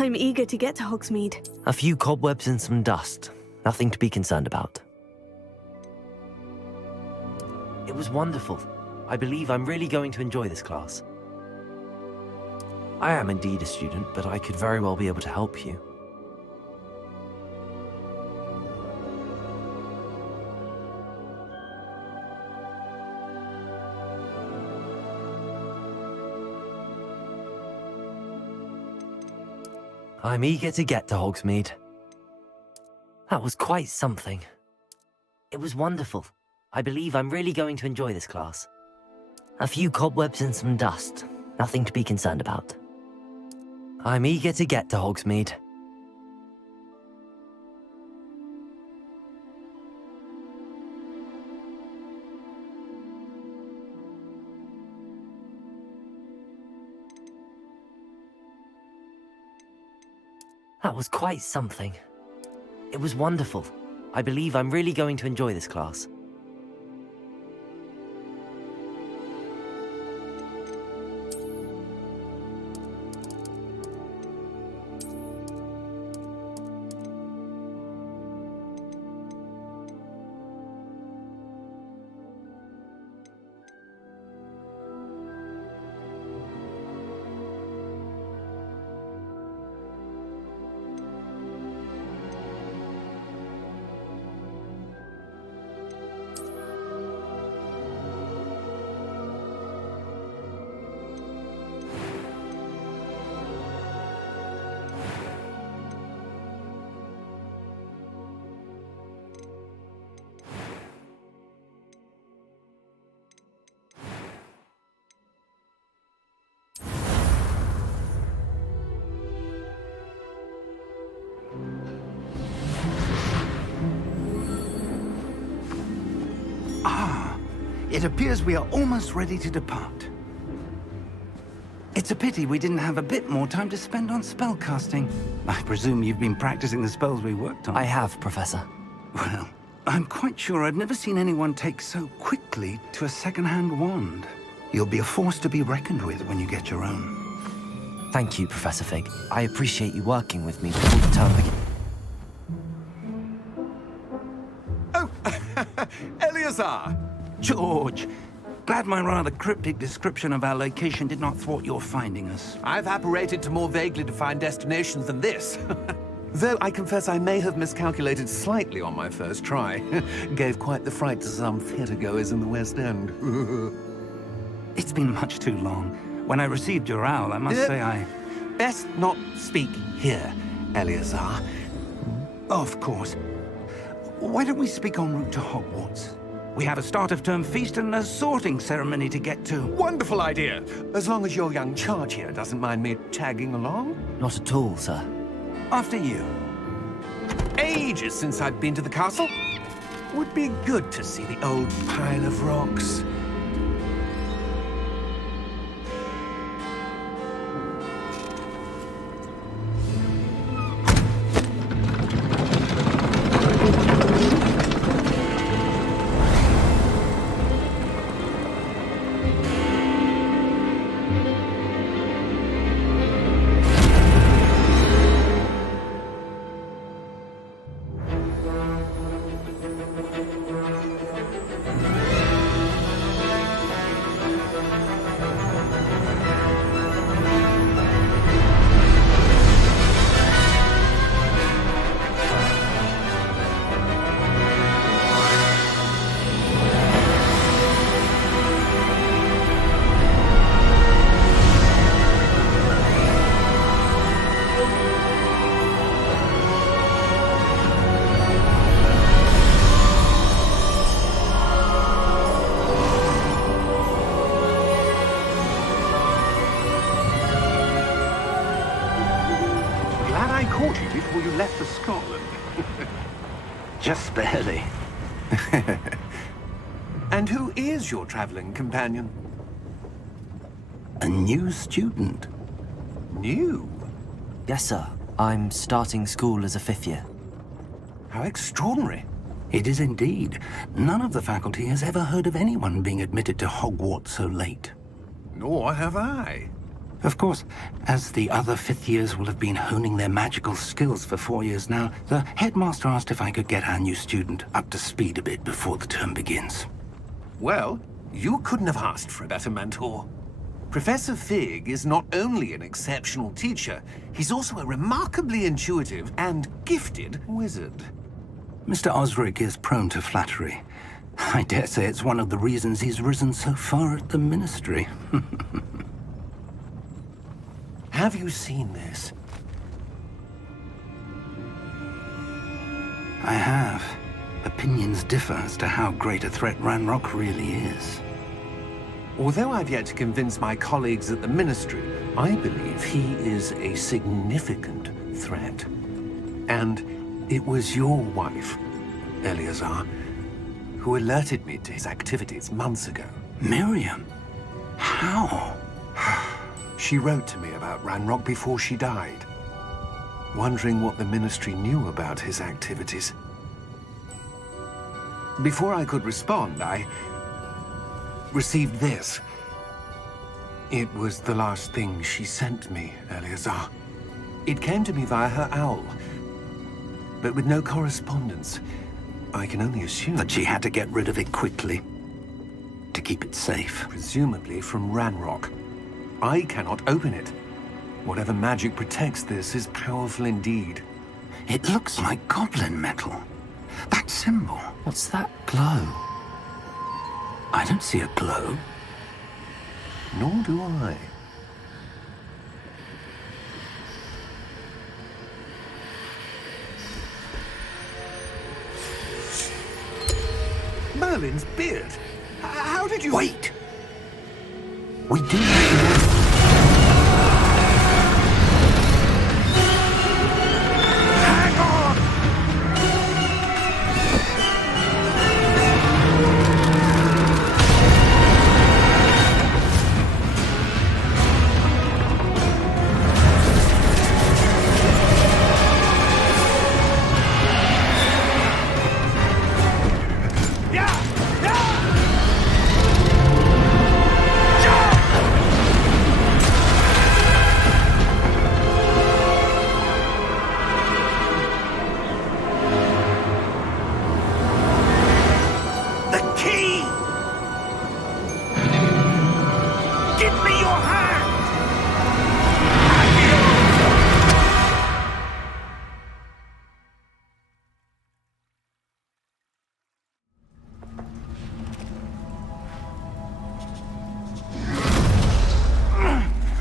I'm eager to get to Hogsmeade. A few cobwebs and some dust. Nothing to be concerned about. It was wonderful. I believe I'm really going to enjoy this class. I am indeed a student, but I could very well be able to help you. I'm eager to get to Hogsmeade. That was quite something. It was wonderful. I believe I'm really going to enjoy this class. A few cobwebs and some dust. Nothing to be concerned about. I'm eager to get to Hogsmeade. That was quite something. It was wonderful. I believe I'm really going to enjoy this class. It appears we are almost ready to depart. It's a pity we didn't have a bit more time to spend on spellcasting. I presume you've been practicing the spells we worked on. I have, Professor. Well, I'm quite sure I've never seen anyone take so quickly to a second-hand wand. You'll be a force to be reckoned with when you get your own. Thank you, Professor Fig. I appreciate you working with me before the term begins. Oh, Eleazar! George, glad my rather cryptic description of our location did not thwart your finding us. I've apparated to more vaguely defined destinations than this. Though I confess I may have miscalculated slightly on my first try. Gave quite the fright to some theatre-goers in the West End. It's been much too long. When I received your owl, I must say I... Best not speak here, Eleazar. Of course. Why don't we speak en route to Hogwarts? We have a start-of-term feast and a sorting ceremony to get to. Wonderful idea! As long as your young charge here doesn't mind me tagging along. Not at all, sir. After you. Ages since I've been to the castle. Would be good to see the old pile of rocks. Before you left for Scotland. Just barely. And who is your traveling companion? A new student. New? Yes, sir. I'm starting school as a 5th year. How extraordinary. It is indeed. None of the faculty has ever heard of anyone being admitted to Hogwarts so late. Nor have I. Of course, as the other fifth years will have been honing their magical skills for 4 years now, the headmaster asked if I could get our new student up to speed a bit before the term begins. Well, you couldn't have asked for a better mentor. Professor Fig is not only an exceptional teacher, he's also a remarkably intuitive and gifted wizard. Mr. Osric is prone to flattery. I dare say it's one of the reasons he's risen so far at the Ministry. Have you seen this? I have. Opinions differ as to how great a threat Ranrock really is. Although I've yet to convince my colleagues at the Ministry, I believe he is a significant threat. And it was your wife, Eleazar, who alerted me to his activities months ago. Miriam? How? She wrote to me about Ranrock before she died, wondering what the Ministry knew about his activities. Before I could respond, I received this. It was the last thing she sent me, Eleazar. It came to me via her owl, but with no correspondence. I can only assume That she had to get rid of it quickly, to keep it safe. presumably from Ranrock. I cannot open it. Whatever magic protects this is powerful indeed. It looks like goblin metal. That symbol. What's that glow? I don't see a glow. Nor do I. Merlin's beard. How did you... Wait! We do have to... Hang on!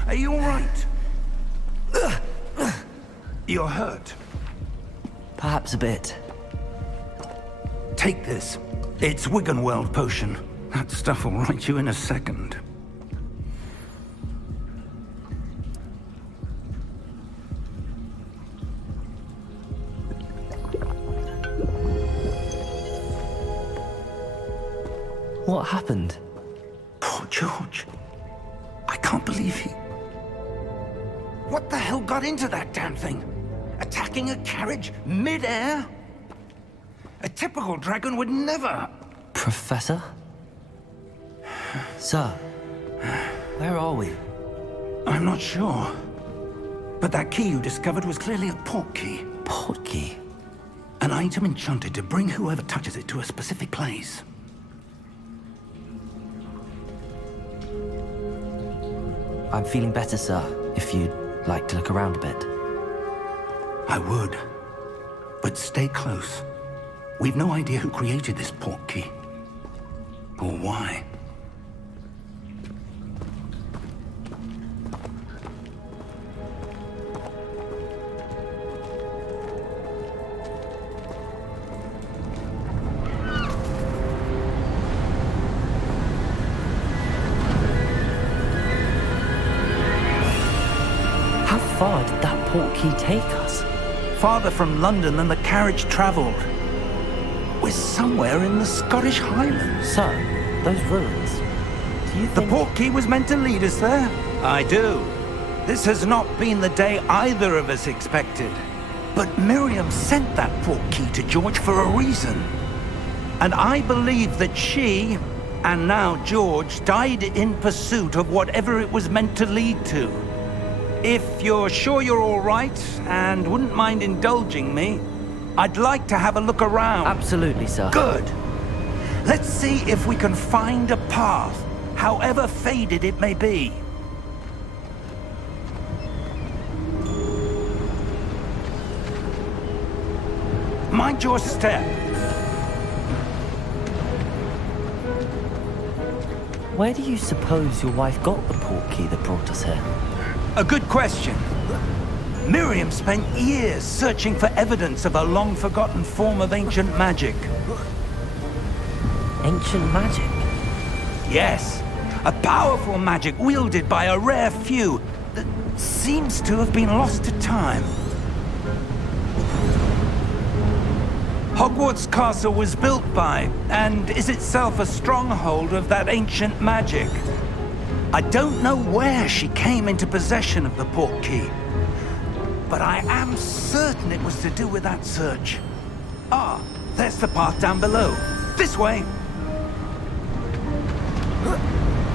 Are you all right? You're hurt. Perhaps a bit. Take this. It's Wiggenweld potion. That stuff will right you in a second. What happened? Poor George. I can't believe he... What the hell got into that damn thing? Attacking a carriage mid-air? A typical dragon would never... Professor? Sir, where are we? I'm not sure. But that key you discovered was clearly a port key. Port key? An item enchanted to bring whoever touches it to a specific place. I'm feeling better, sir, if you'd like to look around a bit. I would. But stay close. We've no idea who created this port key. Or why. How far did that port key take us? Farther from London than the carriage traveled. We're somewhere in the Scottish Highlands. Sir, those ruins. Do you The think... port key was meant to lead us there? I do. This has not been the day either of us expected. But Miriam sent that port key to George for a reason. And I believe that she, and now George, died in pursuit of whatever it was meant to lead to. If you're sure you're all right and wouldn't mind indulging me, I'd like to have a look around. Absolutely, sir. Good. Let's see if we can find a path, however faded it may be. Mind your step. Where do you suppose your wife got the portkey that brought us here? A good question. Miriam spent years searching for evidence of a long-forgotten form of ancient magic. Ancient magic? Yes, a powerful magic wielded by a rare few that seems to have been lost to time. Hogwarts Castle was built by, and is itself a stronghold of that ancient magic. I don't know where she came into possession of the portkey, but I am certain it was to do with that search. Ah, there's the path down below. This way.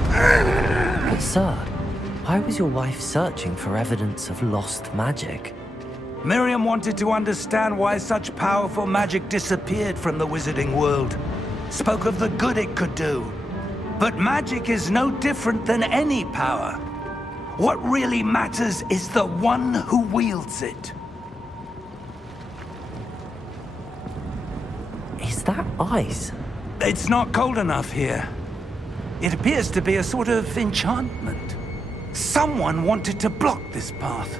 But sir, why was your wife searching for evidence of lost magic? Miriam wanted to understand why such powerful magic disappeared from the wizarding world. Spoke of the good it could do. But magic is no different than any power. What really matters is the one who wields it. Is that ice? It's not cold enough here. It appears to be a sort of enchantment. Someone wanted to block this path.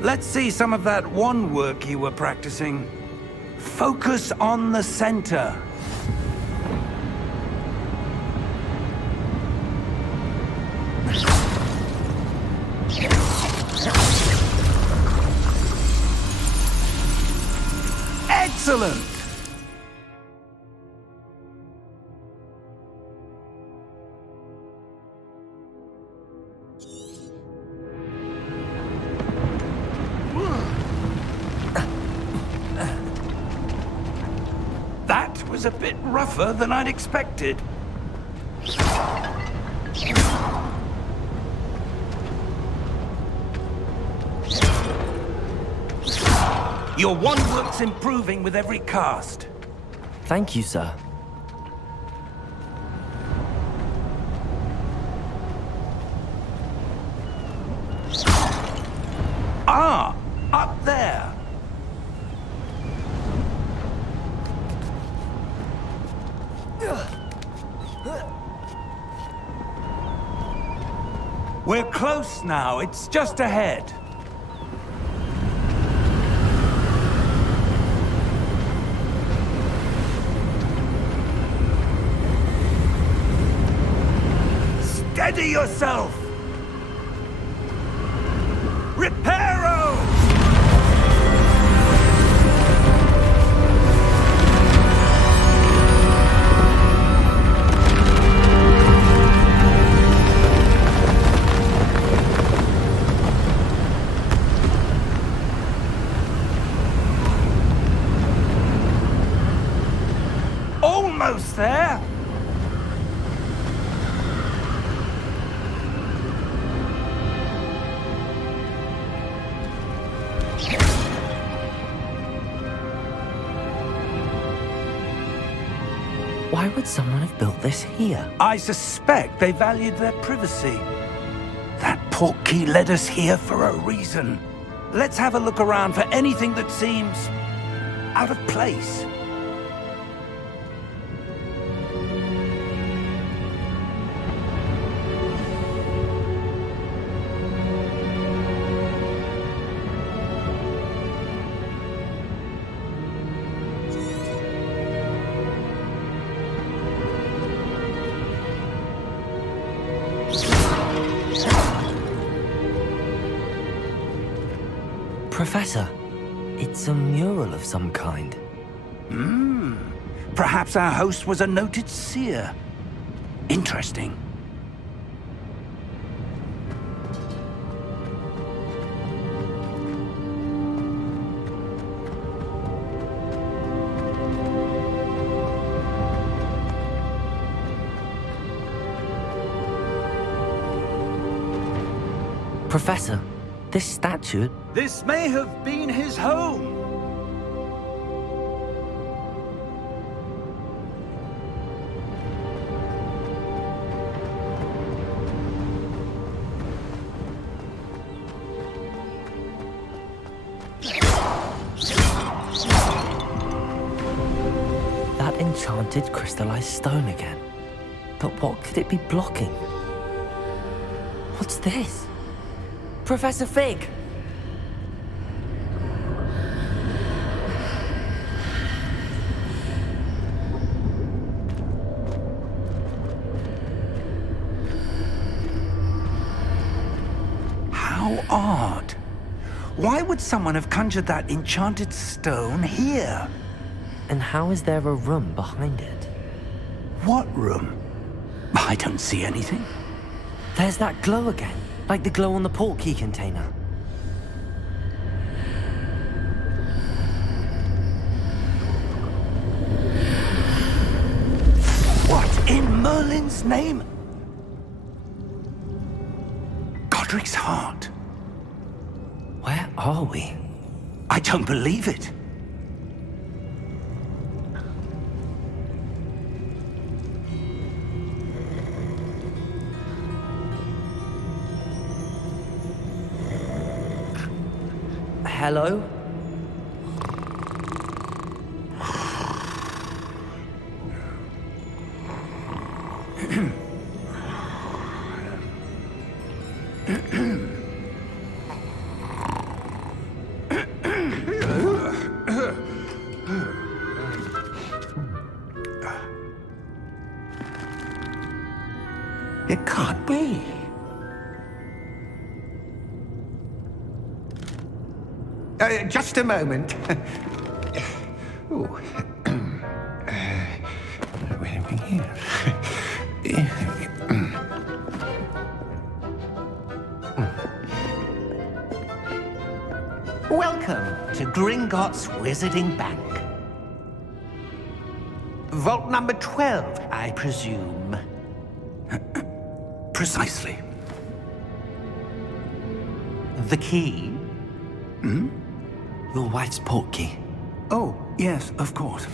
Let's see some of that wand work you were practicing. Focus on the center. Excellent! That was a bit rougher than I'd expected. Your wand work's improving with every cast. Thank you, sir. Ah, up there. We're close now. It's just ahead. Steady yourself! Reparo! Almost there! Why would someone have built this here? I suspect they valued their privacy. That portkey led us here for a reason. Let's have a look around for anything that seems out of place. Professor, it's a mural of some kind. Perhaps our host was a noted seer. Interesting. Professor, This statue... This may have been his home. That enchanted crystallized stone again. But what could it be blocking? What's this? Professor Fig! How odd. Why would someone have conjured that enchanted stone here? And how is there a room behind it? What room? I don't see anything. There's that glow again, like the glow on the portkey container. What in Merlin's name? Godric's heart. Where are we? I don't believe it. Hello? It can't be. Just a moment. Ooh. Where are we here? Welcome to Gringotts Wizarding Bank. Vault number 12, I presume. Precisely. The key? Your wife's portkey. Oh, yes, of course.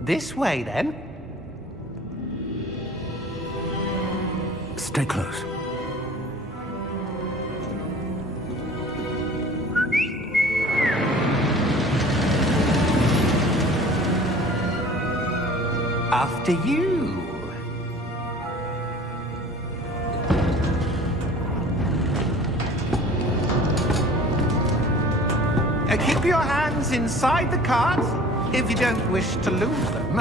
This way, then. Stay close. After you. Keep your hands inside the cart if you don't wish to lose them.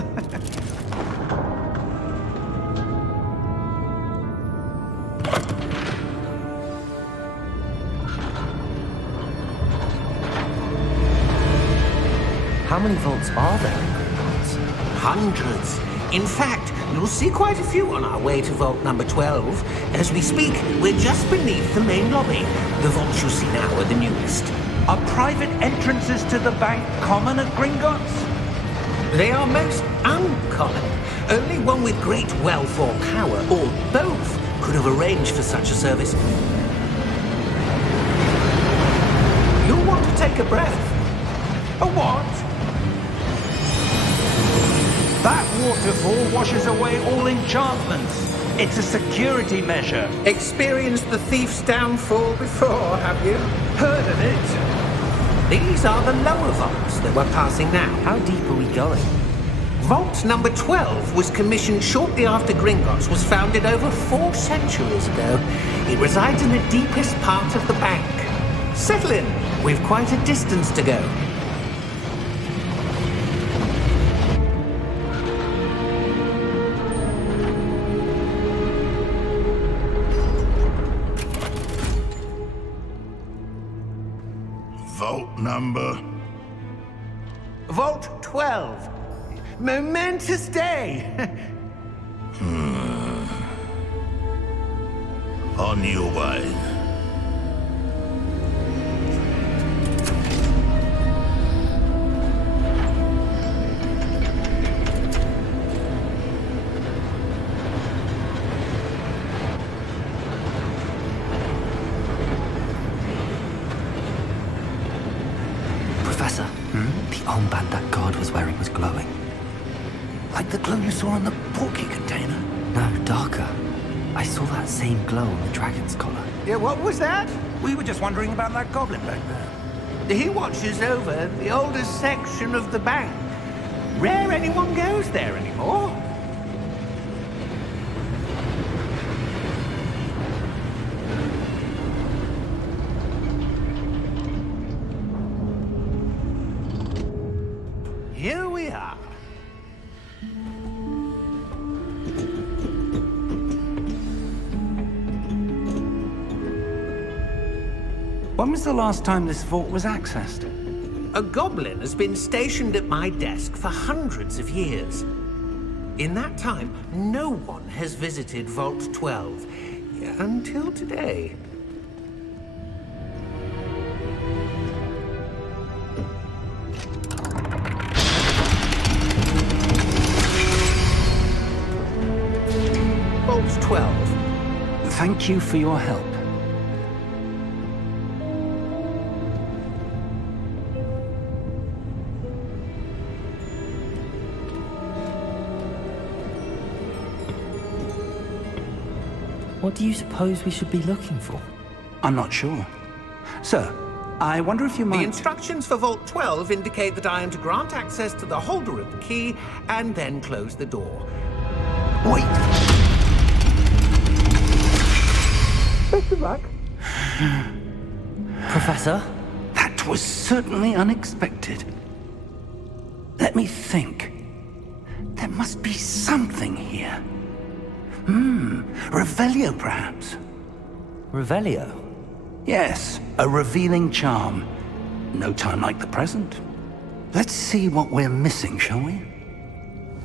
How many vaults are there in Gringotts? Hundreds. In fact, you'll see quite a few on our way to vault number 12. As we speak, we're just beneath the main lobby. The vaults you see now are the newest. Are private entrances to the bank common at Gringotts? They are most uncommon. Only one with great wealth or power, or both, could have arranged for such a service. You'll want to take a breath. A what? That waterfall washes away all enchantments. It's a security measure. Experienced the thief's downfall before, have you? Heard of it? These are the lower vaults that we're passing now. How deep are we going? Vault number 12 was commissioned shortly after Gringotts was founded over 4 centuries ago. It resides in the deepest part of the bank. Settle in. We've quite a distance to go. Vault number? Vault 12. Momentous day. On your way. armband that guard was wearing was glowing. Like the glow you saw in the porky container? No, darker. I saw that same glow on the dragon's collar. Yeah, what was that? We were just wondering about that goblin back there. He watches over the oldest section of the bank. Rare anyone goes there anymore. Here we are. When was the last time this vault was accessed? A goblin has been stationed at my desk for hundreds of years. In that time, no one has visited Vault 12 until today. Vault 12. Thank you for your help. What do you suppose we should be looking for? I'm not sure. Sir, I wonder if you might... The instructions for Vault 12 indicate that I am to grant access to the holder of the key and then close the door. Wait! Best of luck. Professor? That was certainly unexpected. Let me think. There must be something here. Revelio, perhaps? Revelio? Yes, a revealing charm. No time like the present. Let's see what we're missing, shall we?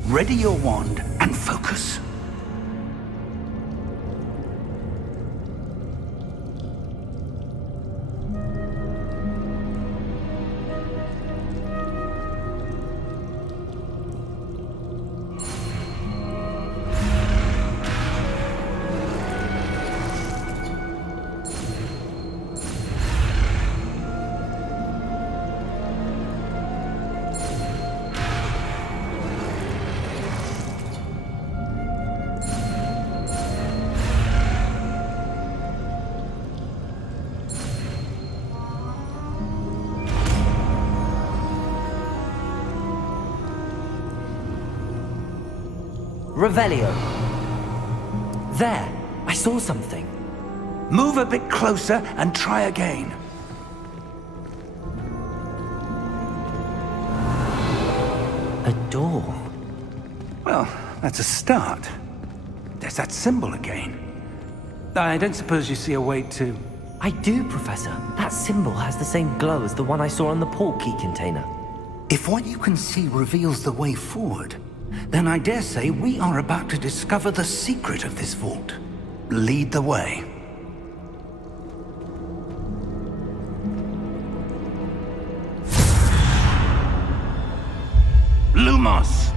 Ready your wand and focus. Revelio. There! I saw something. Move a bit closer and try again. A door. Well, that's a start. There's that symbol again. I don't suppose you see a way to... I do, Professor. That symbol has the same glow as the one I saw on the port key container. If what you can see reveals the way forward, then I dare say we are about to discover the secret of this vault. Lead the way. Lumos!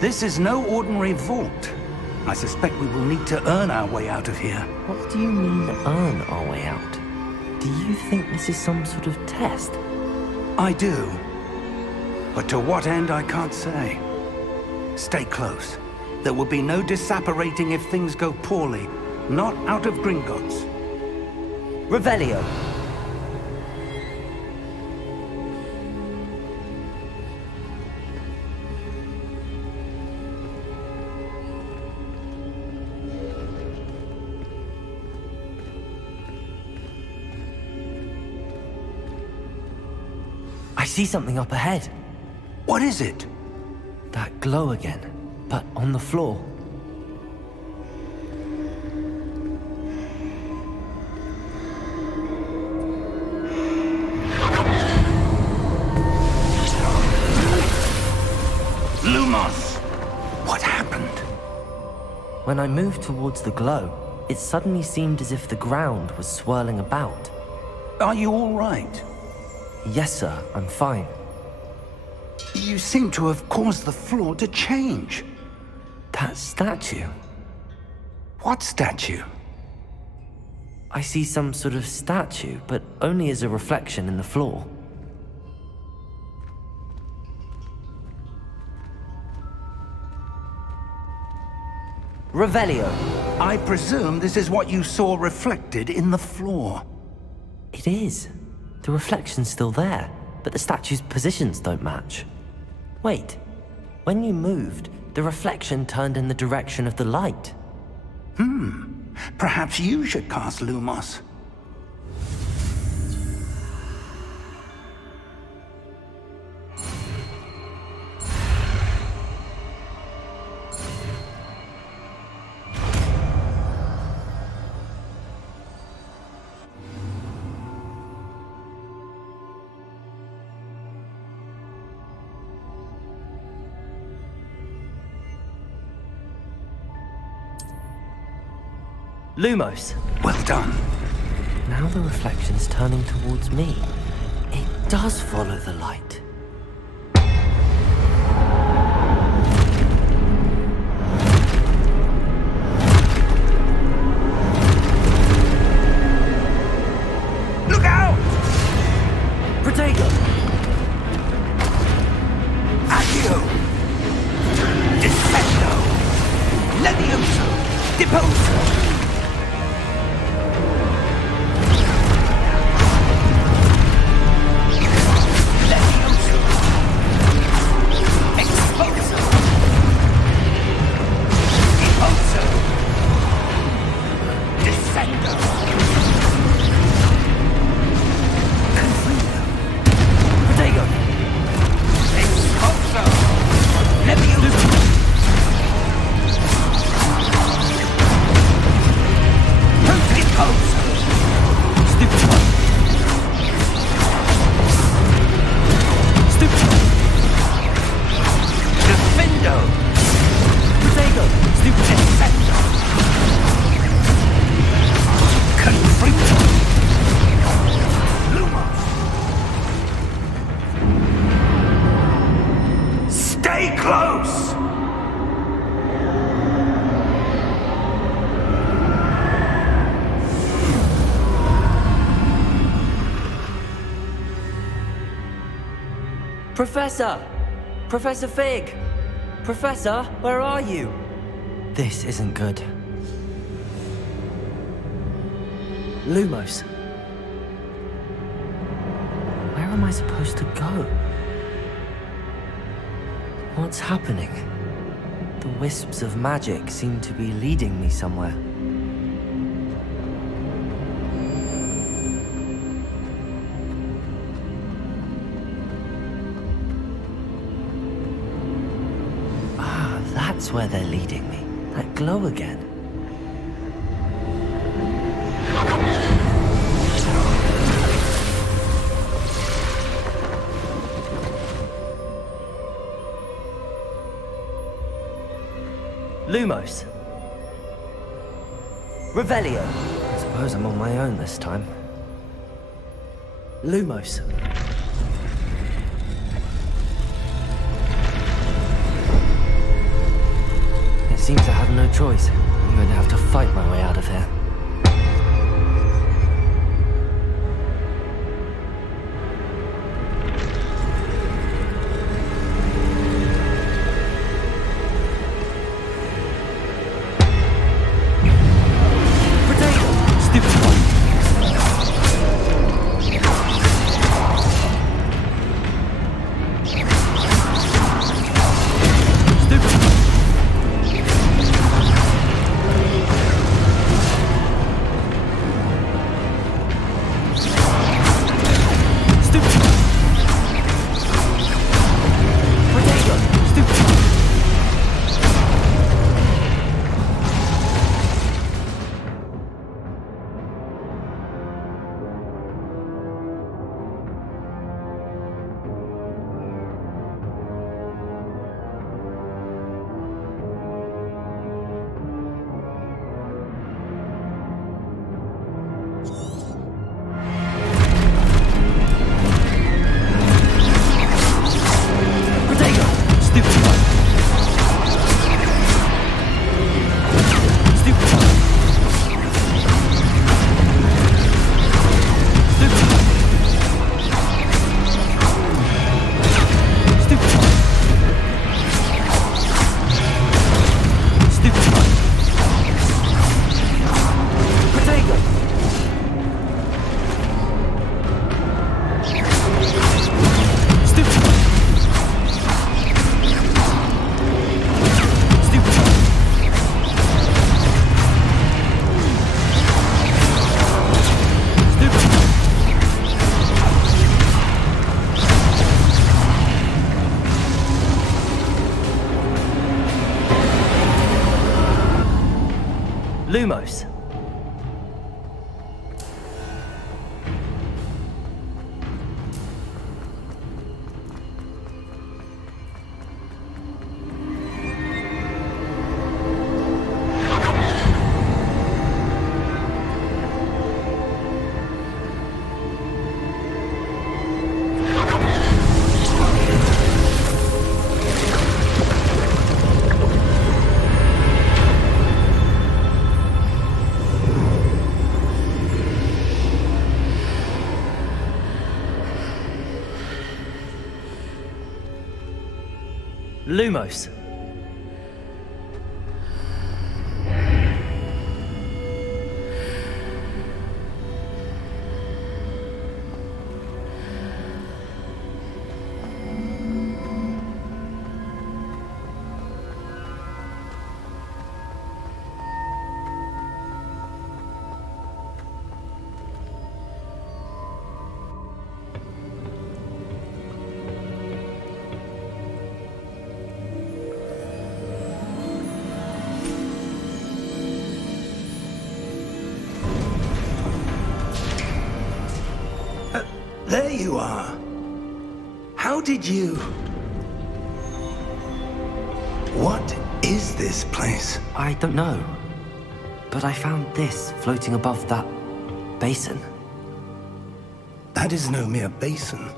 This is no ordinary vault. I suspect we will need to earn our way out of here. What do you mean, earn our way out? Do you think this is some sort of test? I do. But to what end, I can't say. Stay close. There will be no disapparating if things go poorly. Not out of Gringotts. Revelio. I see something up ahead. What is it? That glow again, but on the floor. Lumos! What happened? When I moved towards the glow, it suddenly seemed as if the ground was swirling about. Are you all right? Yes, sir, I'm fine. You seem to have caused the floor to change. That statue. What statue? I see some sort of statue, but only as a reflection in the floor. Revelio. I presume this is what you saw reflected in the floor. It is. The reflection's still there, but the statue's positions don't match. Wait, when you moved, the reflection turned in the direction of the light. Perhaps you should cast Lumos. Lumos. Well done. Now the reflection's turning towards me. It does follow the light. Look out! Protego! Accio! Defendo! Levioso! Deposo! Professor! Professor Fig! Professor, where are you? This isn't good. Lumos. Where am I supposed to go? What's happening? The wisps of magic seem to be leading me somewhere. That's where they're leading me. That glow again. Lumos. Revelio. I suppose I'm on my own this time. Lumos. Seems I have no choice. I'm going to have to fight my way out of here. Lumos. Lumos. There you are. How did you... What is this place? I don't know. But I found this floating above that basin. That is no mere basin.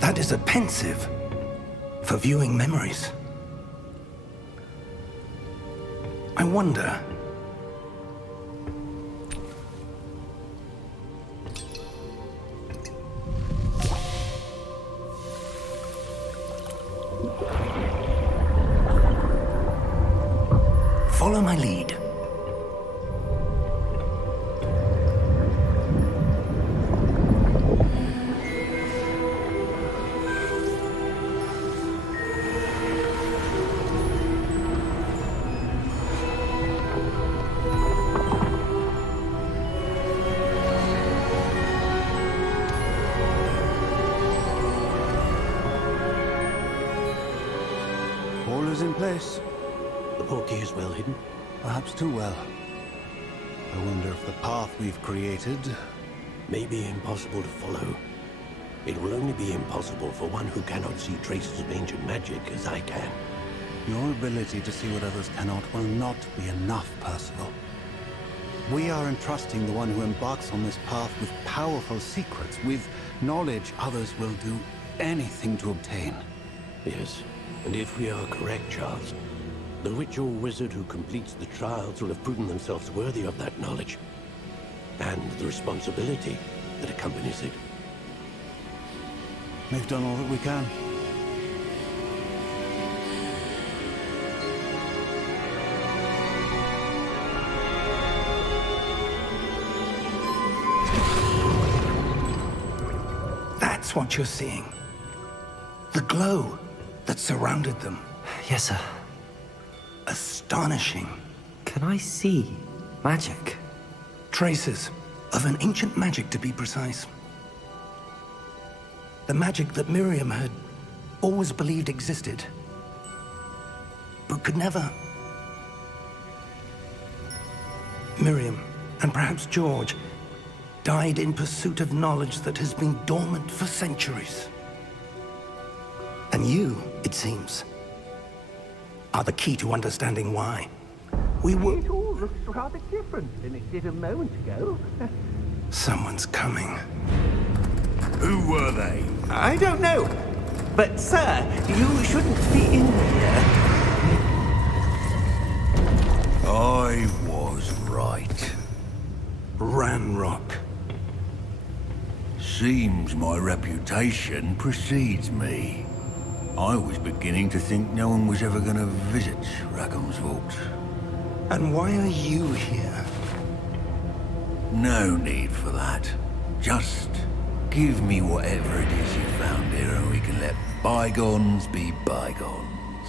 That is a pensive for viewing memories. I wonder... Follow my lead. All is in place. The portkey is well hidden. Perhaps too well. I wonder if the path we've created... May be impossible to follow. It will only be impossible for one who cannot see traces of ancient magic as I can. Your ability to see what others cannot will not be enough, Percival. We are entrusting the one who embarks on this path with powerful secrets, with knowledge others will do anything to obtain. Yes, and if we are correct, Charles, the ritual wizard who completes the trials will have proven themselves worthy of that knowledge, and the responsibility that accompanies it. We've done all that we can. That's what you're seeing. The glow that surrounded them. Yes, sir. Astonishing. Can I see magic? Traces of an ancient magic, to be precise. The magic that Miriam had always believed existed, but could never. Miriam, and perhaps George, died in pursuit of knowledge that has been dormant for centuries. And you, it seems, are the key to understanding why. We were... It all looks rather different than it did a moment ago. Someone's coming. Who were they? I don't know. But, sir, you shouldn't be in here. I was right. Ranrock. Seems my reputation precedes me. I was beginning to think no one was ever going to visit Rackham's vault. And why are you here? No need for that. Just give me whatever it is you found here and we can let bygones be bygones.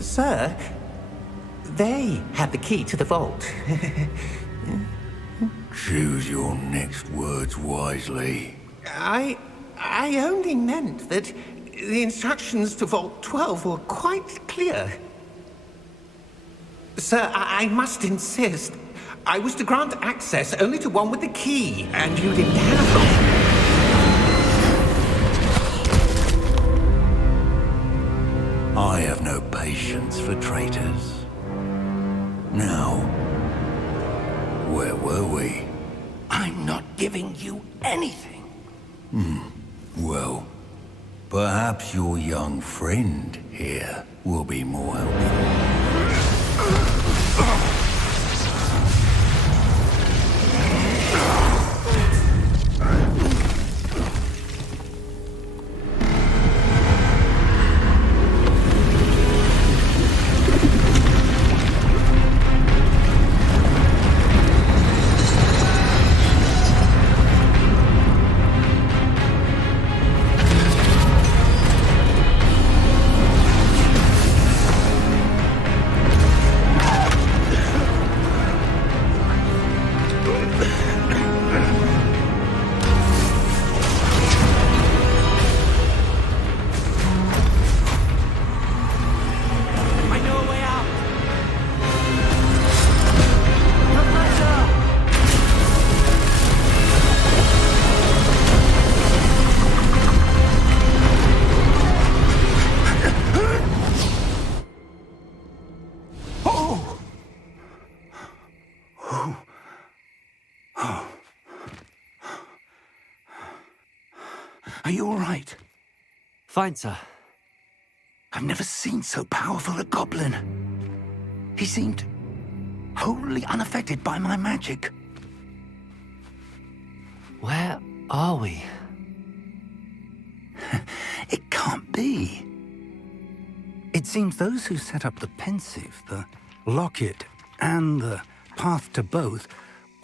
Sir, they have the key to the vault. Choose your next words wisely. I only meant that The instructions to Vault 12 were quite clear. Sir, I must insist. I was to grant access only to one with the key, and you didn't have it. I have no patience for traitors. Now, where were we? I'm not giving you anything. Well, perhaps your young friend here will be more helpful. Are you all right? Fine, sir. I've never seen so powerful a goblin. He seemed wholly unaffected by my magic. Where are we? It can't be. It seems those who set up the pensive, the locket, and the path to both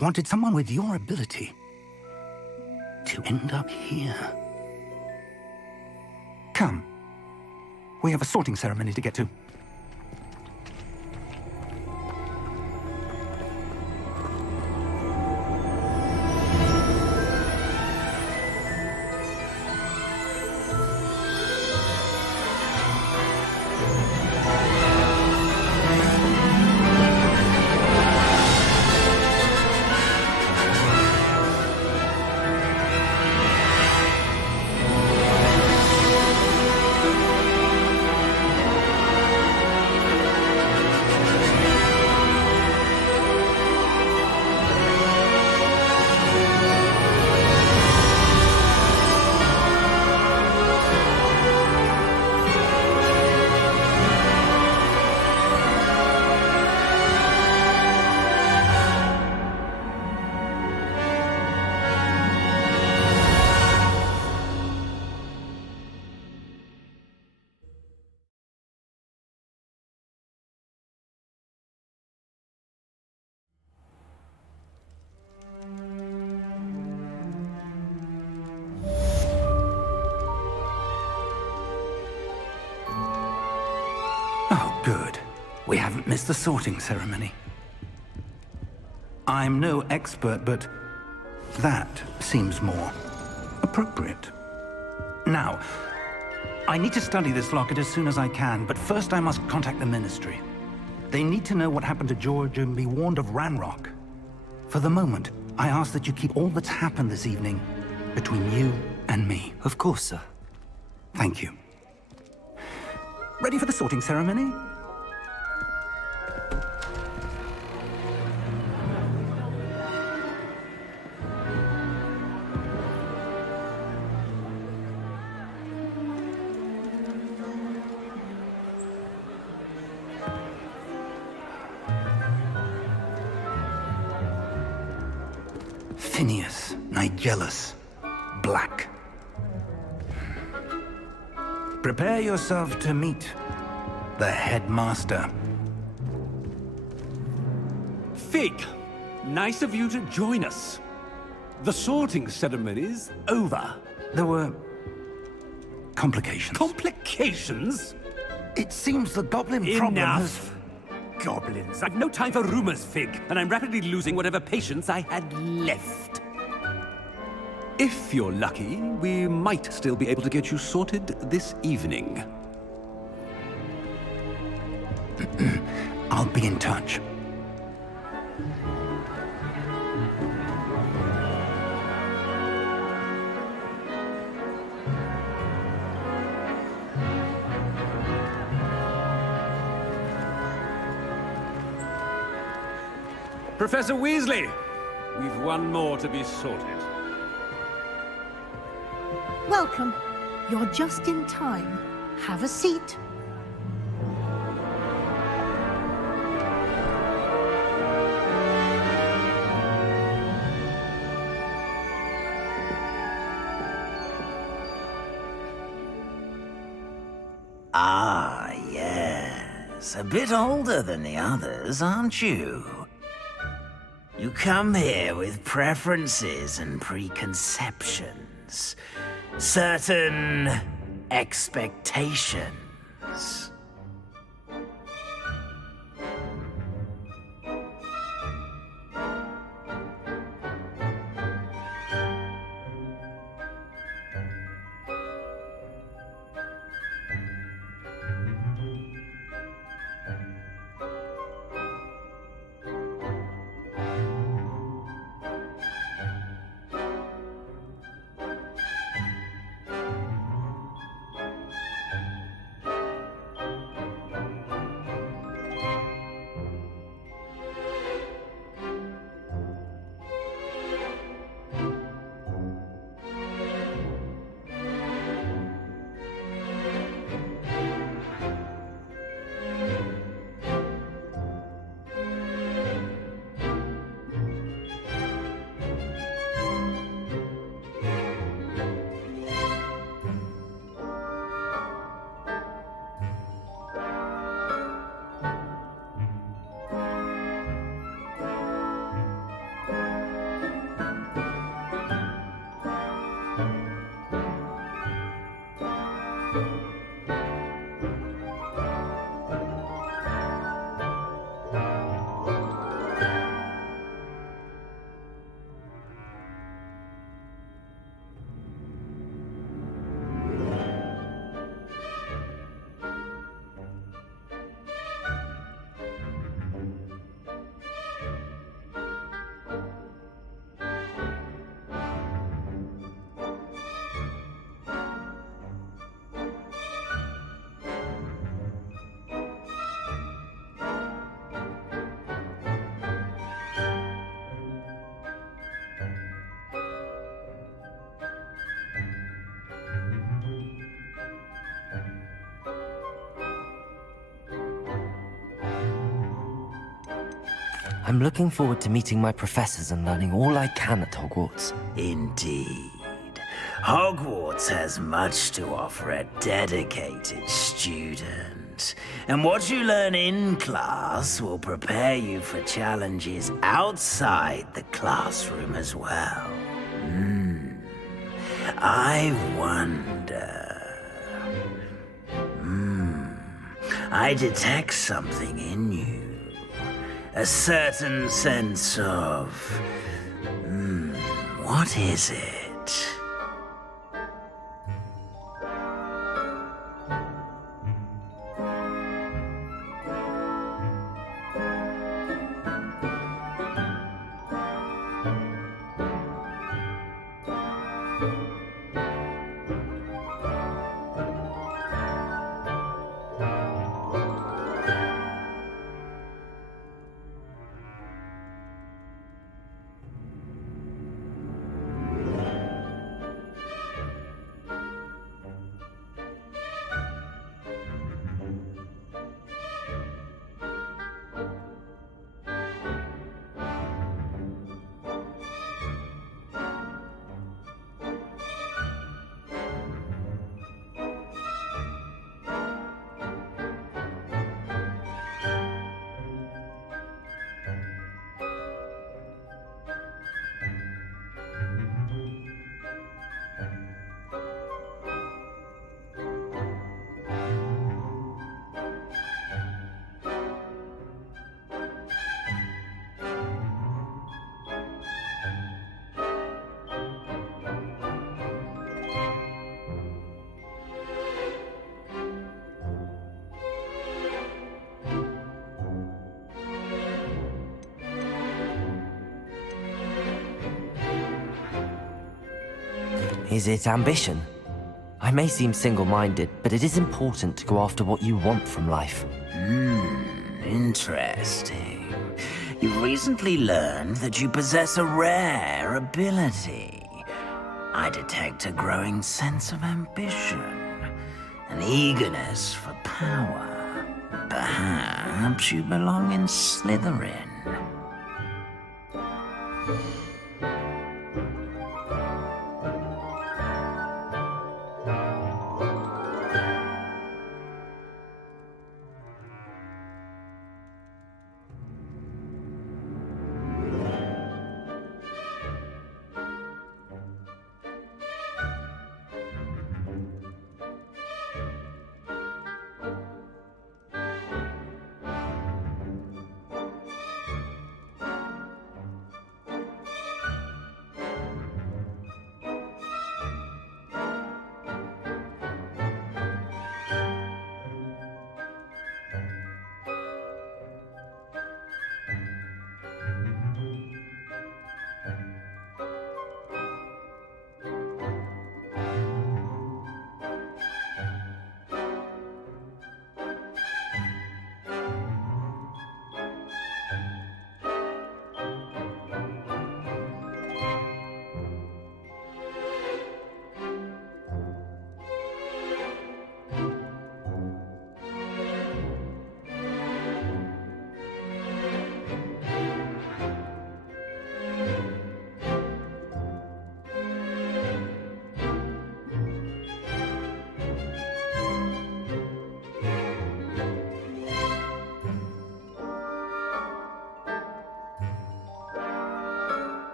wanted someone with your ability to end up here. Come. We have a sorting ceremony to get to. Oh, good. We haven't missed the sorting ceremony. I'm no expert, but that seems more appropriate. Now, I need to study this locket as soon as I can, but first I must contact the Ministry. They need to know what happened to George and be warned of Ranrock. For the moment, I ask that you keep all that's happened this evening between you and me. Of course, sir. Thank you. Ready for the sorting ceremony? Phineas, Nigellus, Black. Prepare yourself to meet the headmaster. Fig, nice of you to join us. The sorting ceremony's over. There were complications. Complications? It seems the goblin problem has... Enough! Goblins. I've no time for rumors, Fig, and I'm rapidly losing whatever patience I had left. If you're lucky, we might still be able to get you sorted this evening. I'll be in touch. Professor Weasley, we've one more to be sorted. Welcome. You're just in time. Have a seat. Ah, yes. A bit older than the others, aren't you? You come here with preferences and preconceptions. Certain expectations. I'm looking forward to meeting my professors and learning all I can at Hogwarts. Indeed. Hogwarts has much to offer a dedicated student. And what you learn in class will prepare you for challenges outside the classroom as well. I wonder... I detect something in you. A certain sense of... what is it? Is it ambition? I may seem single-minded, but it is important to go after what you want from life. Interesting. You've recently learned that you possess a rare ability. I detect a growing sense of ambition, an eagerness for power. Perhaps you belong in Slytherin.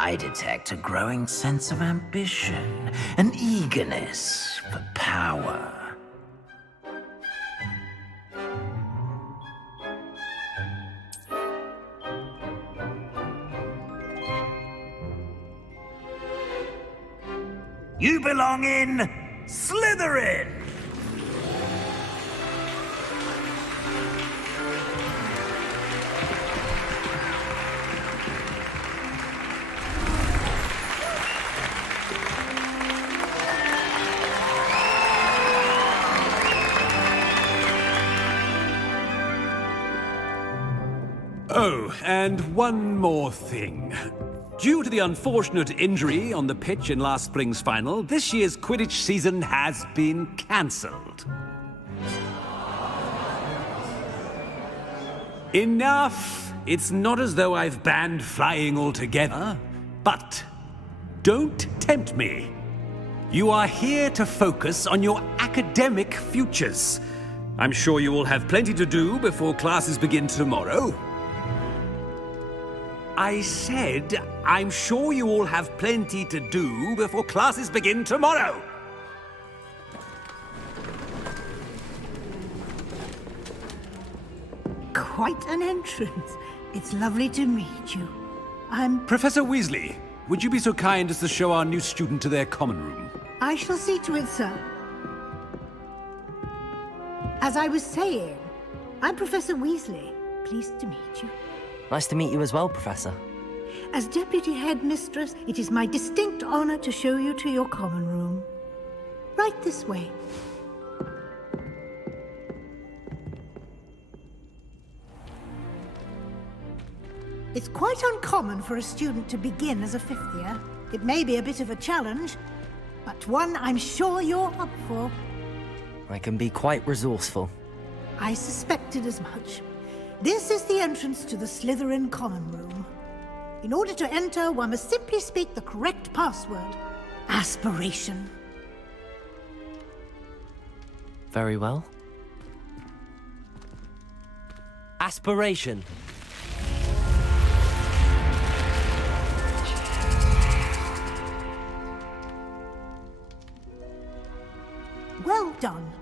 I detect a growing sense of ambition, an eagerness for power. You belong in Slytherin! Oh, and one more thing. Due to the unfortunate injury on the pitch in last spring's final, this year's Quidditch season has been cancelled. Enough! It's not as though I've banned flying altogether, but don't tempt me. You are here to focus on your academic futures. I'm sure you will have plenty to do before classes begin tomorrow. I said, I'm sure you all have plenty to do before classes begin tomorrow. Quite an entrance. It's lovely to meet you. I'm... Professor Weasley, would you be so kind as to show our new student to their common room? I shall see to it, sir. As I was saying, I'm Professor Weasley. Pleased to meet you. Nice to meet you as well, Professor. As Deputy Headmistress, it is my distinct honor to show you to your common room. Right this way. It's quite uncommon for a student to begin as a fifth year. It may be a bit of a challenge, but one I'm sure you're up for. I can be quite resourceful. I suspected as much. This is the entrance to the Slytherin common room. In order to enter, one must simply speak the correct password. Aspiration. Very well. Aspiration. Well done.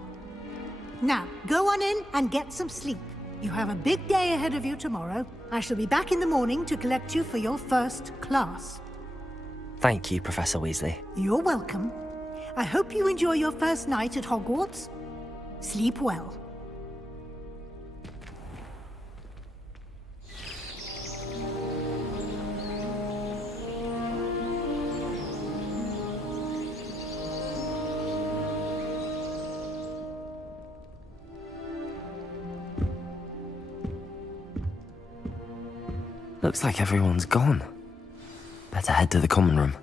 Now, go on in and get some sleep. You have a big day ahead of you tomorrow. I shall be back in the morning to collect you for your first class. Thank you, Professor Weasley. You're welcome. I hope you enjoy your first night at Hogwarts. Sleep well. Looks like everyone's gone. Better head to the common room.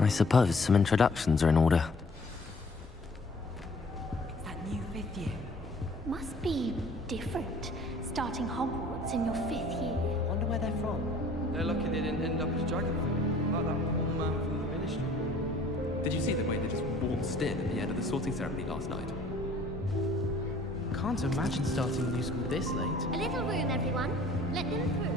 I suppose some introductions are in order. It's that new 5th year. Must be different, starting Hogwarts in your 5th year. Wonder where they're from. They're lucky they didn't end up as dragon food, like that poor man from the ministry. Did you see the way they just waltzed in at the end of the sorting ceremony last night? Can't imagine starting a new school this late. A little room, everyone. Let them through.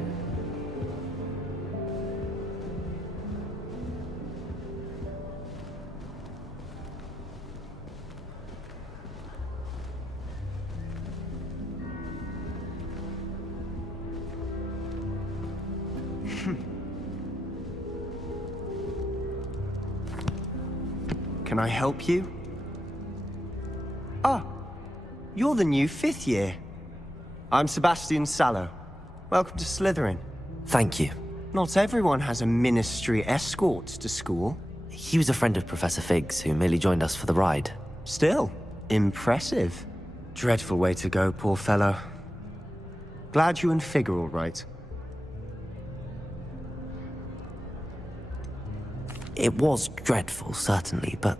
Can I help you? Ah, you're the new 5th year. I'm Sebastian Sallow. Welcome to Slytherin. Thank you. Not everyone has a ministry escort to school. He was a friend of Professor Fig's who merely joined us for the ride. Still, impressive. Dreadful way to go, poor fellow. Glad you and Fig are all right. It was dreadful, certainly, but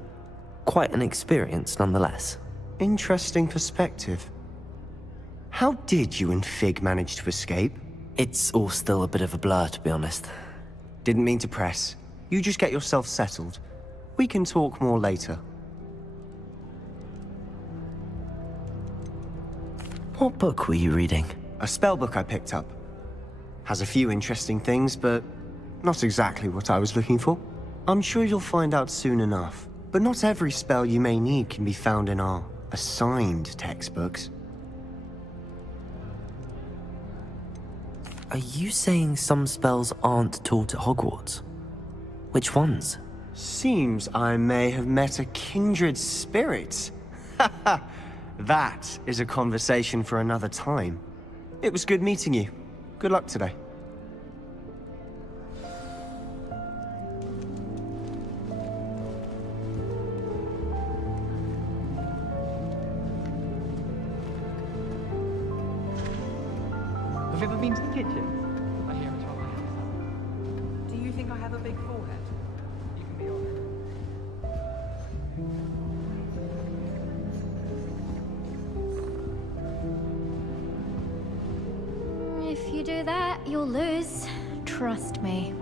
quite an experience nonetheless. Interesting perspective. How did you and Fig manage to escape? It's all still a bit of a blur, to be honest. Didn't mean to press. You just get yourself settled. We can talk more later. What book were you reading? A spell book I picked up. Has a few interesting things, but not exactly what I was looking for. I'm sure you'll find out soon enough. But not every spell you may need can be found in our assigned textbooks. Are you saying some spells aren't taught at Hogwarts? Which ones? Seems I may have met a kindred spirit. That is a conversation for another time. It was good meeting you. Good luck today. Have you ever been to the kitchen? I hear it's all right. Do you think I have a big forehead? You can be honest. If you do that, you'll lose. Trust me.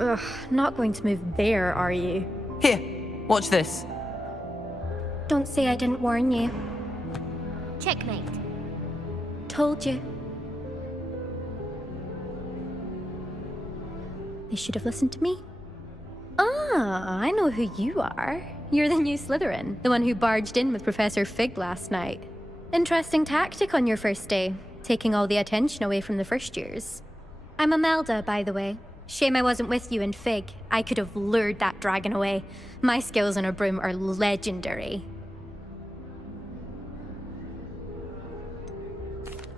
Ugh, not going to move there, are you? Here, watch this. Don't say I didn't warn you. Checkmate. Told you. They should have listened to me. Ah, I know who you are. You're the new Slytherin, the one who barged in with Professor Fig last night. Interesting tactic on your first day, taking all the attention away from the first years. I'm Imelda, by the way. Shame I wasn't with you in Fig. I could have lured that dragon away. My skills on a broom are legendary.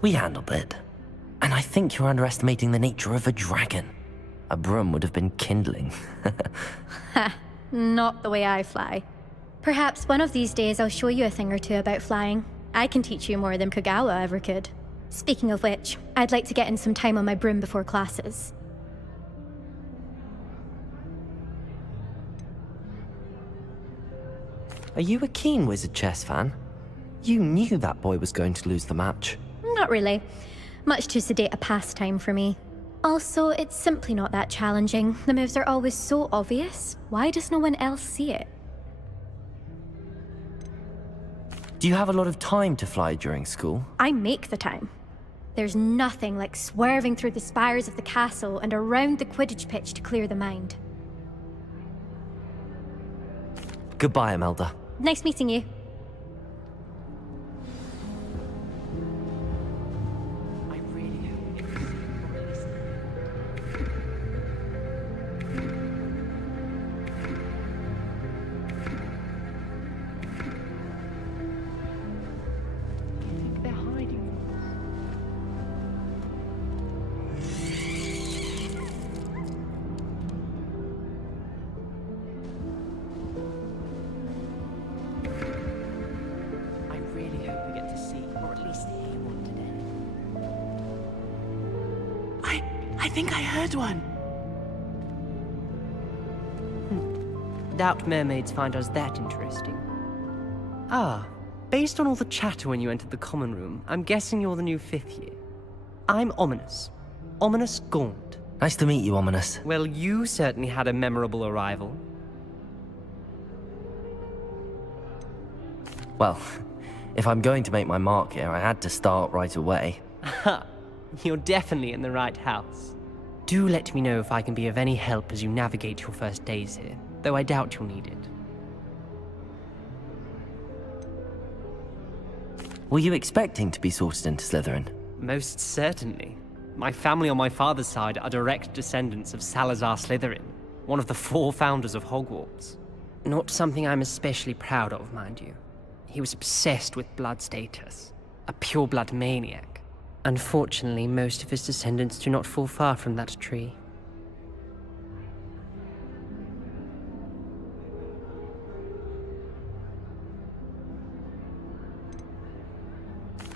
We handled it. And I think you're underestimating the nature of a dragon. A broom would have been kindling. Ha, not the way I fly. Perhaps one of these days I'll show you a thing or two about flying. I can teach you more than Kagawa ever could. Speaking of which, I'd like to get in some time on my broom before classes. Are you a keen Wizard Chess fan? You knew that boy was going to lose the match. Not really. Much too sedate a pastime for me. Also, it's simply not that challenging. The moves are always so obvious. Why does no one else see it? Do you have a lot of time to fly during school? I make the time. There's nothing like swerving through the spires of the castle and around the Quidditch pitch to clear the mind. Goodbye, Imelda. Nice meeting you. I think I heard one. Doubt mermaids find us that interesting. Ah, based on all the chatter when you entered the common room, I'm guessing you're the new 5th year. I'm Ominous. Ominous Gaunt. Nice to meet you, Ominous. Well, you certainly had a memorable arrival. Well, if I'm going to make my mark here, I had to start right away. Ha! You're definitely in the right house. Do let me know if I can be of any help as you navigate your first days here, though I doubt you'll need it. Were you expecting to be sorted into Slytherin? Most certainly. My family on my father's side are direct descendants of Salazar Slytherin, one of the 4 founders of Hogwarts. Not something I'm especially proud of, mind you. He was obsessed with blood status, a pure-blood maniac. Unfortunately, most of his descendants do not fall far from that tree.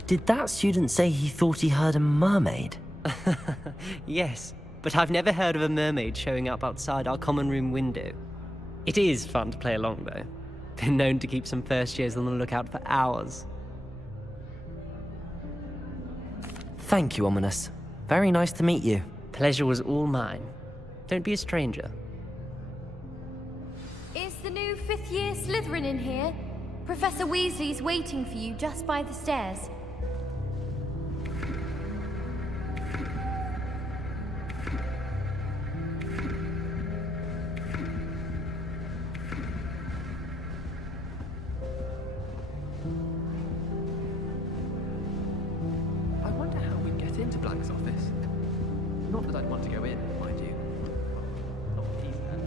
Did that student say he thought he heard a mermaid? Yes, but I've never heard of a mermaid showing up outside our common room window. It is fun to play along, though. Been known to keep some first years on the lookout for hours. Thank you, Ominous. Very nice to meet you. Pleasure was all mine. Don't be a stranger. Is the new 5th year Slytherin in here? Professor Weasley's waiting for you just by the stairs. I wonder how we'd get into Blank's office. Not that I'd want to go in, mind you. Not with these men.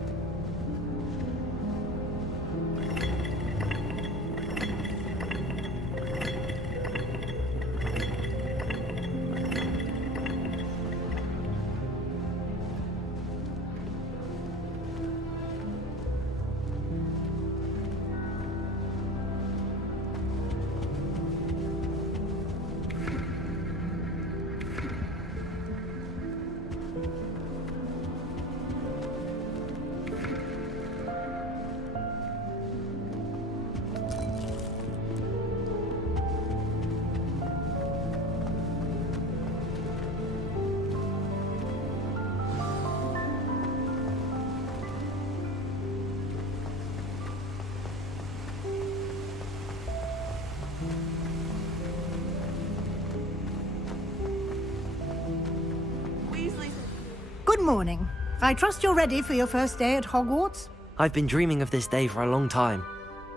Good morning. I trust you're ready for your first day at Hogwarts? I've been dreaming of this day for a long time.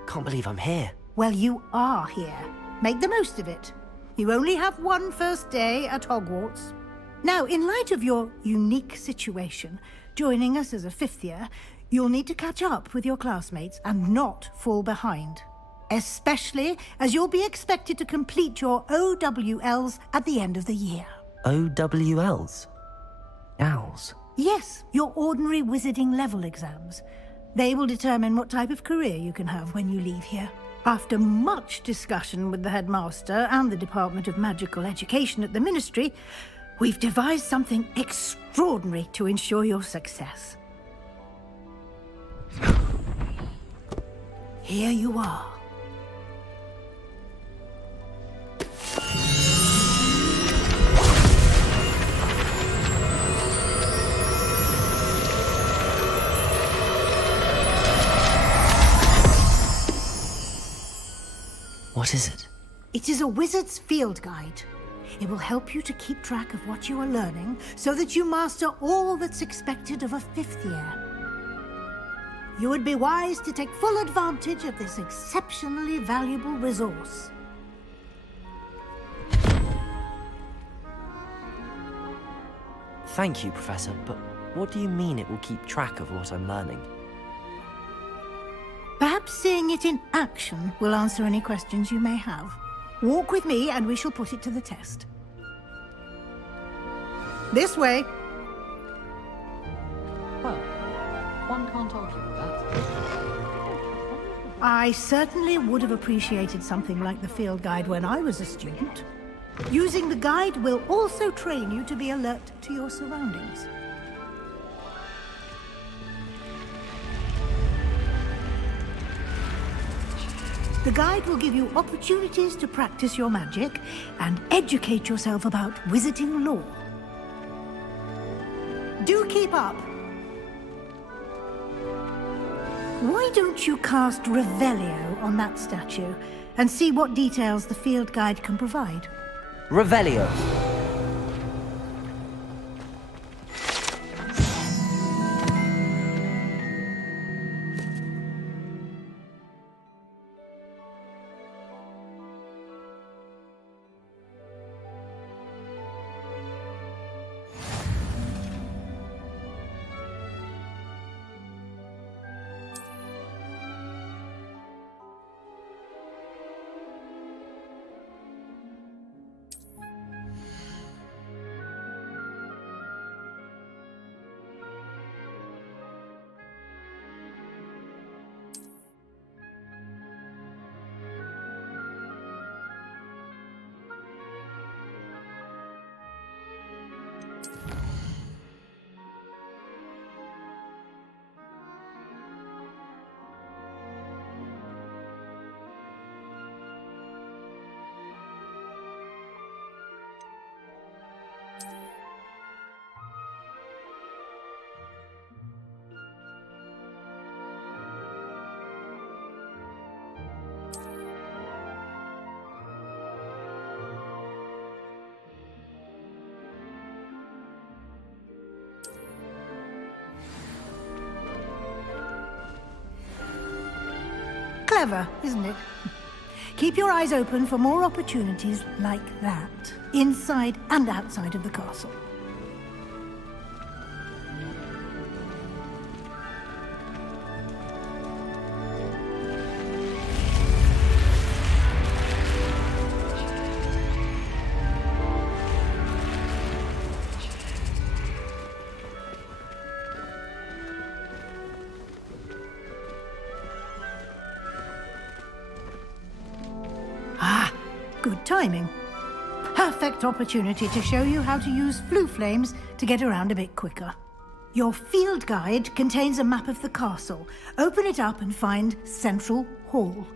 Can't believe I'm here. Well, you are here. Make the most of it. You only have one first day at Hogwarts. Now, in light of your unique situation, joining us as a 5th year, you'll need to catch up with your classmates and not fall behind. Especially as you'll be expected to complete your OWLs at the end of the year. OWLs? Owls? Yes, your ordinary wizarding level exams. They will determine what type of career you can have when you leave here. After much discussion with the headmaster and the Department of Magical Education at the Ministry, we've devised something extraordinary to ensure your success. Here you are. What is it? It is a wizard's field guide. It will help you to keep track of what you are learning so that you master all that's expected of a 5th year. You would be wise to take full advantage of this exceptionally valuable resource. Thank you, Professor, but what do you mean it will keep track of what I'm learning? Perhaps seeing it in action will answer any questions you may have. Walk with me and we shall put it to the test. This way. Well, one can't argue with that. I certainly would have appreciated something like the field guide when I was a student. Using the guide will also train you to be alert to your surroundings. The guide will give you opportunities to practice your magic and educate yourself about wizarding lore. Do keep up. Why don't you cast Revelio on that statue and see what details the field guide can provide? Revelio. Clever, isn't it? Keep your eyes open for more opportunities like that, inside and outside of the castle. Good timing. Perfect opportunity to show you how to use flue flames to get around a bit quicker. Your field guide contains a map of the castle. Open it up and find Central Hall.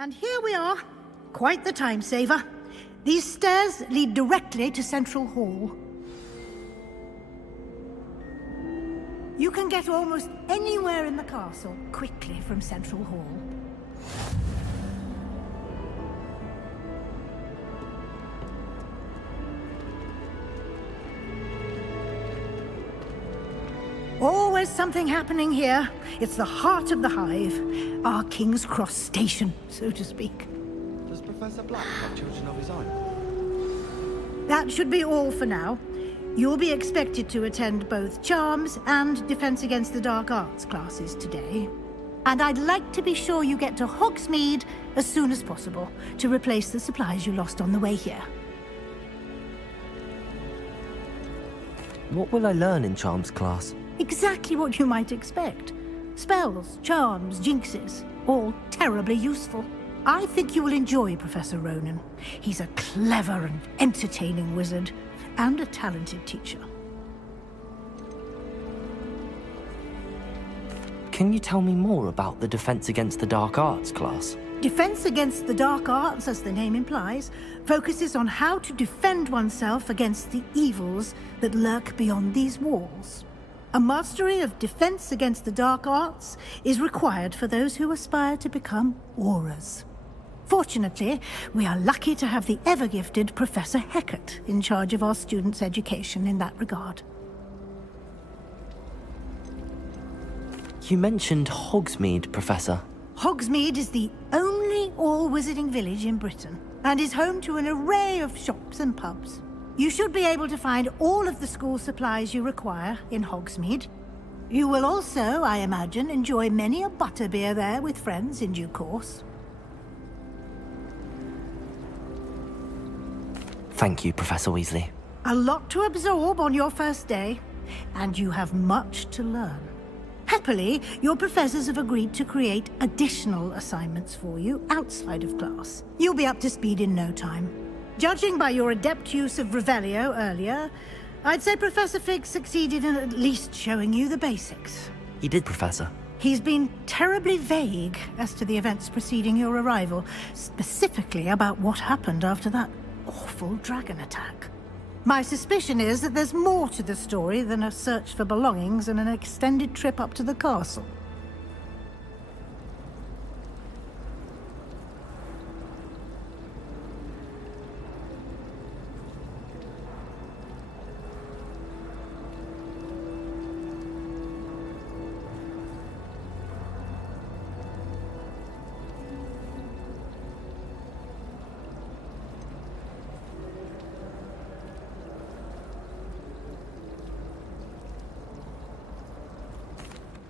And here we are. Quite the time saver. These stairs lead directly to Central Hall. You can get almost anywhere in the castle quickly from Central Hall. Always something happening here. It's the heart of the hive. Our King's Cross station, so to speak. Does Professor Black have children of his own? That should be all for now. You'll be expected to attend both Charms and Defense Against the Dark Arts classes today. And I'd like to be sure you get to Hogsmeade as soon as possible to replace the supplies you lost on the way here. What will I learn in Charms class? Exactly what you might expect. Spells, charms, jinxes, all terribly useful. I think you will enjoy Professor Ronan. He's a clever and entertaining wizard, and a talented teacher. Can you tell me more about the Defense Against the Dark Arts class? Defense Against the Dark Arts, as the name implies, focuses on how to defend oneself against the evils that lurk beyond these walls. A mastery of Defense Against the Dark Arts is required for those who aspire to become Aurors. Fortunately, we are lucky to have the ever-gifted Professor Hecat in charge of our students' education in that regard. You mentioned Hogsmeade, Professor. Hogsmeade is the only all-wizarding village in Britain, and is home to an array of shops and pubs. You should be able to find all of the school supplies you require in Hogsmeade. You will also, I imagine, enjoy many a butterbeer there with friends in due course. Thank you, Professor Weasley. A lot to absorb on your first day, and you have much to learn. Happily, your professors have agreed to create additional assignments for you outside of class. You'll be up to speed in no time. Judging by your adept use of Revelio earlier, I'd say Professor Fig succeeded in at least showing you the basics. He did, Professor. He's been terribly vague as to the events preceding your arrival, specifically about what happened after that awful dragon attack. My suspicion is that there's more to the story than a search for belongings and an extended trip up to the castle.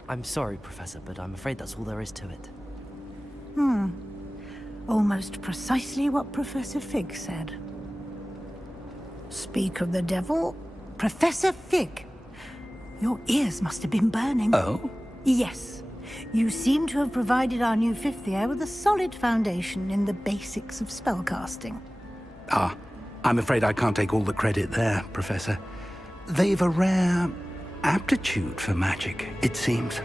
I'm sorry, Professor, but I'm afraid that's all there is to it. Almost precisely what Professor Fig said. Speak of the devil, Professor Fig. Your ears must have been burning. Oh? Yes. You seem to have provided our new fifth year with a solid foundation in the basics of spellcasting. Ah, I'm afraid I can't take all the credit there, Professor. They've a rare aptitude for magic, it seems.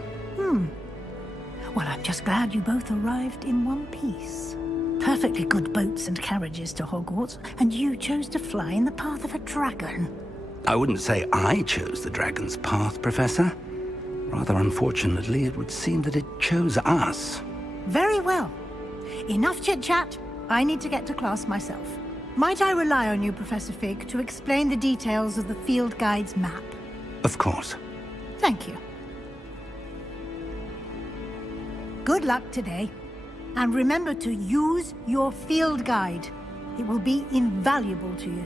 Well, I'm just glad you both arrived in one piece. Perfectly good boats and carriages to Hogwarts, and you chose to fly in the path of a dragon. I wouldn't say I chose the dragon's path, Professor. Rather unfortunately, it would seem that it chose us. Very well. Enough chit-chat. I need to get to class myself. Might I rely on you, Professor Fig, to explain the details of the field guide's map? Of course. Thank you. Good luck today. And remember to use your field guide. It will be invaluable to you.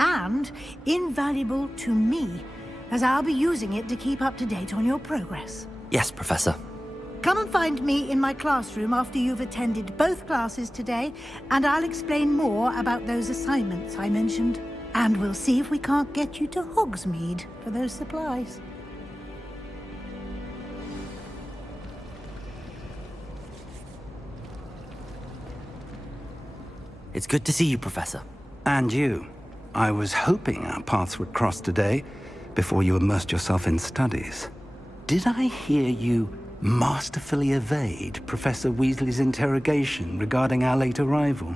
And invaluable to me, as I'll be using it to keep up to date on your progress. Yes, Professor. Come and find me in my classroom after you've attended both classes today, and I'll explain more about those assignments I mentioned. And we'll see if we can't get you to Hogsmeade for those supplies. It's good to see you, Professor. And you. I was hoping our paths would cross today, before you immersed yourself in studies. Did I hear you masterfully evade Professor Weasley's interrogation regarding our late arrival?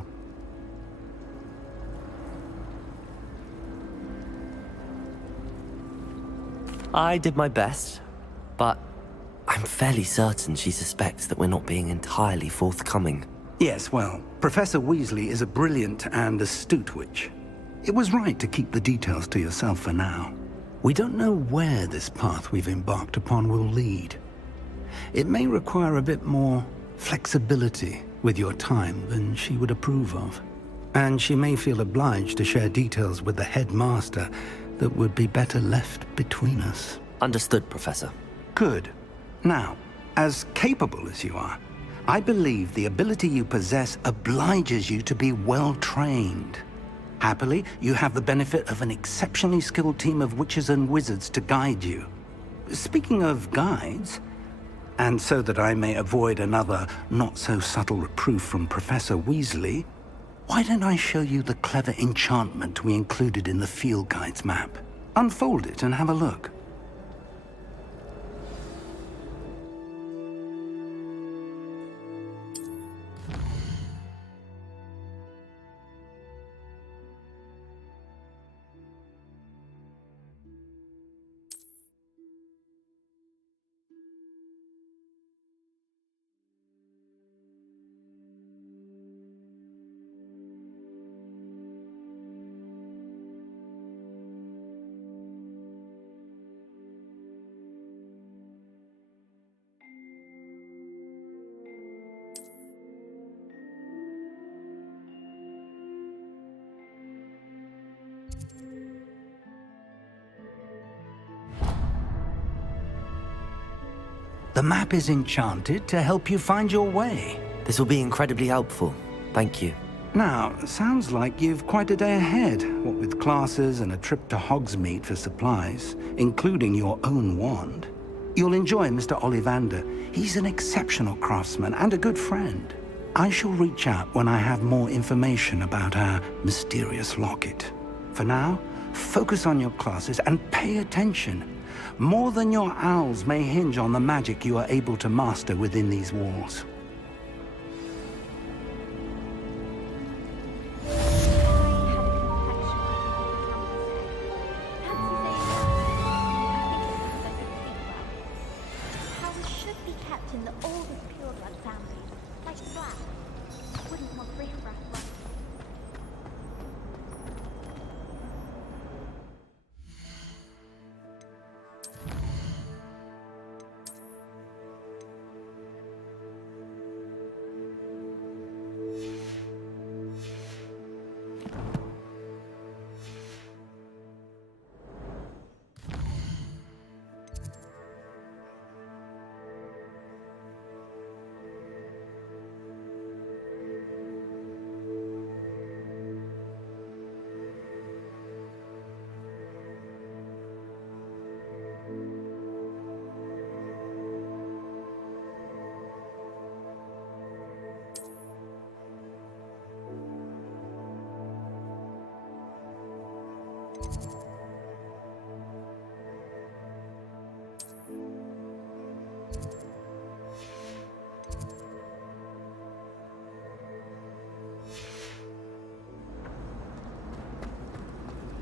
I did my best, but I'm fairly certain she suspects that we're not being entirely forthcoming. Yes, well, Professor Weasley is a brilliant and astute witch. It was right to keep the details to yourself for now. We don't know where this path we've embarked upon will lead. It may require a bit more flexibility with your time than she would approve of. And she may feel obliged to share details with the headmaster that would be better left between us. Understood, Professor. Good. Now, as capable as you are, I believe the ability you possess obliges you to be well-trained. Happily, you have the benefit of an exceptionally skilled team of witches and wizards to guide you. Speaking of guides, and so that I may avoid another not-so-subtle reproof from Professor Weasley, why don't I show you the clever enchantment we included in the field guide's map? Unfold it and have a look. The map is enchanted to help you find your way. This will be incredibly helpful. Thank you. Now, sounds like you've quite a day ahead, what with classes and a trip to Hogsmeade for supplies, including your own wand. You'll enjoy Mr. Ollivander. He's an exceptional craftsman and a good friend. I shall reach out when I have more information about our mysterious locket. For now, focus on your classes and pay attention. More than your owls may hinge on the magic you are able to master within these walls.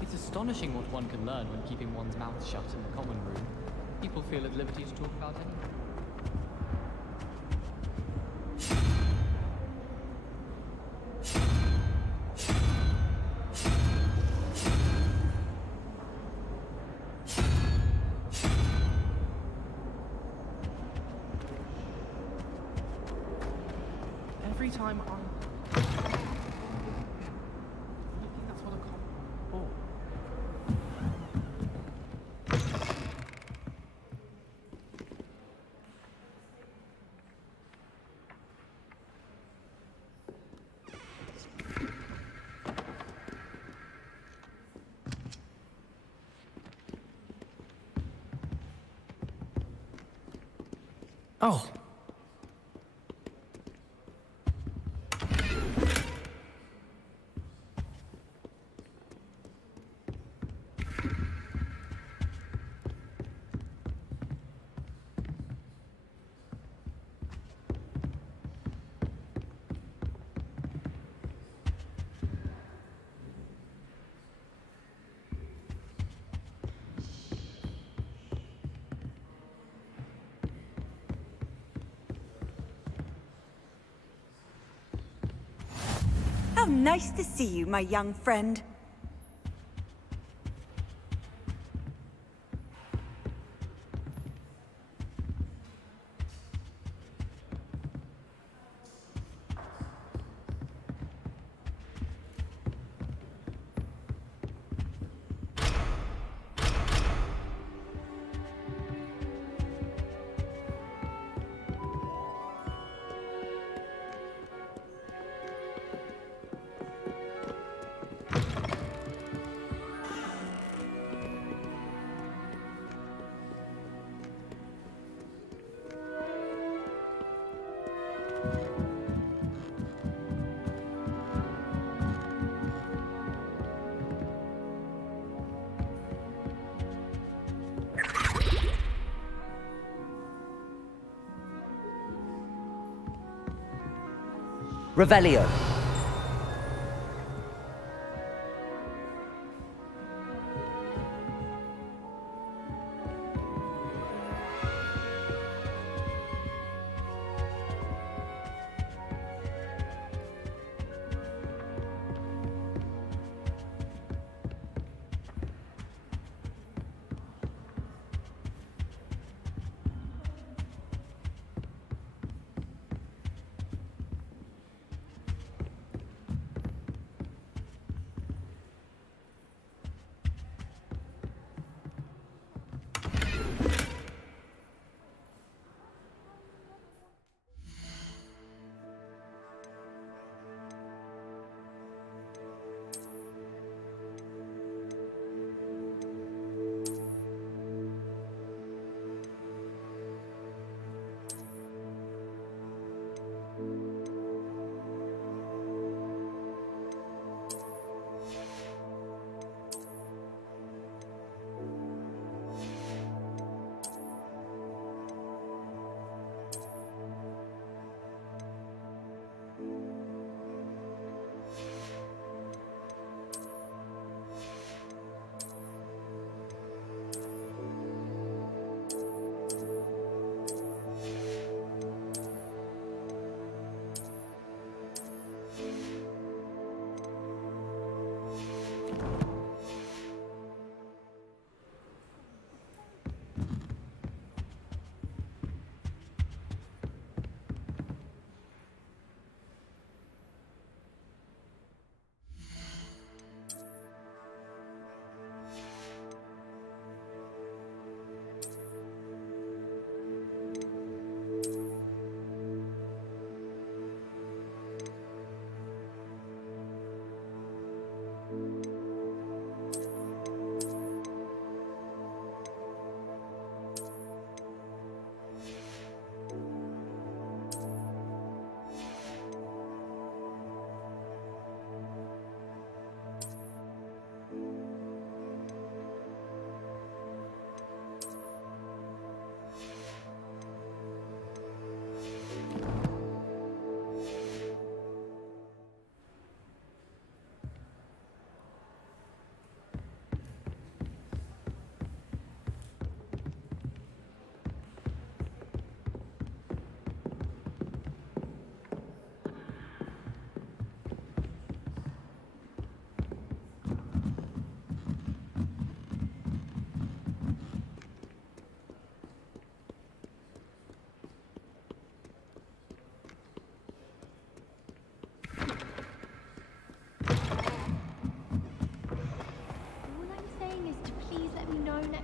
It's astonishing what one can learn when keeping one's mouth shut in the common room. People feel at liberty to talk about anything. Every time I think that's what a oh. Oh. How nice to see you, my young friend. Revelio.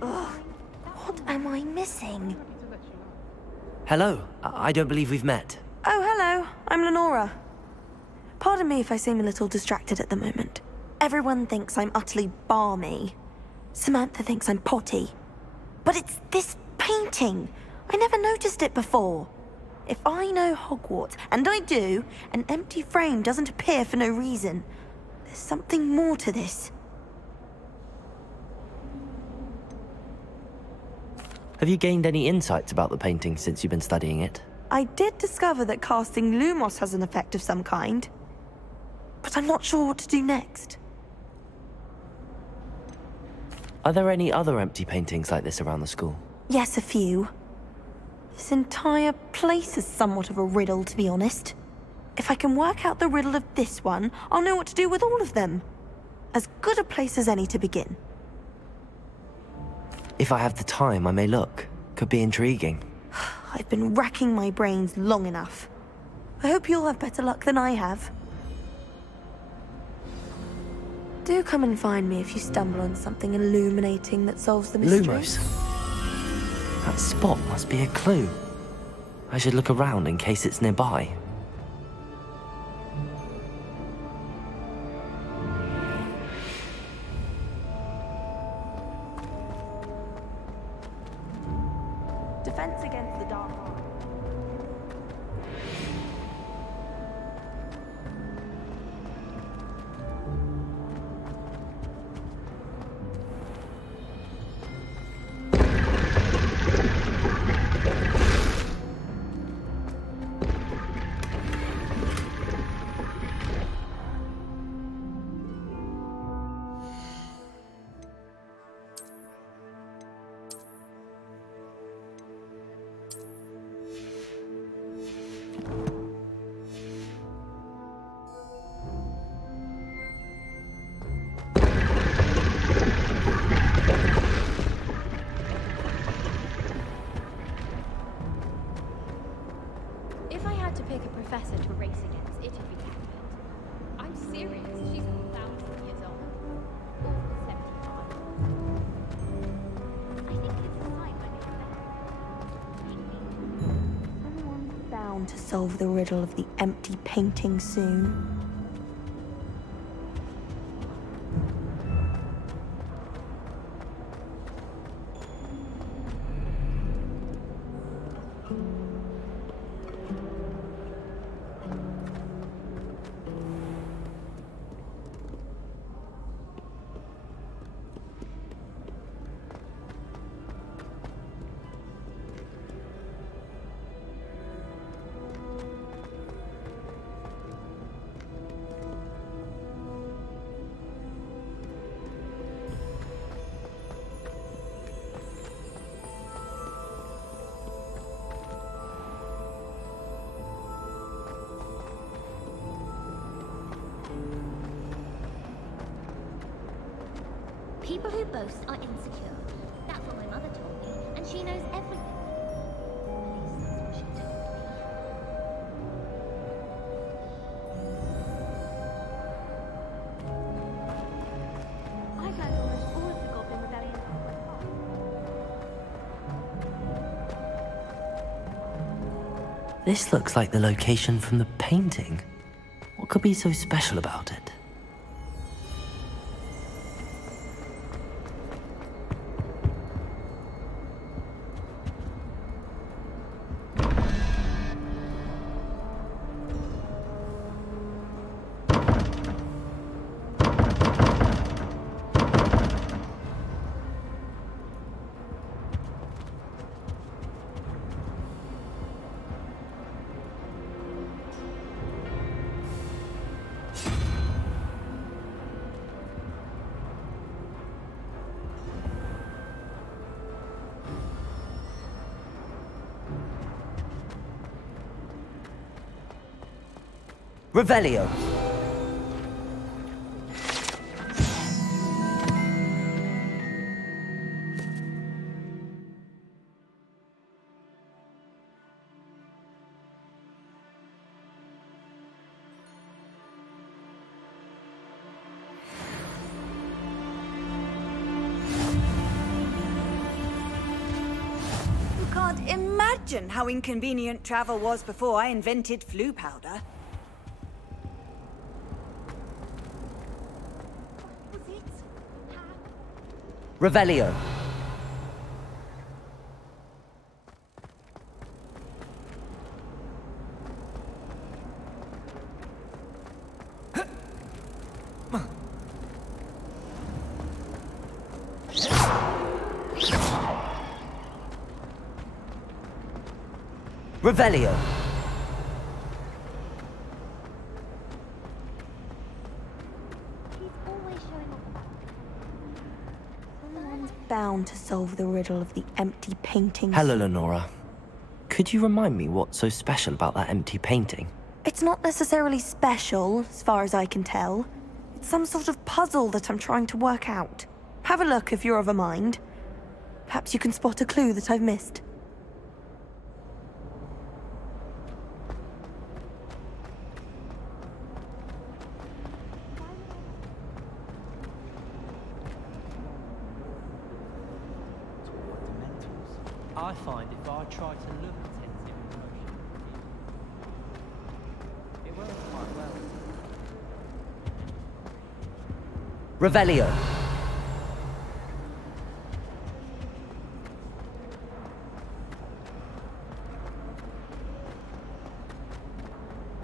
Ugh. What am I missing? Hello. I don't believe we've met. Oh, hello. I'm Lenora. Pardon me if I seem a little distracted at the moment. Everyone thinks I'm utterly balmy. Samantha thinks I'm potty. But it's this painting. I never noticed it before. If I know Hogwarts, and I do, an empty frame doesn't appear for no reason. There's something more to this. Have you gained any insights about the painting since you've been studying it? I did discover that casting Lumos has an effect of some kind, but I'm not sure what to do next. Are there any other empty paintings like this around the school? Yes, a few. This entire place is somewhat of a riddle, to be honest. If I can work out the riddle of this one, I'll know what to do with all of them. As good a place as any to begin. If I have the time, I may look. Could be intriguing. I've been racking my brains long enough. I hope you'll have better luck than I have. Do come and find me if you stumble on something illuminating that solves the mystery. Lumos. That spot must be a clue. I should look around in case it's nearby. Defense against the dark arts. If I had to pick a professor to race against, it'd be Catherine. I'm serious. She's 1,000 years old. Or 75. I think it's a sign when Someone's bound to solve the riddle of the empty painting soon. People who boast are insecure. That's what my mother told me, and she knows everything. At least that's what she told me. I've learned almost all of the Goblin Rebellion by This looks like the location from the painting. What could be so special about it? Revelio. can't imagine how inconvenient travel was before I invented flu powder. Revelio. Revelio. Someone's bound to solve the riddle of the empty painting. Hello, Lenora. Could you remind me what's so special about that empty painting? It's not necessarily special, as far as I can tell. It's some sort of puzzle that I'm trying to work out. Have a look if you're of a mind. Perhaps you can spot a clue that I've missed. I find if I try to look attentive and emotional, it works quite well. Revelio.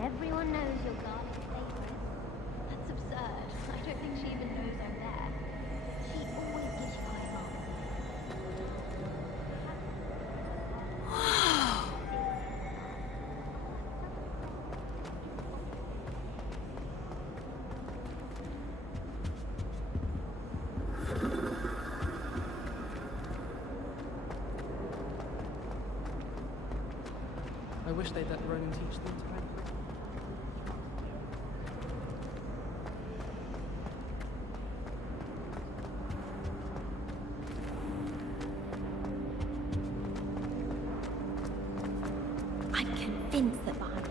Everyone knows you're Garlic favorite. That's absurd. I don't think she even knows I'm there. She always gives you high marks. I wish they'd let Ronan teach them to paint. I'm convinced that behind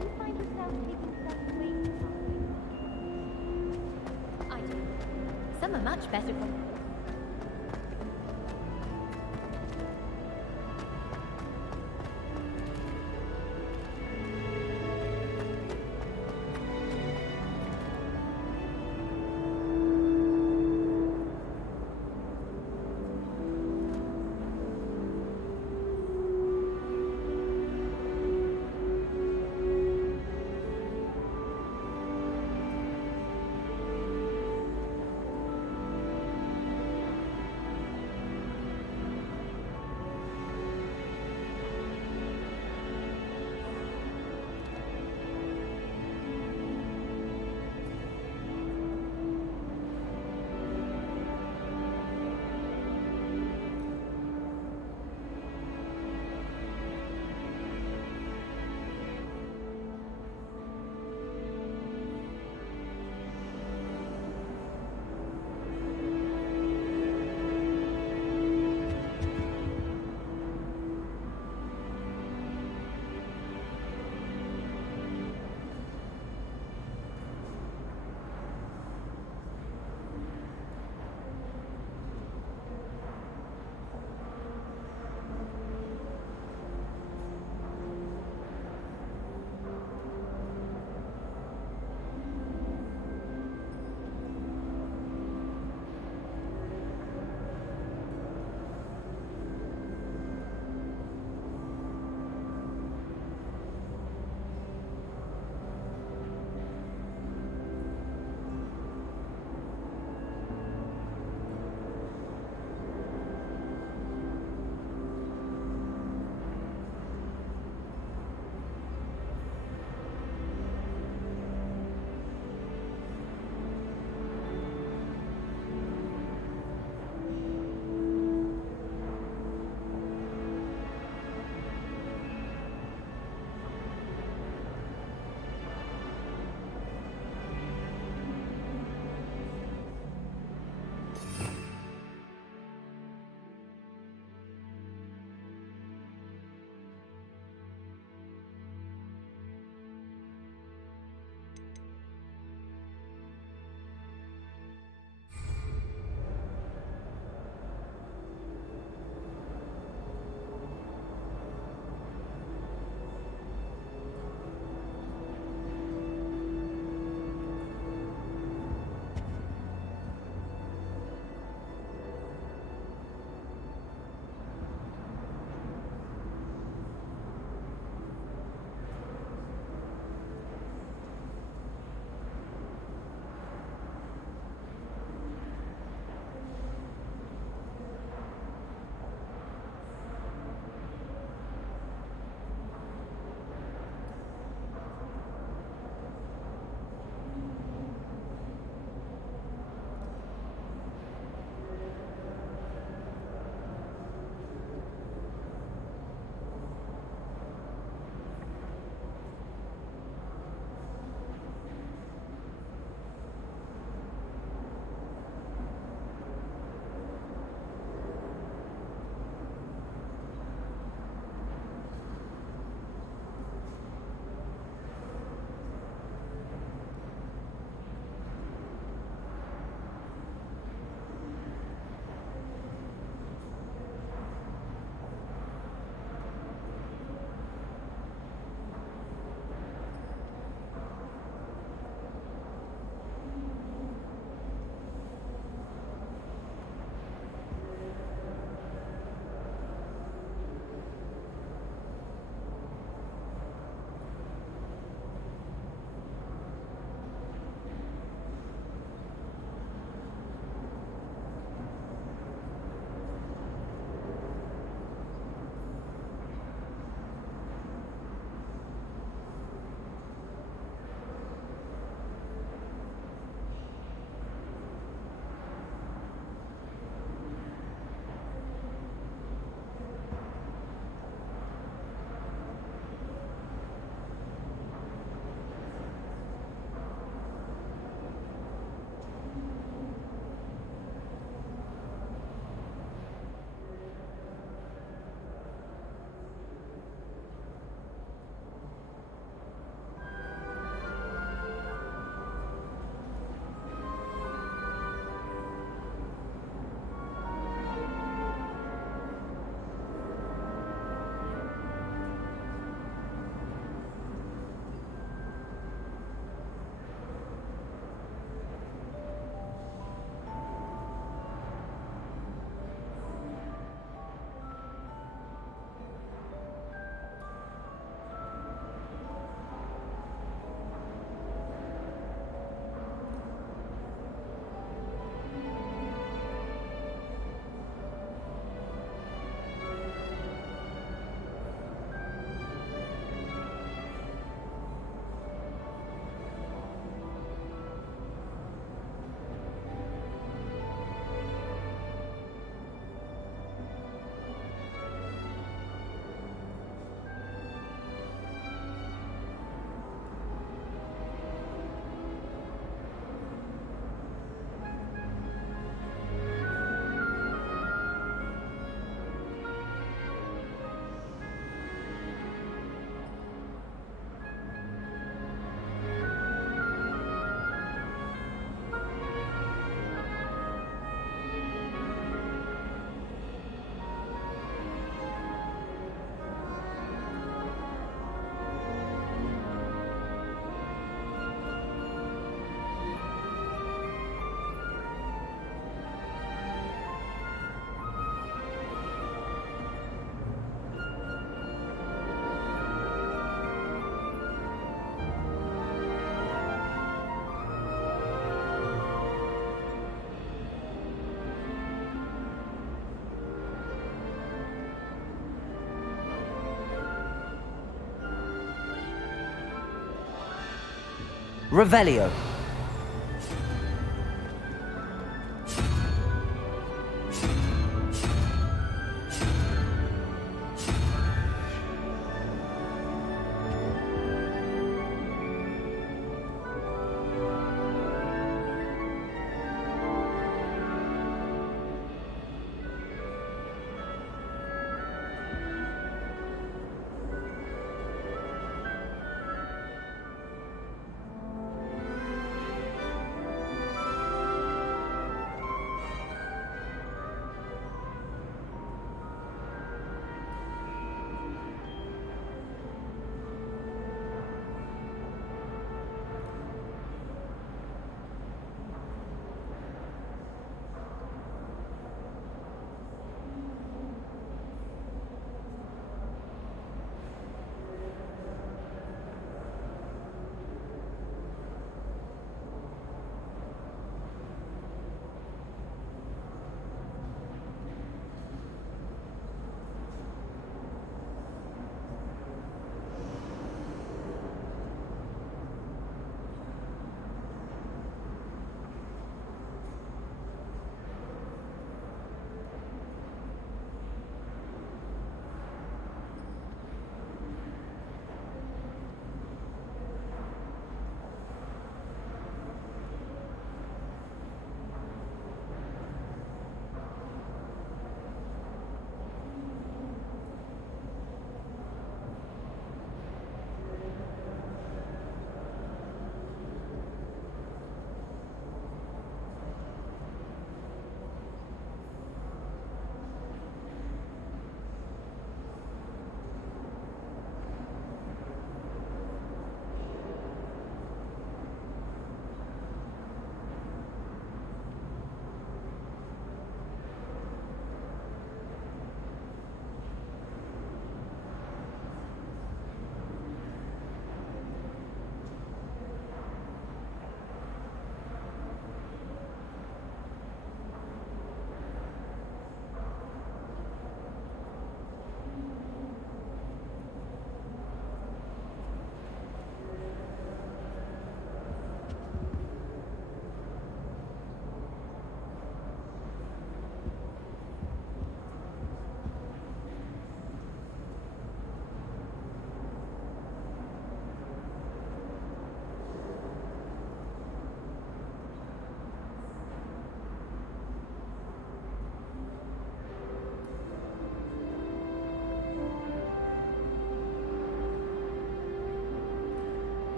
you find yourself taking self-away. I do. Some are much better from Revelio.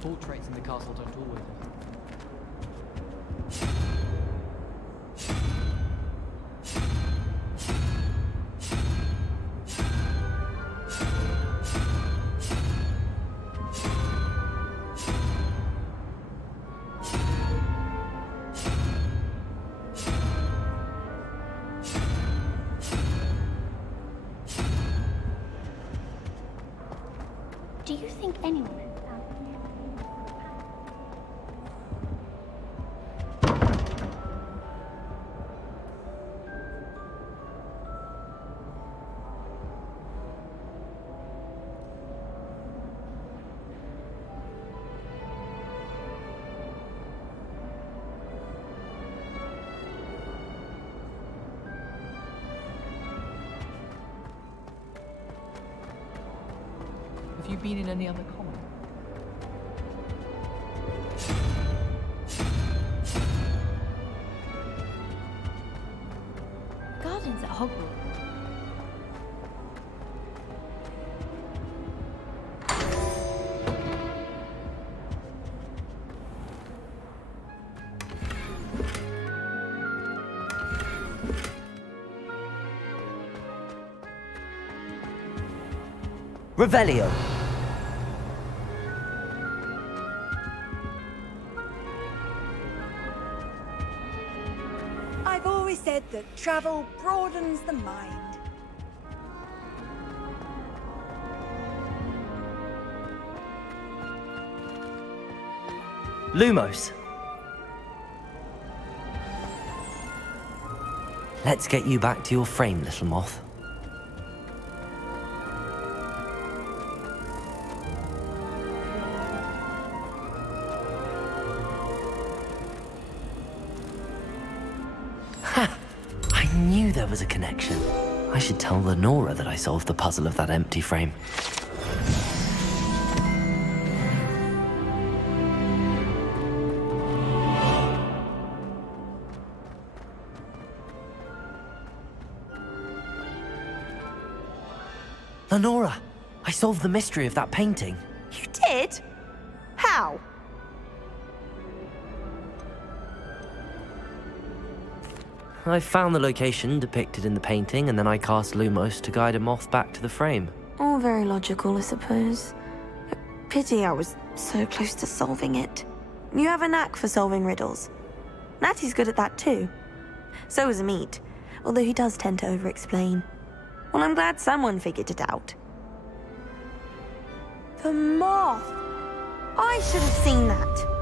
Portraits in the castle don't always. Do you think anyone has found Have you been in any other common? gardens at Hogwarts? Revelio. I've always said that travel broadens the mind. Lumos. Let's get you back to your frame, little moth. I knew there was a connection. I should tell Lenora that I solved the puzzle of that empty frame. Lenora, I solved the mystery of that painting. You did? How? I found the location depicted in the painting, and then I cast Lumos to guide a moth back to the frame. All very logical, I suppose. Pity I was so close to solving it. You have a knack for solving riddles. Natty's good at that too. So is Amit, although he does tend to over-explain. Well, I'm glad someone figured it out. The moth! I should have seen that.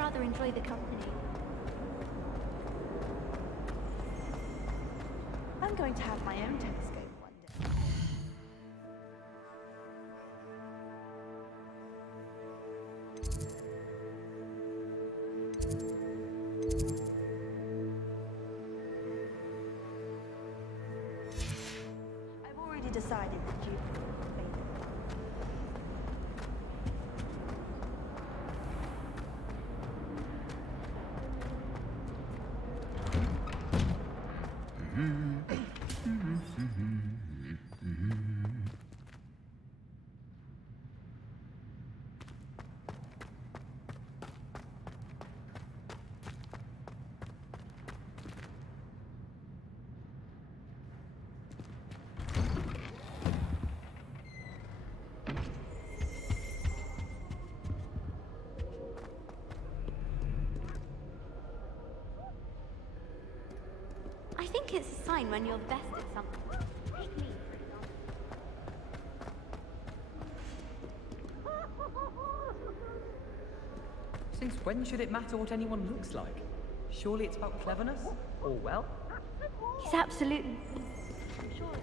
rather enjoy the company. I'm going to have my own telescope one day. I've already decided that you I think it's a sign when you're best at something. Take me, for example. Since when should it matter what anyone looks like? Surely it's about cleverness? Or wealth? He's absolutely... I'm sure of it.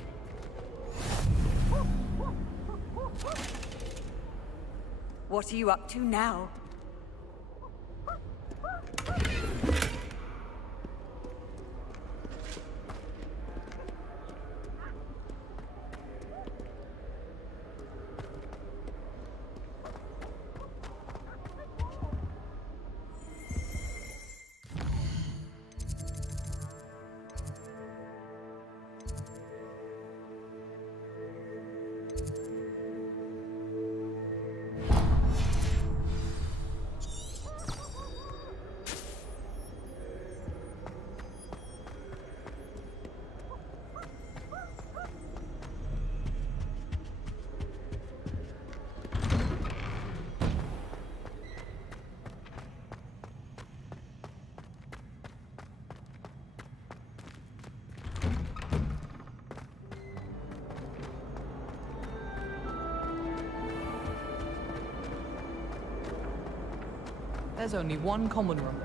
What are you up to now? There's only one common room.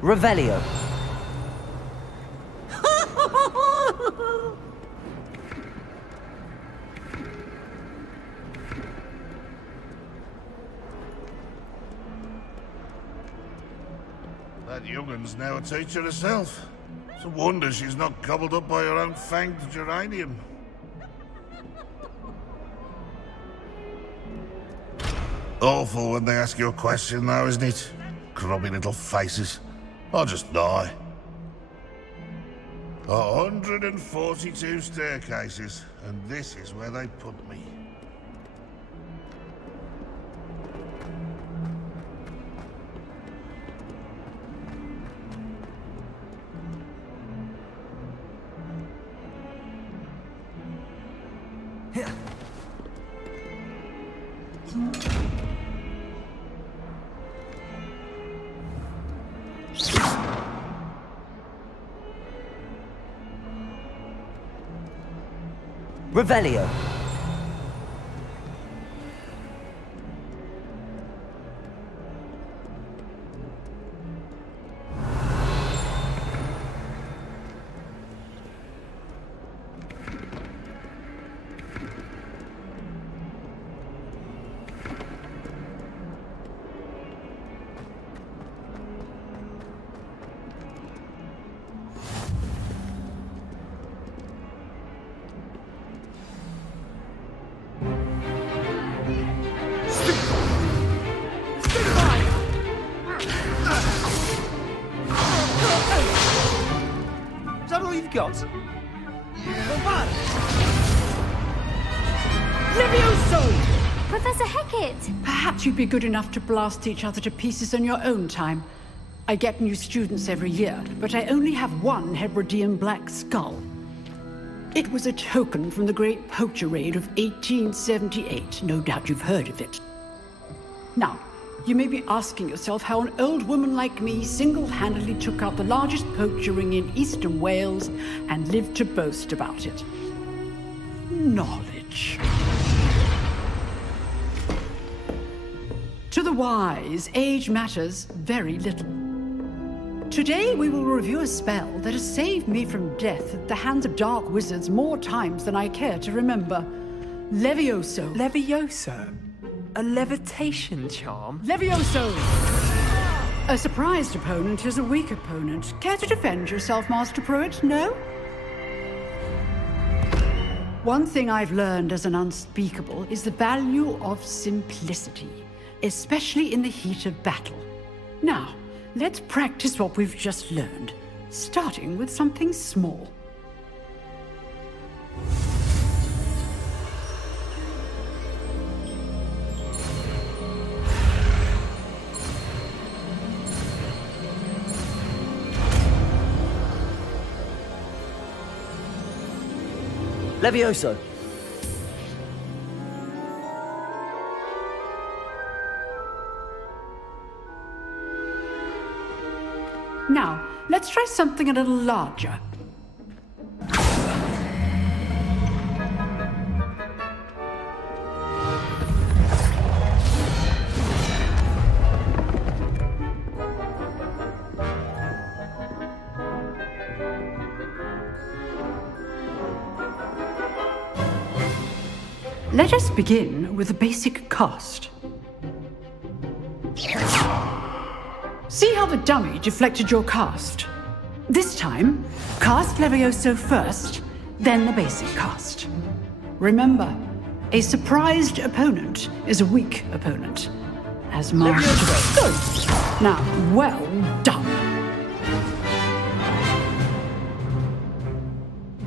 Revelio. That young'un's now a teacher herself. It's a wonder she's not gobbled up by her own fanged geranium. Awful when they ask you a question, though, isn't it? Grubby little faces. I'll just die. 142 staircases, and this is where they put me. Revelio. Is that all you've got? Levioso! Professor Hecat! Perhaps you'd be good enough to blast each other to pieces in your own time. I get new students every year, but I only have one Hebridean black skull. It was a token from the Great Poacher Raid of 1878. No doubt you've heard of it. Now, you may be asking yourself how an old woman like me single-handedly took out the largest poacher ring in eastern Wales and lived to boast about it. Knowledge. To the wise, age matters very little. Today we will review a spell that has saved me from death at the hands of dark wizards more times than I care to remember. Levioso. Levioso? A levitation charm? Levioso! A surprised opponent is a weak opponent. Care to defend yourself, Master Pruitt? No? One thing I've learned as an unspeakable is the value of simplicity, especially in the heat of battle. Now, let's practice what we've just learned, starting with something small. Levioso. Now, let's try something a little larger. Let us begin with the basic cast. See how the dummy deflected your cast? This time, cast Levioso first, then the basic cast. Remember, a surprised opponent is a weak opponent. As Master. Good. Now, well done.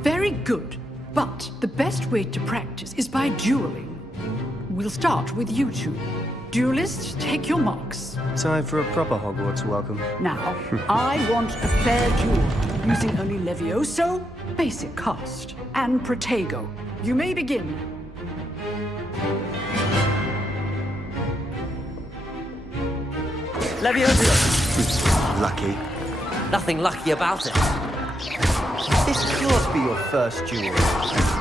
Very good. But the best way to practice is by dueling. We'll start with you two. Duelists, take your marks. Time for a proper Hogwarts welcome. Now, I want a fair duel, using only Levioso, basic cast, and Protego. You may begin. Levioso! Lucky. Nothing lucky about it. This can't be your first duel.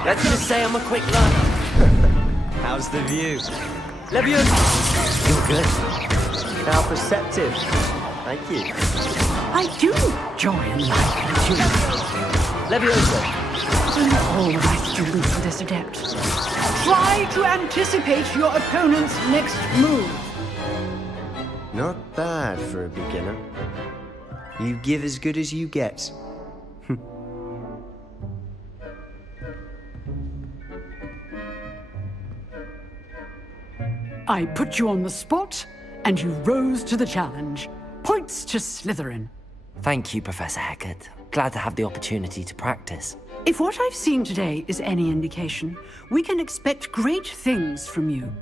Let's just say I'm a quick learner. How's the view? Levioso! You're good. How perceptive. Thank you. I do enjoy a lively duel. Levioso! Not all of my students are this adept. Try to anticipate your opponent's next move. Not bad for a beginner. You give as good as you get. I put you on the spot, and you rose to the challenge. Points to Slytherin. Thank you, Professor Hecat. Glad to have the opportunity to practice. If what I've seen today is any indication, we can expect great things from you.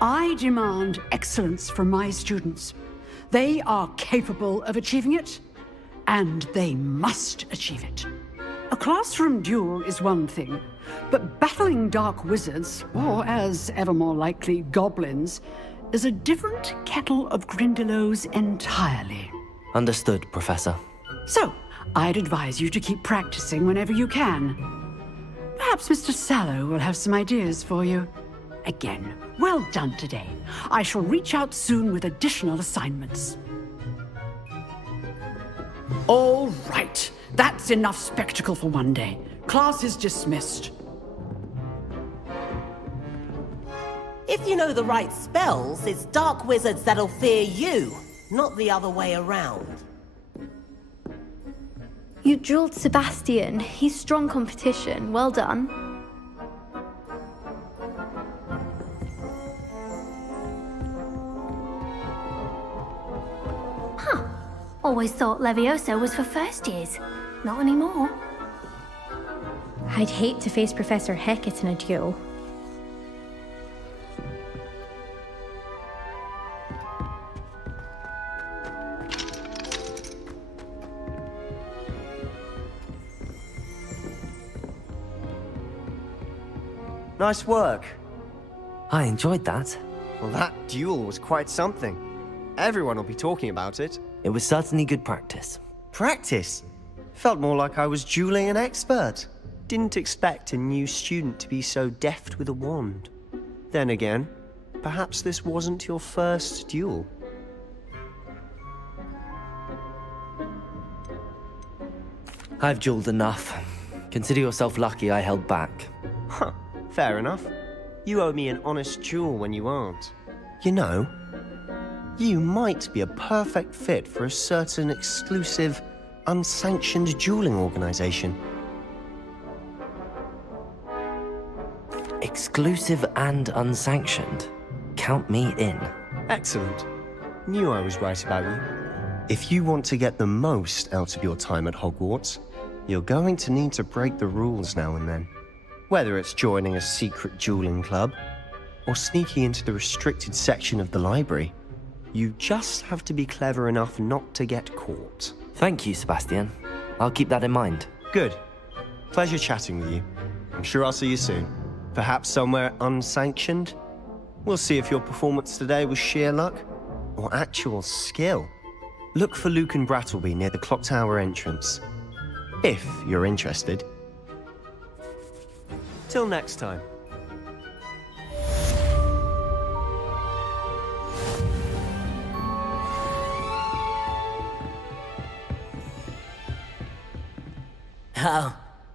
I demand excellence from my students. They are capable of achieving it, and they must achieve it. A classroom duel is one thing, But battling dark wizards, or as ever more likely, goblins, is a different kettle of Grindylows entirely. Understood, Professor. So, I'd advise you to keep practicing whenever you can. Perhaps Mr. Sallow will have some ideas for you. Again, well done today. I shall reach out soon with additional assignments. All right, that's enough spectacle for one day. Class is dismissed. If you know the right spells, it's dark wizards that'll fear you, not the other way around. You drilled Sebastian. He's strong competition. Well done. Huh. Always thought Levioso was for first years. Not anymore. I'd hate to face Professor Hecat in a duel. Nice work. I enjoyed that. Well, that duel was quite something. Everyone will be talking about it. It was certainly good practice. Practice? Felt more like I was dueling an expert. Didn't expect a new student to be so deft with a wand. Then again, perhaps this wasn't your first duel. I've dueled enough. Consider yourself lucky I held back. Huh, fair enough. You owe me an honest duel when you aren't. You know, you might be a perfect fit for a certain exclusive, unsanctioned dueling organization. Exclusive and unsanctioned. Count me in. Excellent. Knew I was right about you. If you want to get the most out of your time at Hogwarts, you're going to need to break the rules now and then. Whether it's joining a secret dueling club, or sneaking into the restricted section of the library, you just have to be clever enough not to get caught. Thank you, Sebastian. I'll keep that in mind. Good. Pleasure chatting with you. I'm sure I'll see you soon. Perhaps somewhere unsanctioned? We'll see if your performance today was sheer luck or actual skill. Look for Luke and Brattleby near the clock tower entrance. If you're interested. Till next time. Oh,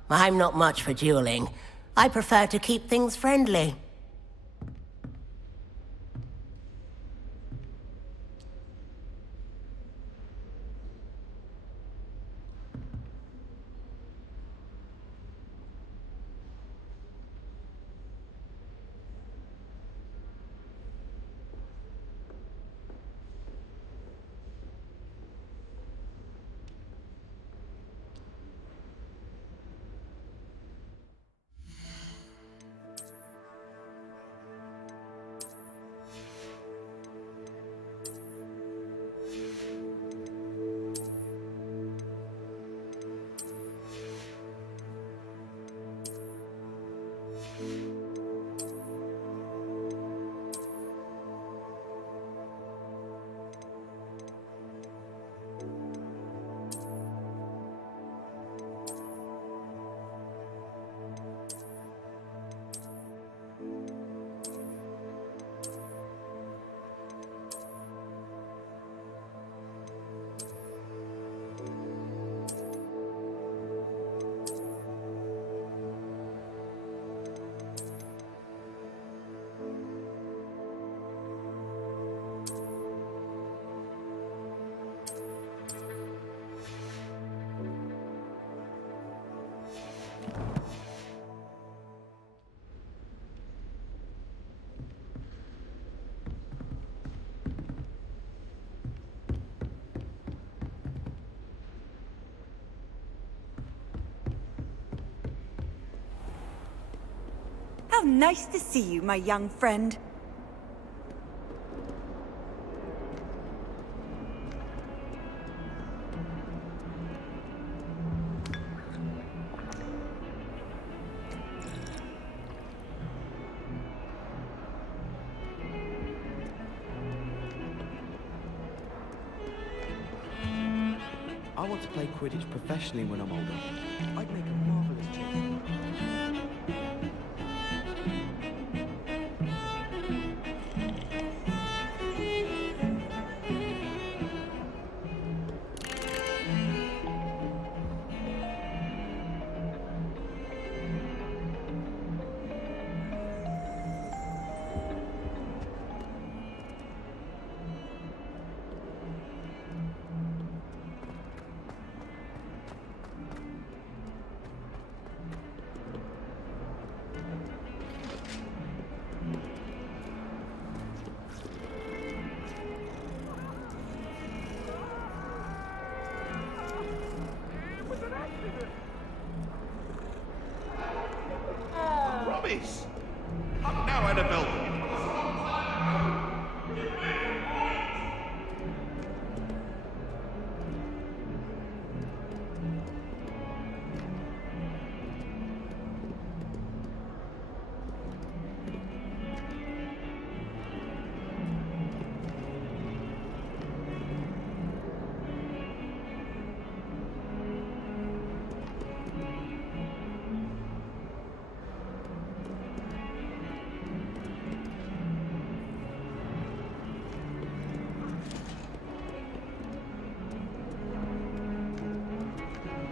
I'm not much for dueling. I prefer to keep things friendly. How nice to see you, my young friend. want to play Quidditch professionally when I'm older, I'd make a marvelous champion. Rubbish! I'm now Annabelle.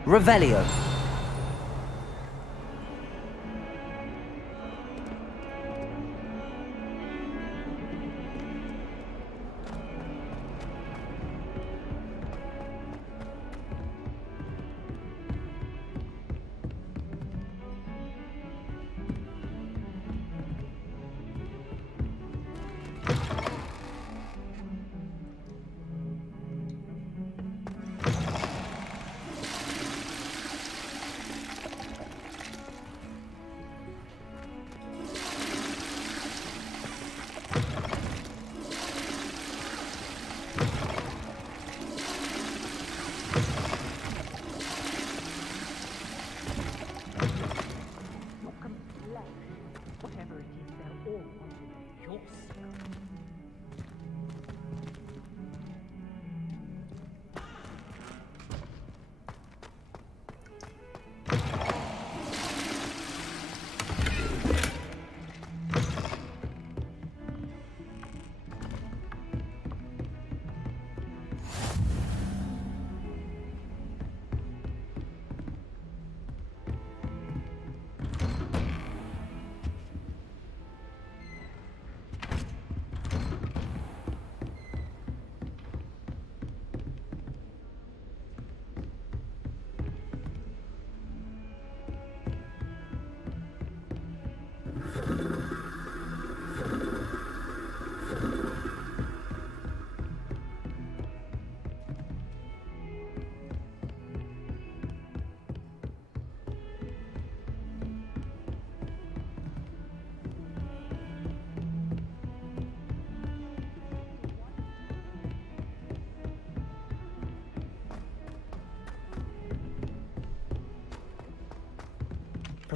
Revelio.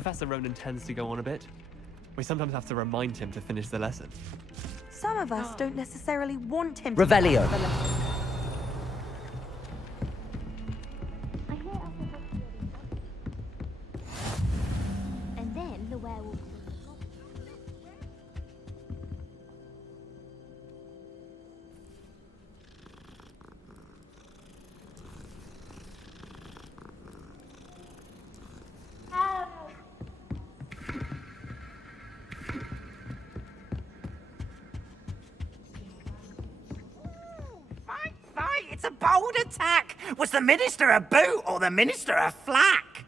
Professor Ronan tends to go on a bit. We sometimes have to remind him to finish the lesson. Some of us don't necessarily want him Revelio. to finish the lesson. And then the werewolf. It's a bold attack! Was the Minister a boot or the Minister a flack?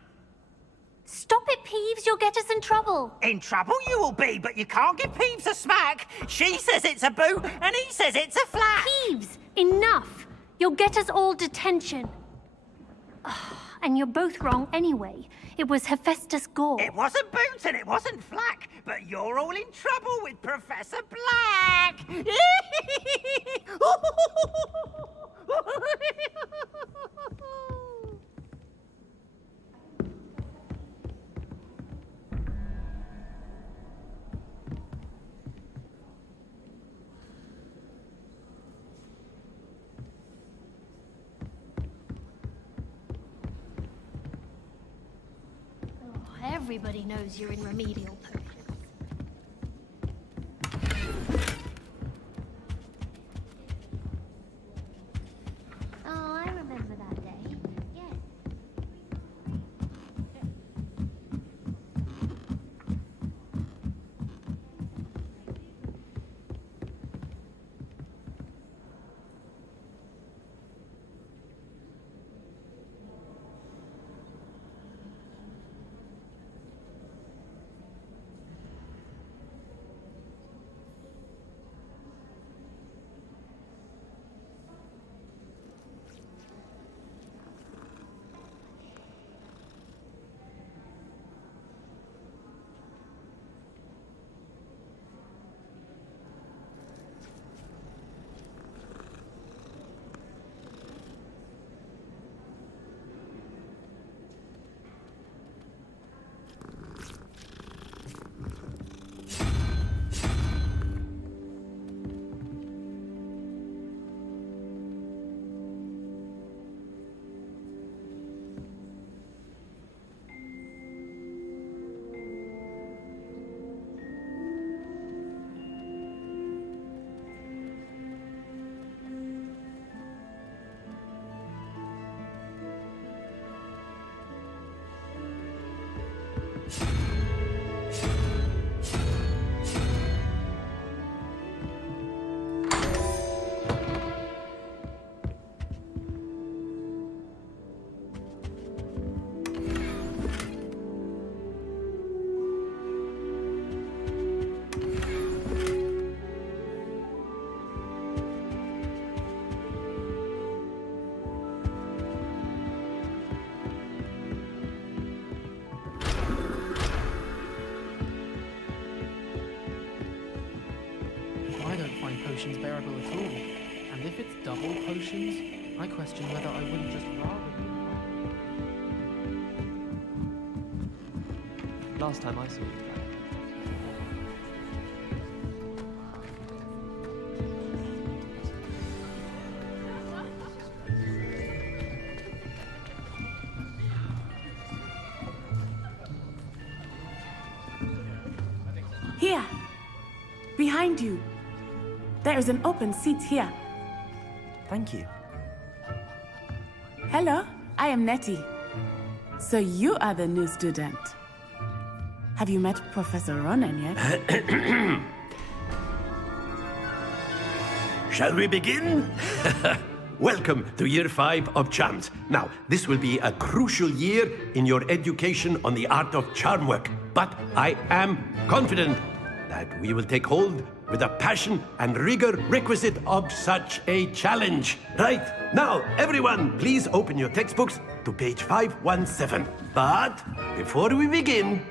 Stop it, Peeves, you'll get us in trouble. In trouble you will be, but you can't give Peeves a smack. She says it's a boot and he says it's a flack. Peeves, enough! You'll get us all detention. And you're both wrong anyway. It was Hephaestus Gore. It wasn't boot and it wasn't flack, but you're all in trouble with Professor Black. Everybody knows you're in remedial potions. Oh, I remember that day. Yes. Potions bearable at all, and if it's double potions, I question whether I wouldn't just rather be. Last time I saw you, Here! Behind you! There is an open seat here. Thank you. Hello, I am Nettie. So you are the new student. Have you met Professor Ronan yet? Shall we begin? Welcome to Year 5 of Charms. Now, this will be a crucial year in your education on the art of charm work, but I am confident that we will take hold with the passion and rigor requisite of such a challenge. Right, now, everyone, please open your textbooks to page 517. But before we begin,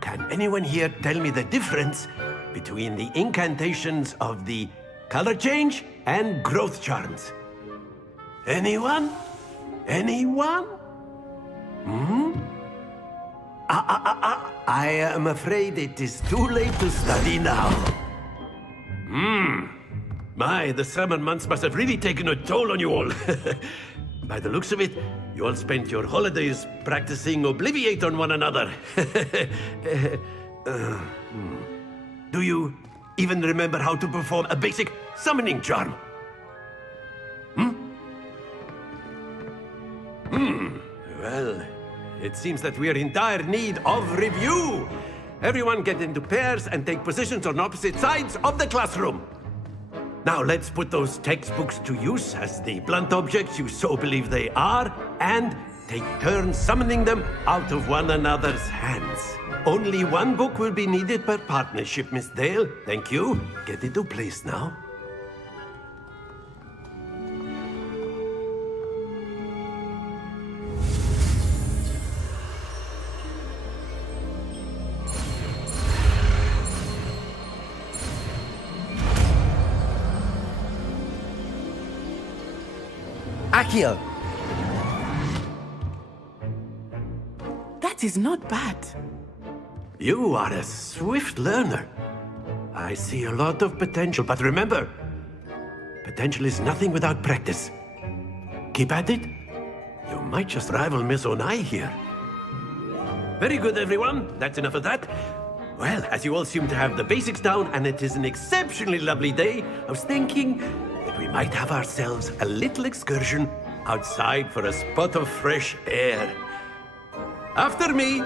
can anyone here tell me the difference between the incantations of the color change and growth charms? Anyone? Anyone? I am afraid it is too late to study now. My, the summer months must have really taken a toll on you all. By the looks of it, you all spent your holidays practicing Obliviate on one another. Do you even remember how to perform a basic summoning charm? Well, it seems that we are in dire need of review. Everyone get into pairs and take positions on opposite sides of the classroom. Now let's put those textbooks to use as the blunt objects you so believe they are, and take turns summoning them out of one another's hands. Only one book will be needed per partnership, Miss Dale. Thank you. Get into place now. Accio! That is not bad. You are a swift learner. I see a lot of potential, but remember, potential is nothing without practice. Keep at it. You might just rival Miss Onai here. Very good, everyone. That's enough of that. Well, as you all seem to have the basics down, and it is an exceptionally lovely day, I was thinking that we might have ourselves a little excursion outside for a spot of fresh air. After me.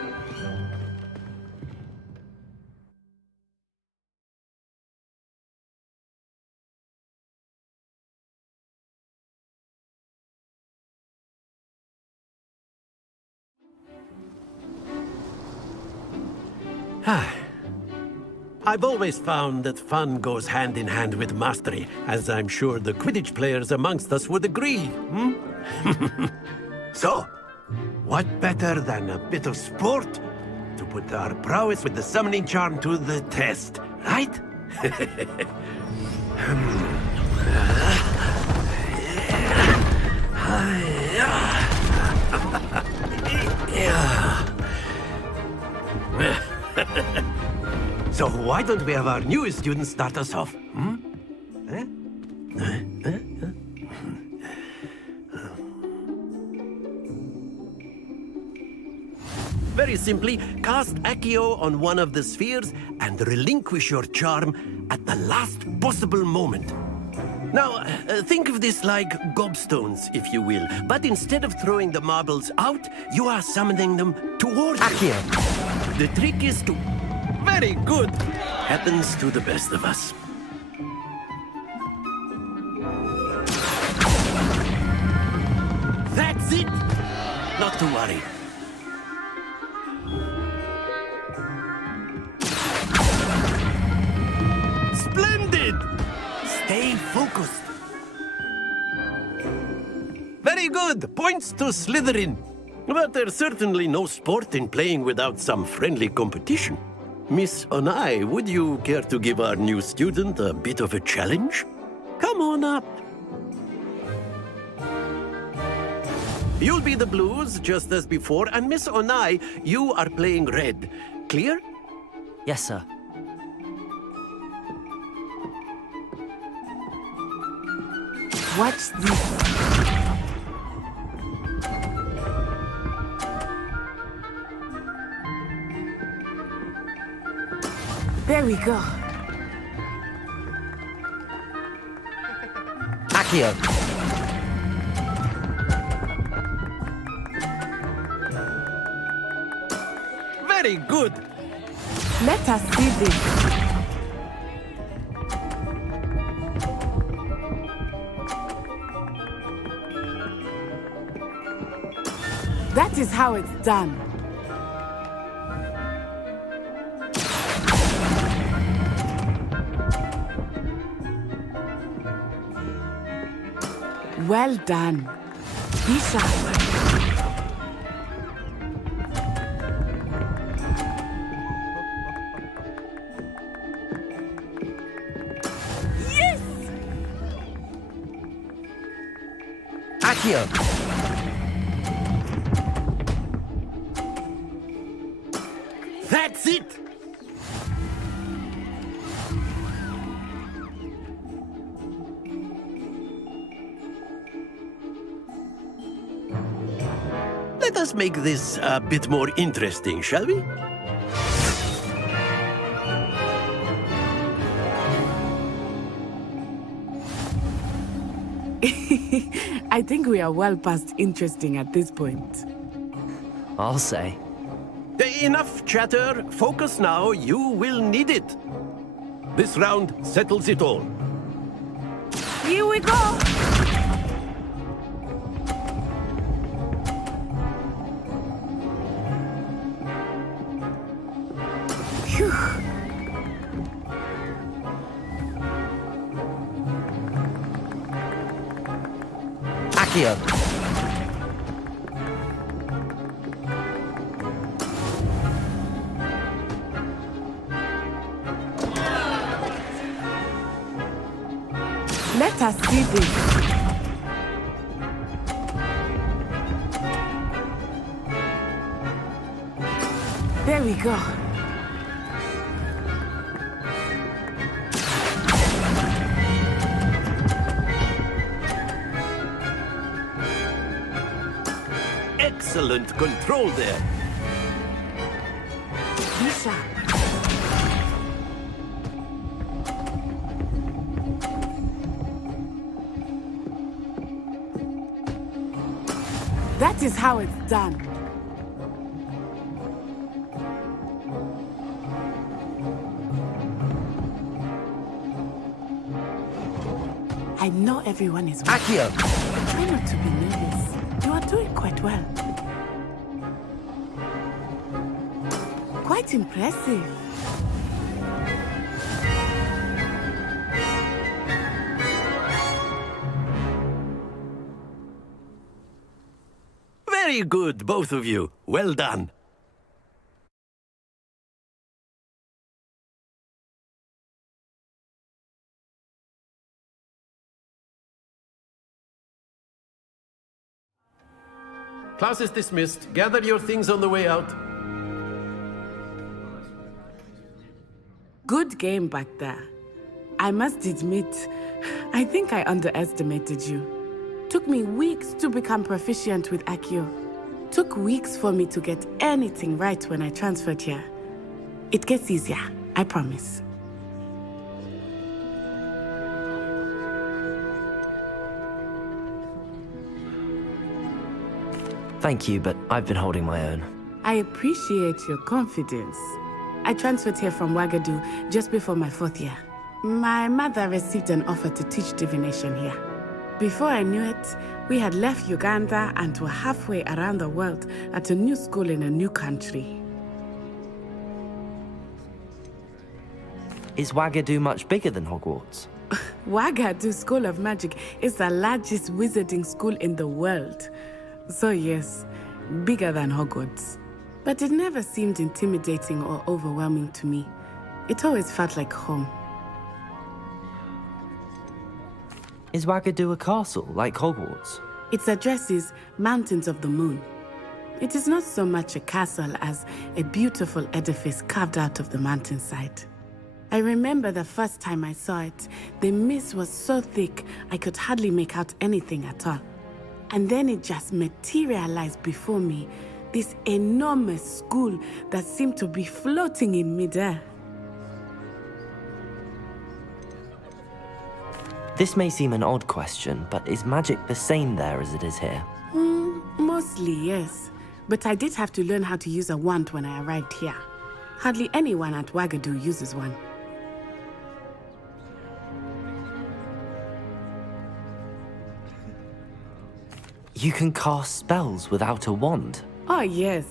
I've always found that fun goes hand in hand with mastery, as I'm sure the Quidditch players amongst us would agree. So, what better than a bit of sport to put our prowess with the summoning charm to the test, right? So why don't we have our newest student start us off? Very simply, cast Accio on one of the spheres and relinquish your charm at the last possible moment. Now, think of this like gobstones, if you will. But instead of throwing the marbles out, you are summoning them towards Accio. The trick is to... Very good! Happens to the best of us. That's it! Not to worry. Splendid! Stay focused. Very good! Points to Slytherin. But there's certainly no sport in playing without some friendly competition. Miss Onai, would you care to give our new student a bit of a challenge? Come on up. You'll be the blues, just as before, and Miss Onai, you are playing red. Clear? Yes, sir. What's this? There we go. Accio. Very good. Let us see this. That is how it's done. Well done. Be sharp. Yes! Accio. That's it! Let us make this a bit more interesting, shall we? I think we are well past interesting at this point. I'll say. Enough chatter. Focus now. You will need it. This round settles it all. Here we go! Phew. Accio. Let us see this. There we go. Excellent control there. sharp. That is how it's done. I know everyone is watching. Accio! Try not to be nervous. You are doing quite well. Quite impressive. Very good, both of you. Well done. Class is dismissed. Gather your things on the way out. Good game back there. I must admit, I think I underestimated you. Took me weeks to become proficient with Accio. Took weeks for me to get anything right when I transferred here. It gets easier, I promise. Thank you, but I've been holding my own. I appreciate your confidence. I transferred here from Ouagadougou just before my 4th year. My mother received an offer to teach divination here. Before I knew it, we had left Uganda and were halfway around the world at a new school in a new country. Is Ouagadougou much bigger than Hogwarts? Ouagadougou School of Magic is the largest wizarding school in the world. So yes, bigger than Hogwarts. But it never seemed intimidating or overwhelming to me. It always felt like home. Is Ouagadougou a castle, like Hogwarts? Its address is Mountains of the Moon. It is not so much a castle as a beautiful edifice carved out of the mountainside. I remember the first time I saw it, the mist was so thick I could hardly make out anything at all. And then it just materialized before me, this enormous school that seemed to be floating in midair. This may seem an odd question, but is magic the same there as it is here? Mostly, yes. But I did have to learn how to use a wand when I arrived here. Hardly anyone at Ouagadougou uses one. You can cast spells without a wand? Oh, yes.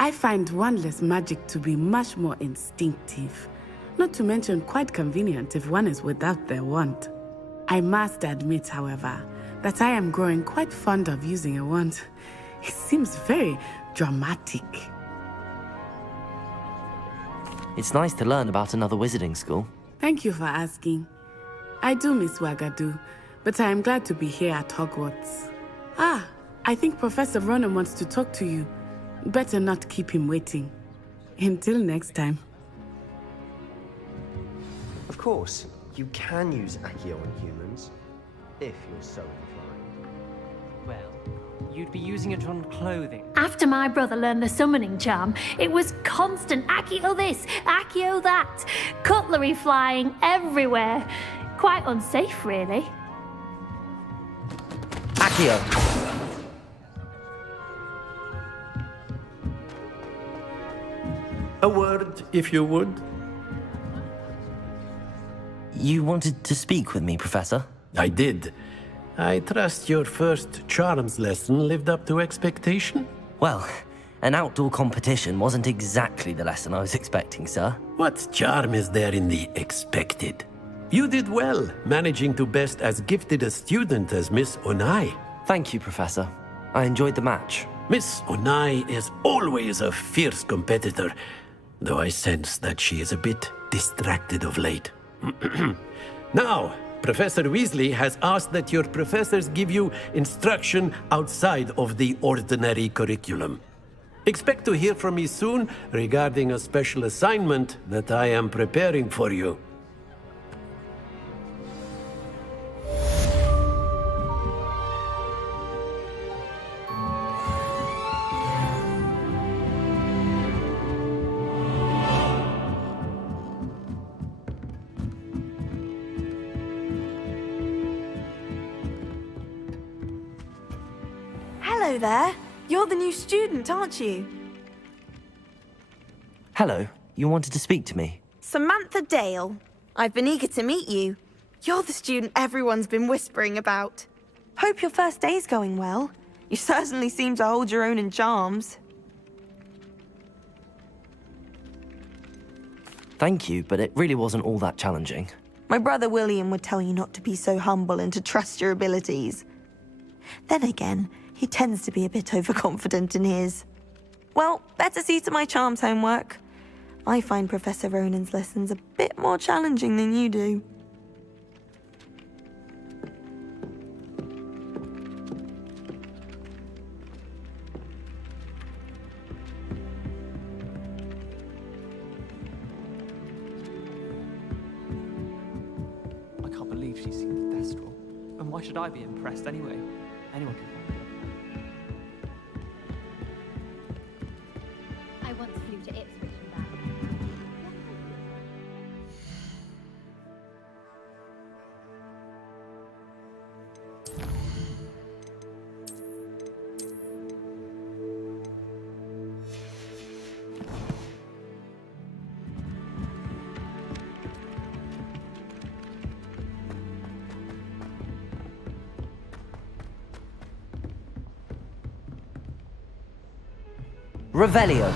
I find wandless magic to be much more instinctive. Not to mention quite convenient if one is without their wand. I must admit, however, that I am growing quite fond of using a wand. It seems very dramatic. It's nice to learn about another wizarding school. Thank you for asking. I do miss Ouagadougou, but I am glad to be here at Hogwarts. Ah, I think Professor Ronan wants to talk to you. Better not keep him waiting. Until next time. Of course, you can use Accio on humans, if you're so inclined. Well, you'd be using it on clothing. After my brother learned the summoning charm, it was constant Accio this, Accio that. Cutlery flying everywhere. Quite unsafe, really. Accio! A word, if you would. You wanted to speak with me, Professor? I did. I trust your first charms lesson lived up to expectation? Well, an outdoor competition wasn't exactly the lesson I was expecting, sir. What charm is there in the expected? You did well, managing to best as gifted a student as Miss Onai. Thank you, Professor. I enjoyed the match. Miss Onai is always a fierce competitor, though I sense that she is a bit distracted of late. Now, Professor Weasley has asked that your professors give you instruction outside of the ordinary curriculum. Expect to hear from me soon regarding a special assignment that I am preparing for you. Hello there. You're the new student, aren't you? Hello, you wanted to speak to me? Samantha Dale. I've been eager to meet you. You're the student everyone's been whispering about. Hope your first day's going well. You certainly seem to hold your own in charms. Thank you, but it really wasn't all that challenging. My brother William would tell you not to be so humble and to trust your abilities. Then again, he tends to be a bit overconfident in his. Well, better see to my charms homework. I find Professor Ronan's lessons a bit more challenging than you do. I can't believe she seems thestral. And why should I be impressed anyway? Anyone can find it. I once flew to Ipswich and back. Revelio.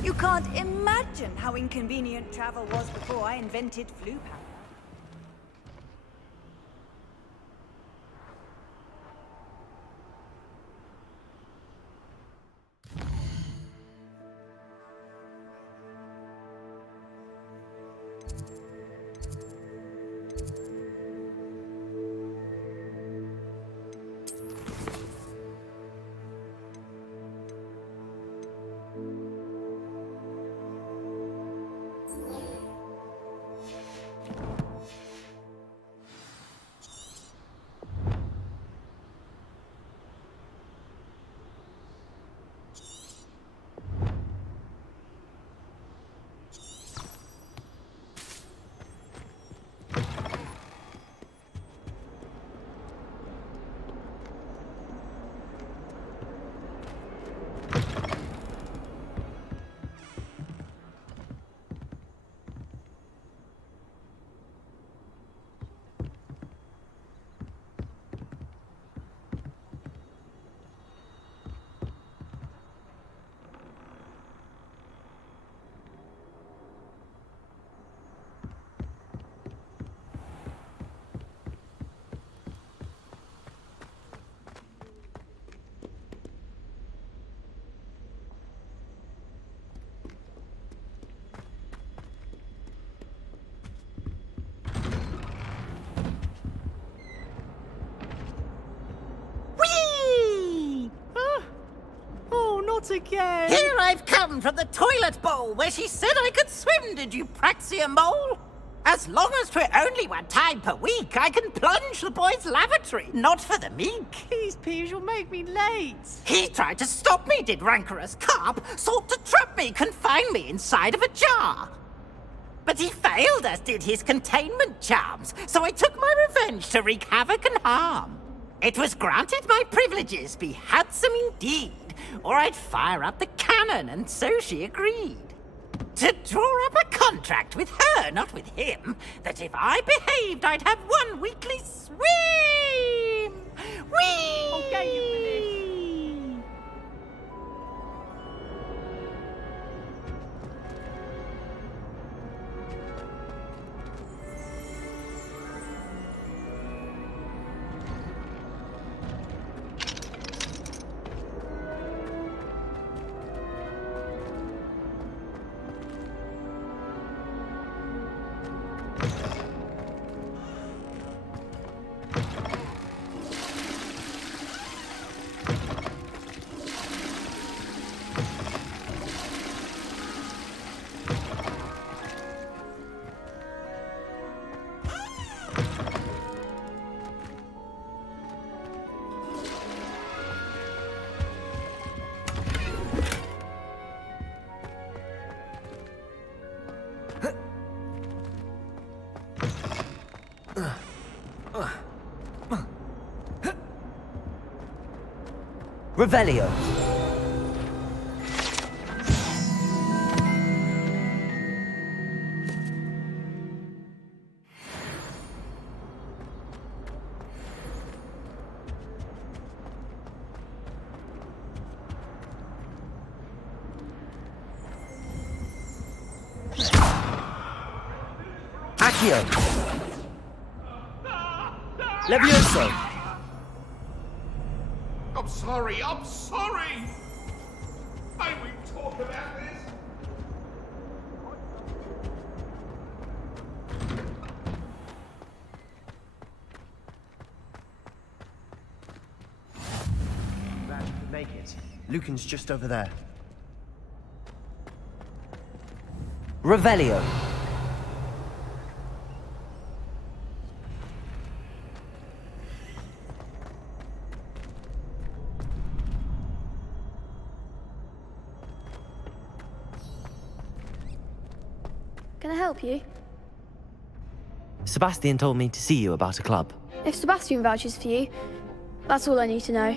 You can't imagine how inconvenient travel was before I invented flu powder. Not again! Here I've come from the toilet bowl where she said I could swim, did you praxia mole? As long as 'twere only one time per week, I can plunge the boy's lavatory, not for the meek. Please, Piers, you'll make me late. He tried to stop me, did rancorous carp, sought to trap me, confine me inside of a jar. But he failed, as did his containment charms, so I took my revenge to wreak havoc and harm. It was granted my privileges be handsome indeed, or I'd fire up the cannon, and so she agreed. To draw up a contract with her, not with him, that if I behaved, I'd have one weekly swim! Whee! Okay, you finished. Revelio. Accio. Levioso. I'm sorry, I'm sorry! May we talk about this? Glad you could make it. Lucan's just over there. Revelio. Can I help you? Sebastian told me to see you about a club. If Sebastian vouches for you, that's all I need to know.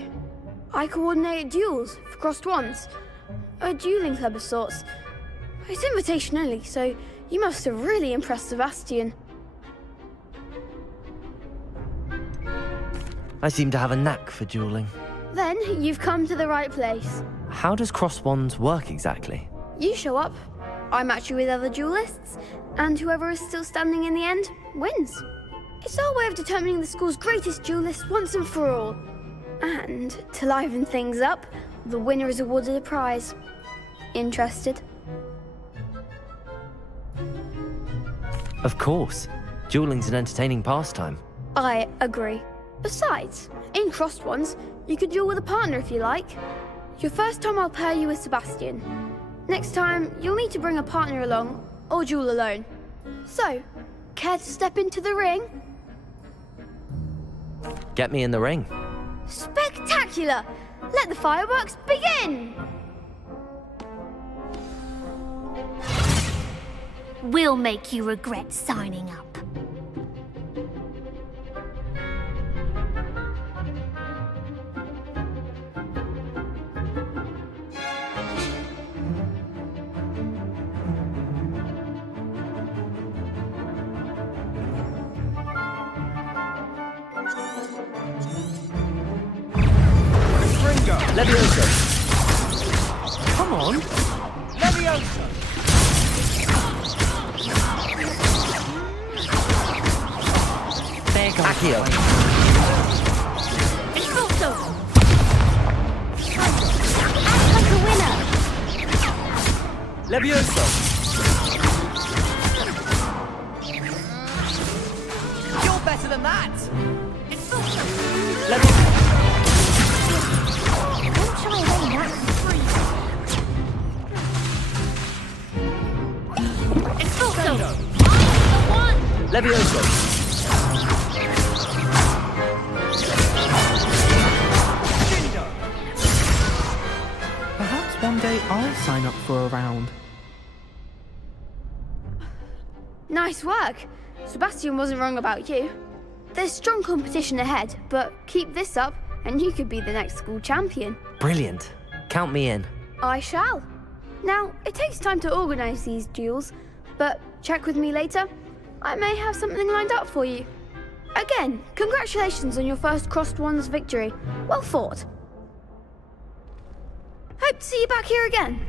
I coordinate duels for crossed ones. A dueling club of sorts. It's invitation only, so you must have really impressed Sebastian. I seem to have a knack for dueling. Then you've come to the right place. How does cross wands work exactly? You show up, I match you with other duelists, and whoever is still standing in the end wins. It's our way of determining the school's greatest duelist once and for all. And to liven things up, the winner is awarded a prize. Interested? Of course. Dueling's an entertaining pastime. I agree. Besides, in crossed ones, you could duel with a partner if you like. Your first time I'll pair you with Sebastian. Next time, you'll need to bring a partner along, or duel alone. So, care to step into the ring? Get me in the ring. Spectacular! Let the fireworks begin! We'll make you regret signing up. Levioso. Come on! Levioso. There goes Accio. Expulso! Act like a winner! Levioso. You're better than that! Expulso! Levioso. Don't shy away now. Expulso! I'm the one! Levioso. Perhaps one day I'll sign up for a round. Nice work. Sebastian wasn't wrong about you. There's strong competition ahead, but keep this up and you could be the next school champion. Brilliant. Count me in. I shall. Now, it takes time to organise these duels, but check with me later. I may have something lined up for you. Again, congratulations on your first Crossed Ones victory. Well fought. Hope to see you back here again.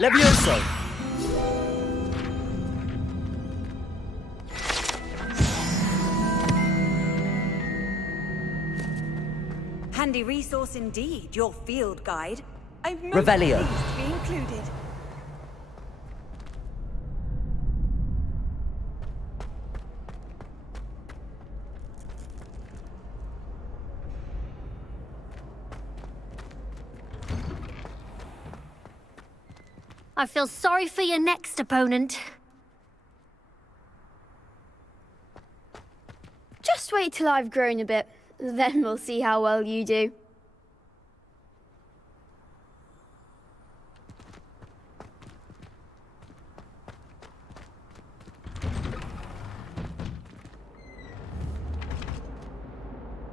Levioso. Handy resource indeed, your field guide. I'm most Revelio. pleased to be included. I feel sorry for your next opponent. Just wait till I've grown a bit, then we'll see how well you do.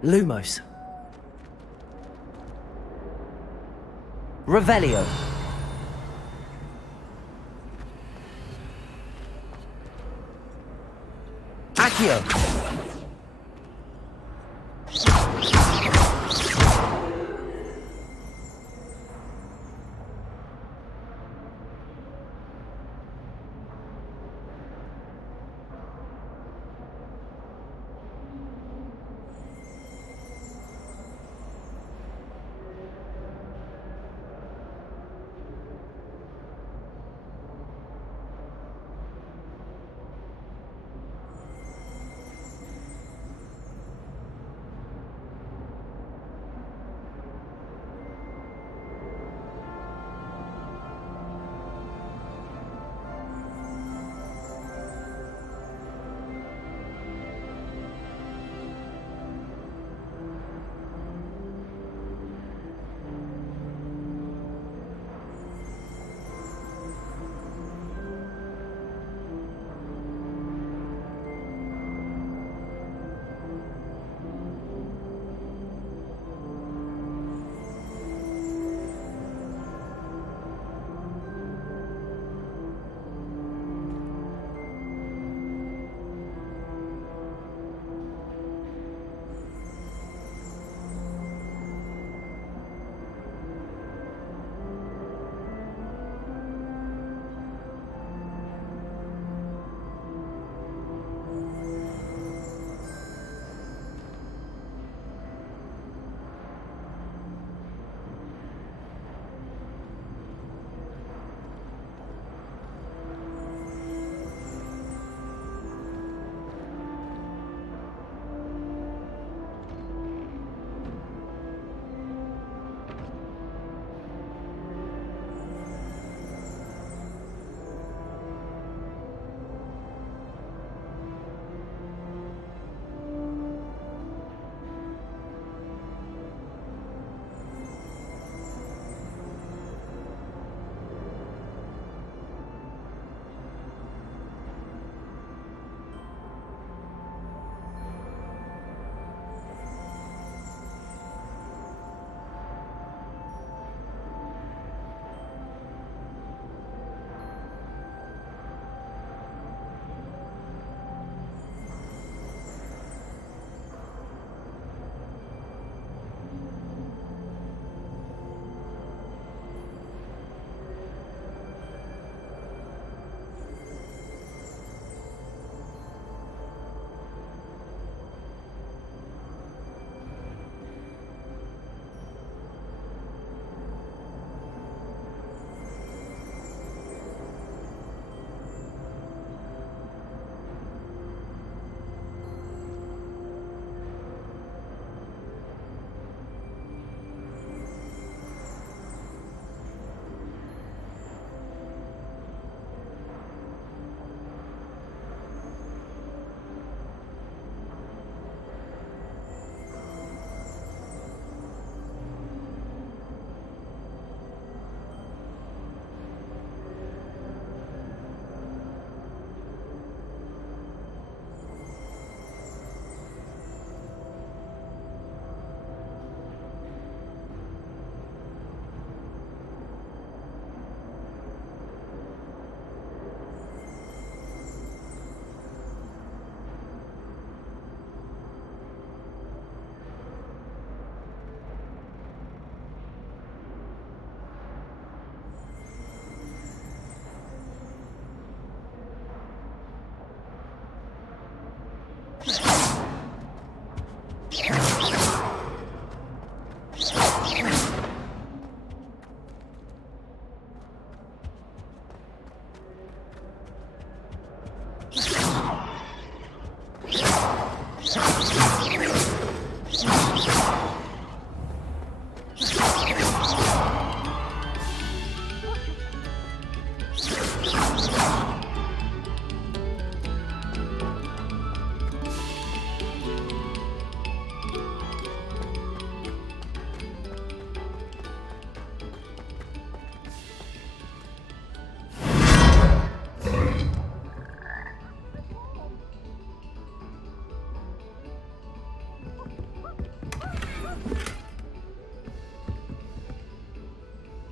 Lumos. Revelio. Accio.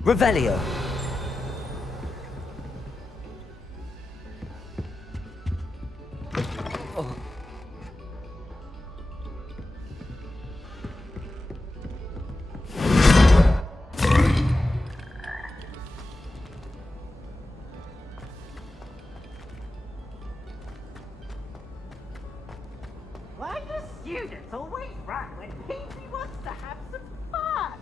Revelio. Why do students always run when Pinky wants to have some fun?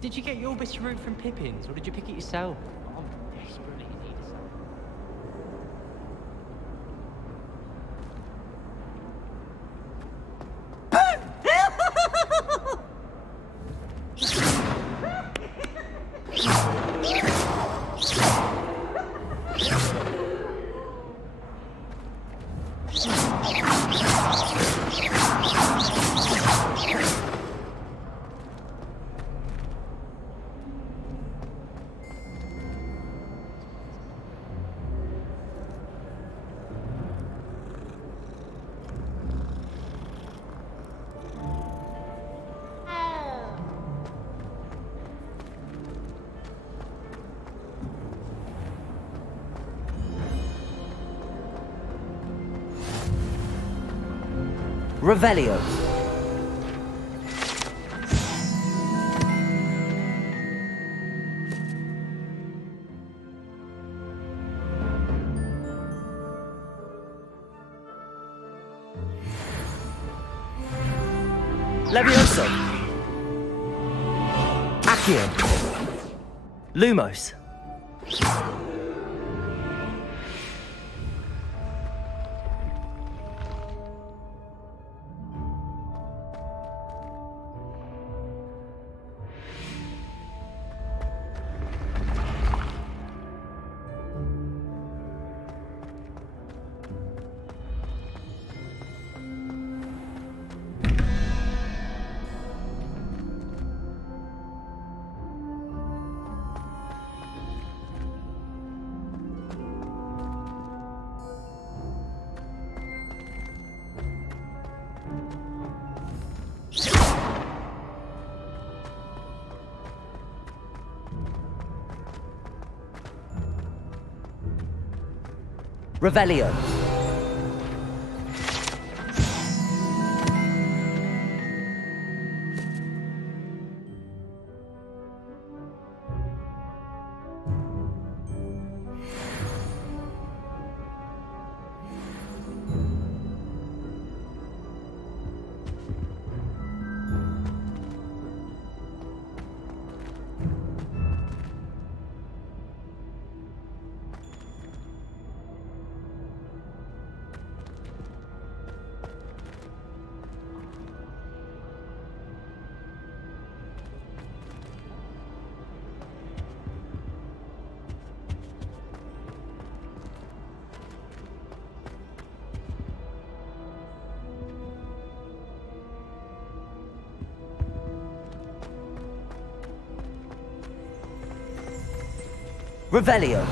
Did you get your bit of root from Pippin's, or did you pick it yourself? I'm desperately in need of some. Revelio. Levioso. Accio. Lumos. Revelio. Revelio.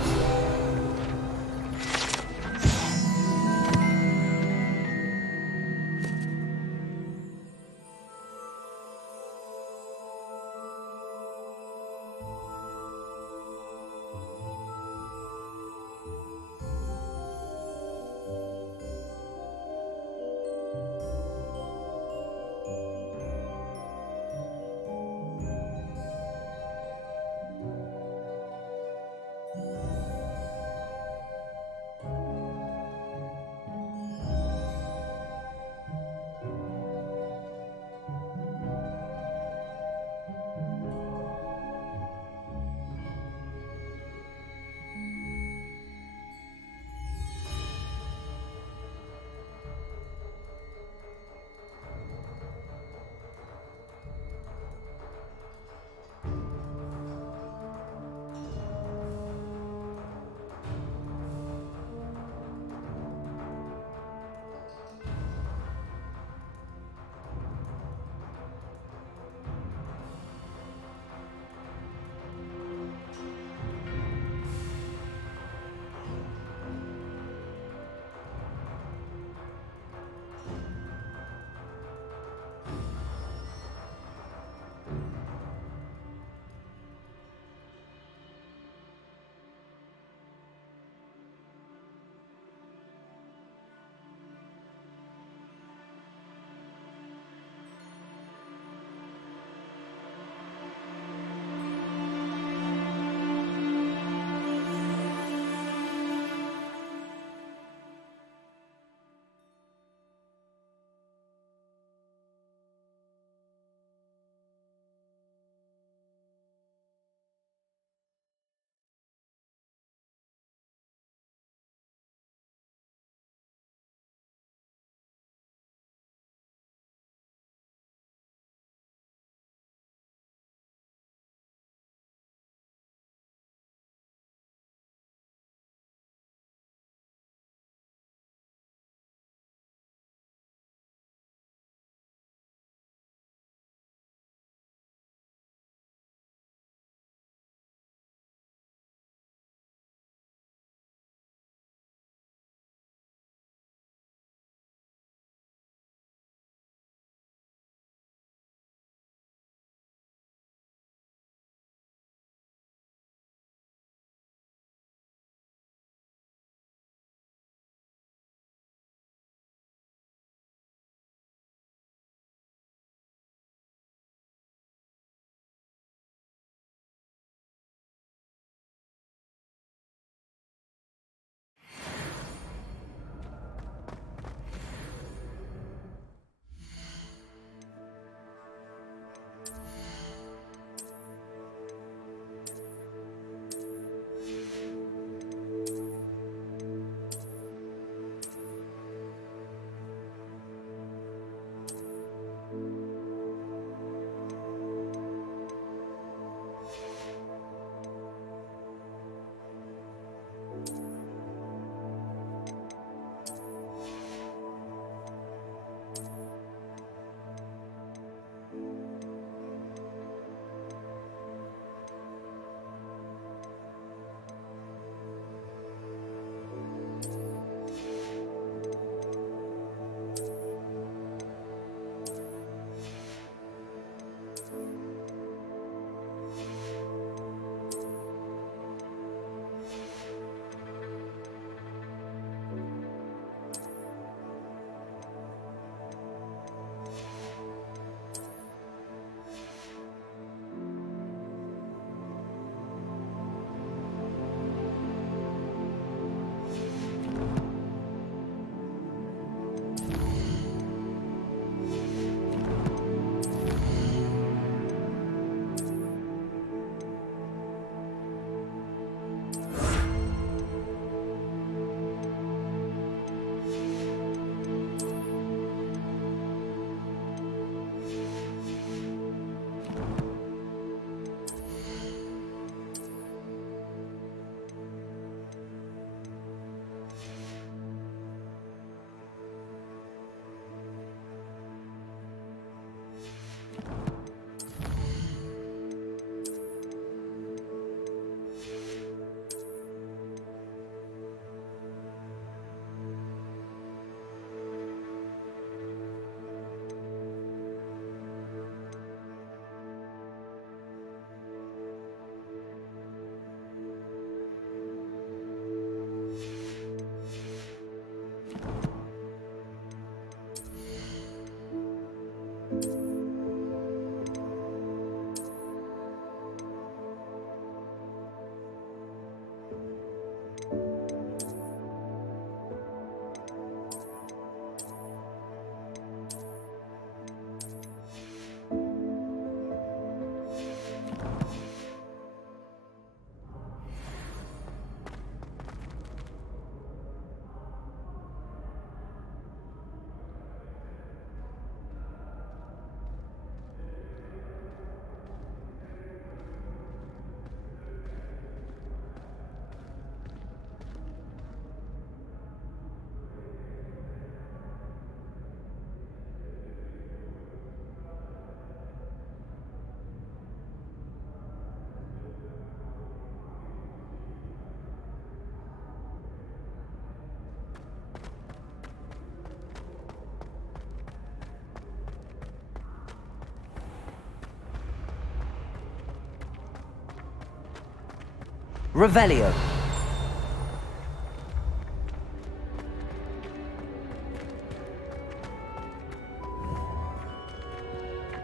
Revelio.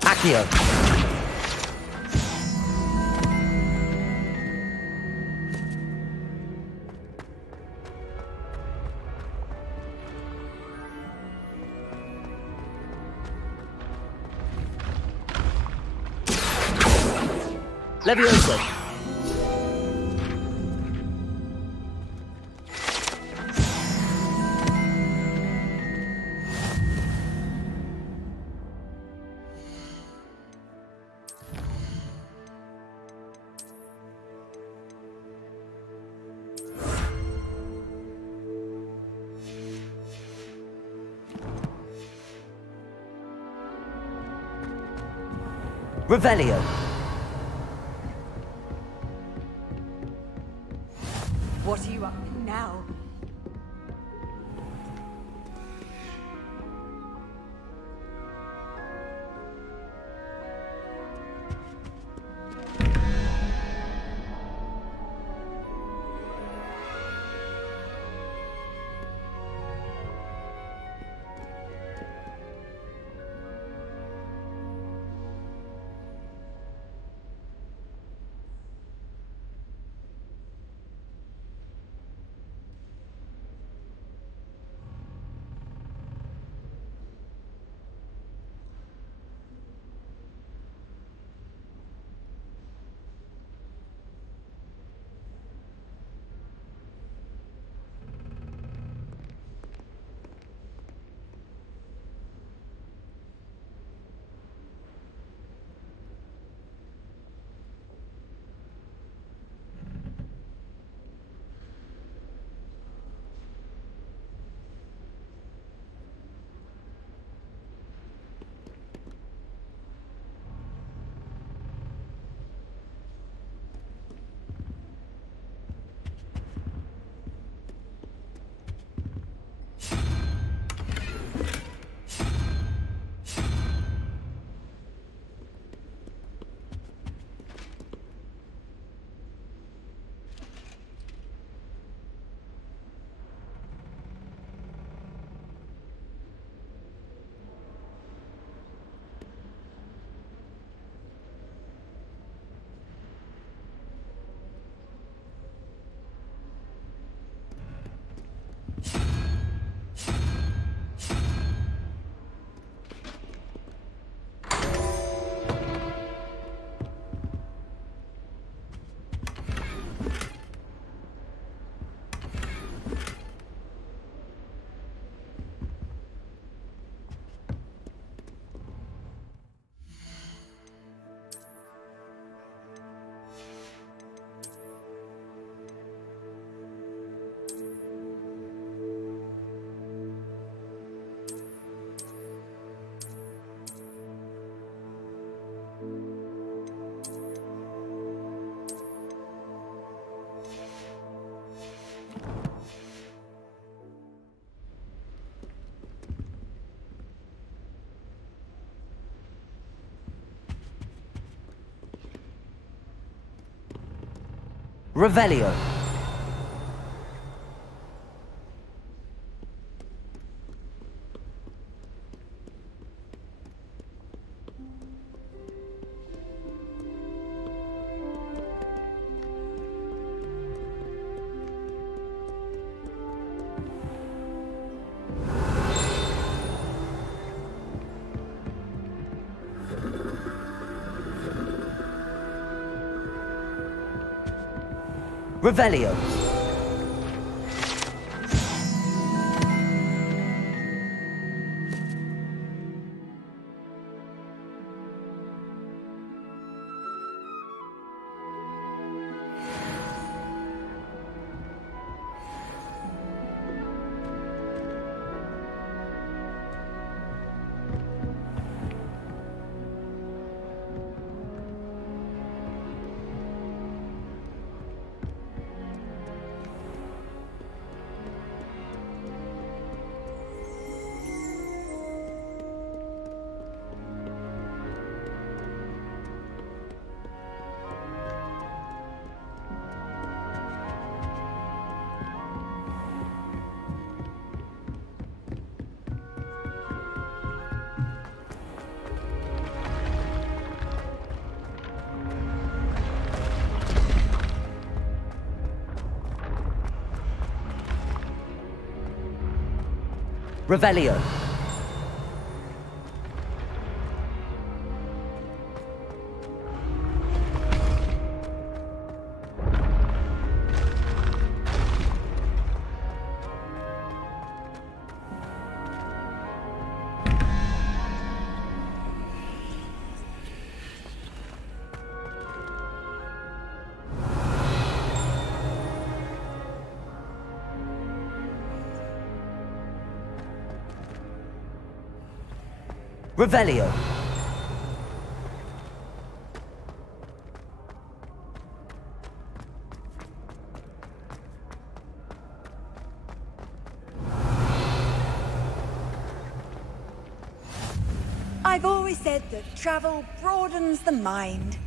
Accio. Levioso. Revelio. What are you up to now? Revelio. Revelio. Revelio. Revelio. I've always said that travel broadens the mind.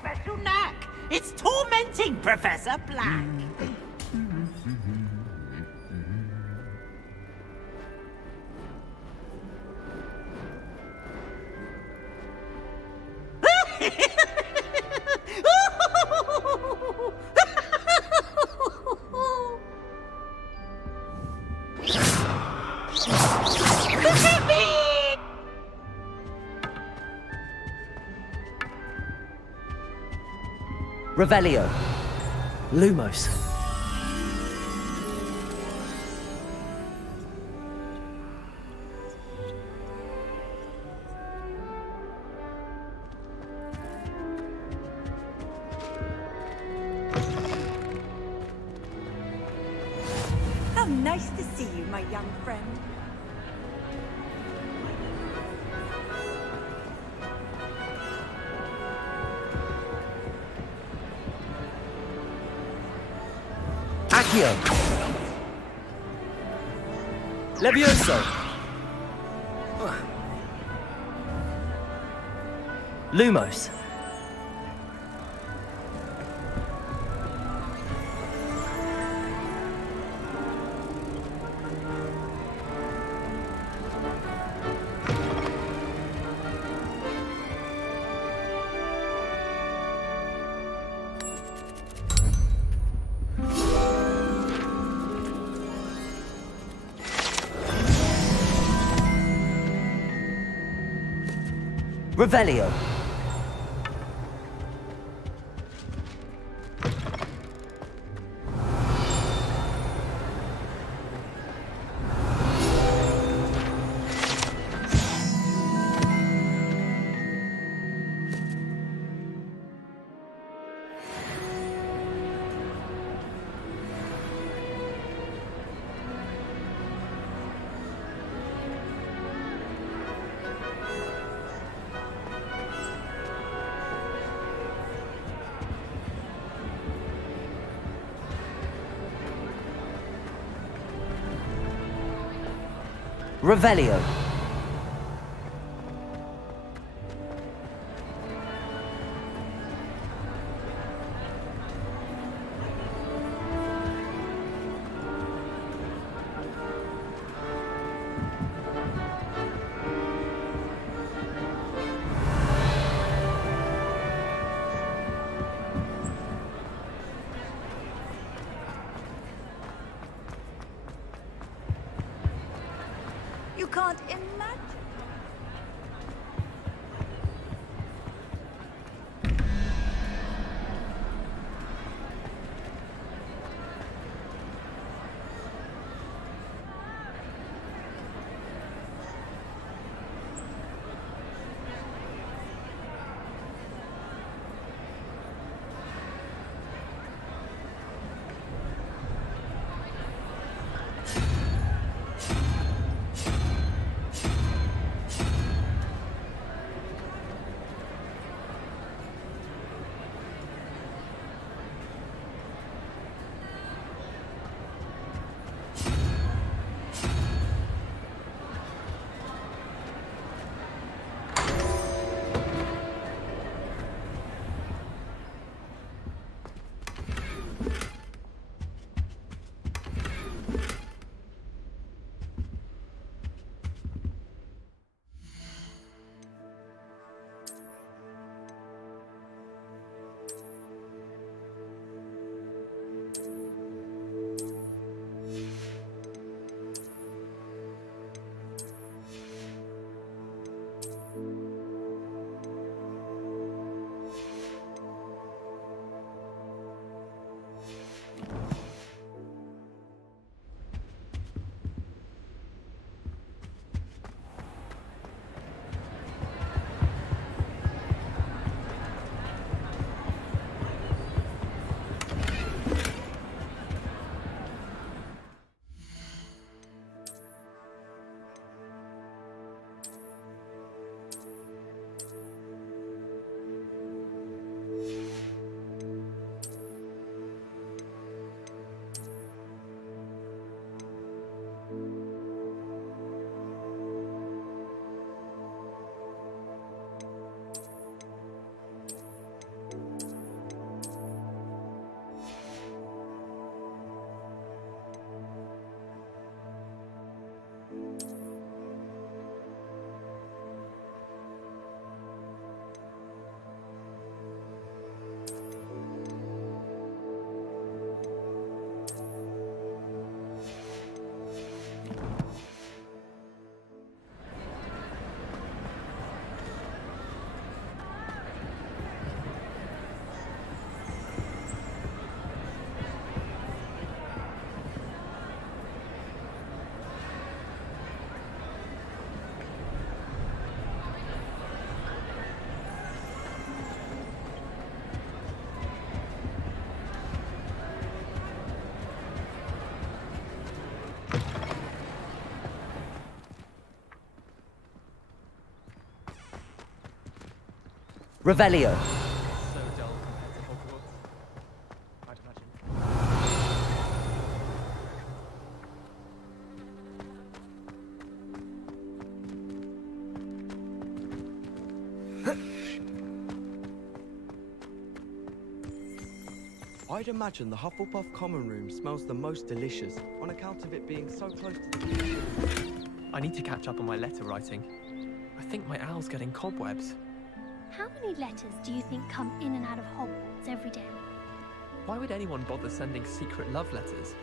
Special knack! It's tormenting Professor Black! Revelio. Lumos. How nice to see you, my young friend. Accio. Levioso. Lumos. Revelio. Revelio. You can't imagine. Revelio. So dull compared to Hogwarts. I'd imagine. I'd imagine the Hufflepuff common room smells the most delicious on account of it being so close to the kitchen. I need to catch up on my letter writing. I think my owl's getting cobwebs. How many letters do you think come in and out of Hogwarts every day? Why would anyone bother sending secret love letters?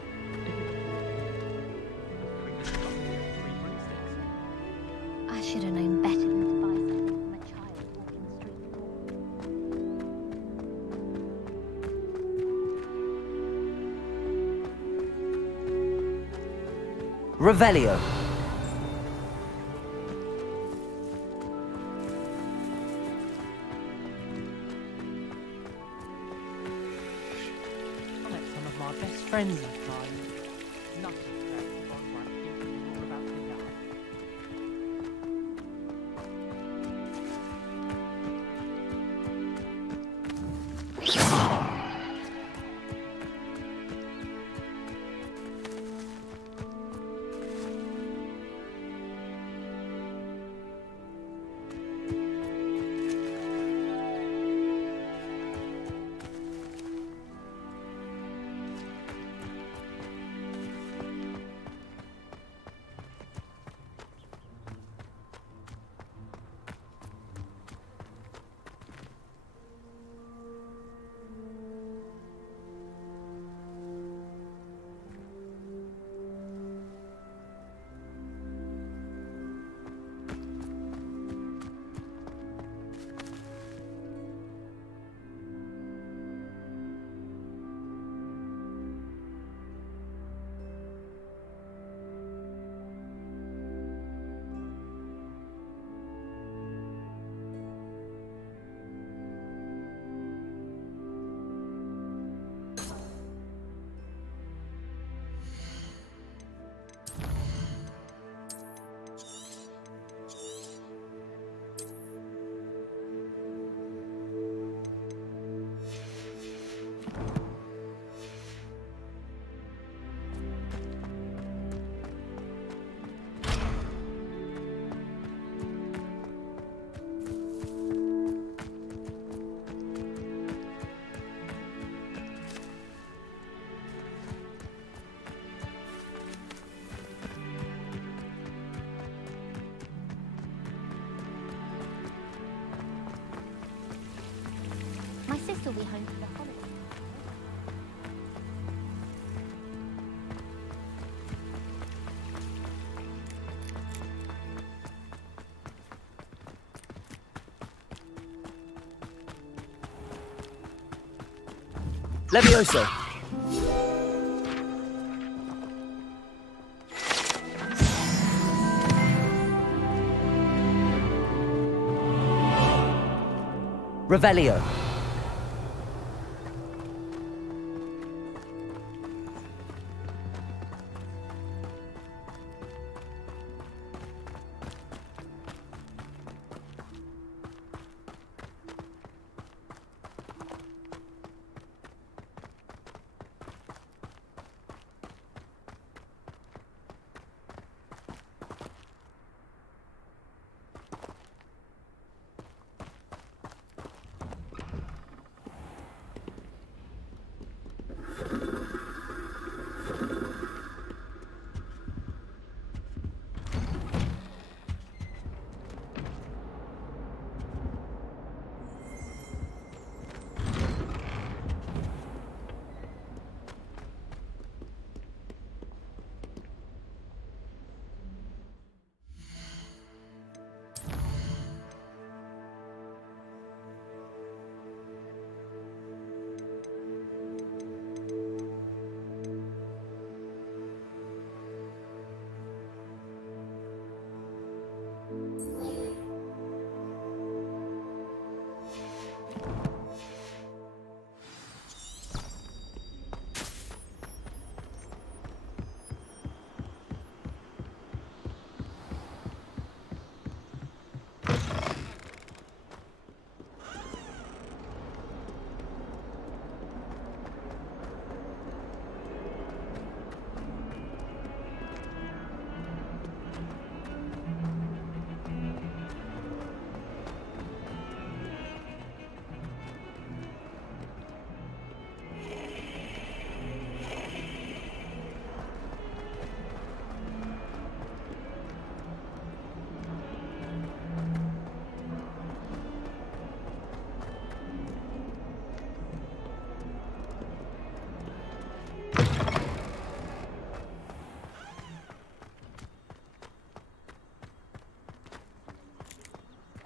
I should have known better than to buy something from a child. Revelio. I met some of my best friends last time. Nothing compared to one like thinking you were about to die. My sister will be home for the holiday. Levioso. Revelio.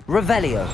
Revelio.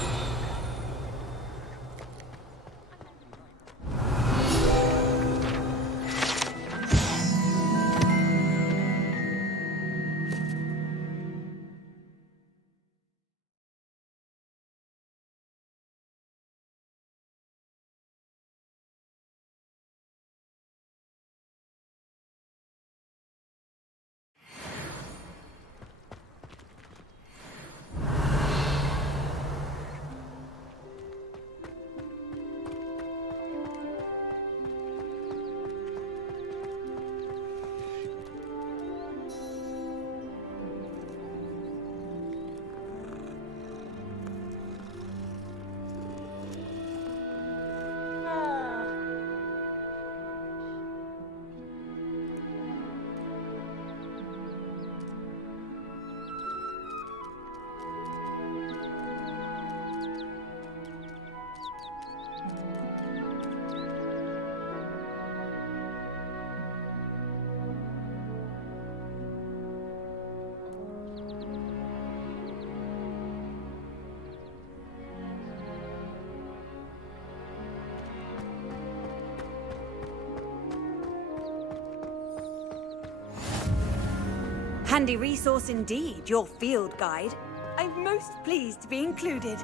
handy resource indeed, your field guide. I'm most pleased to be included.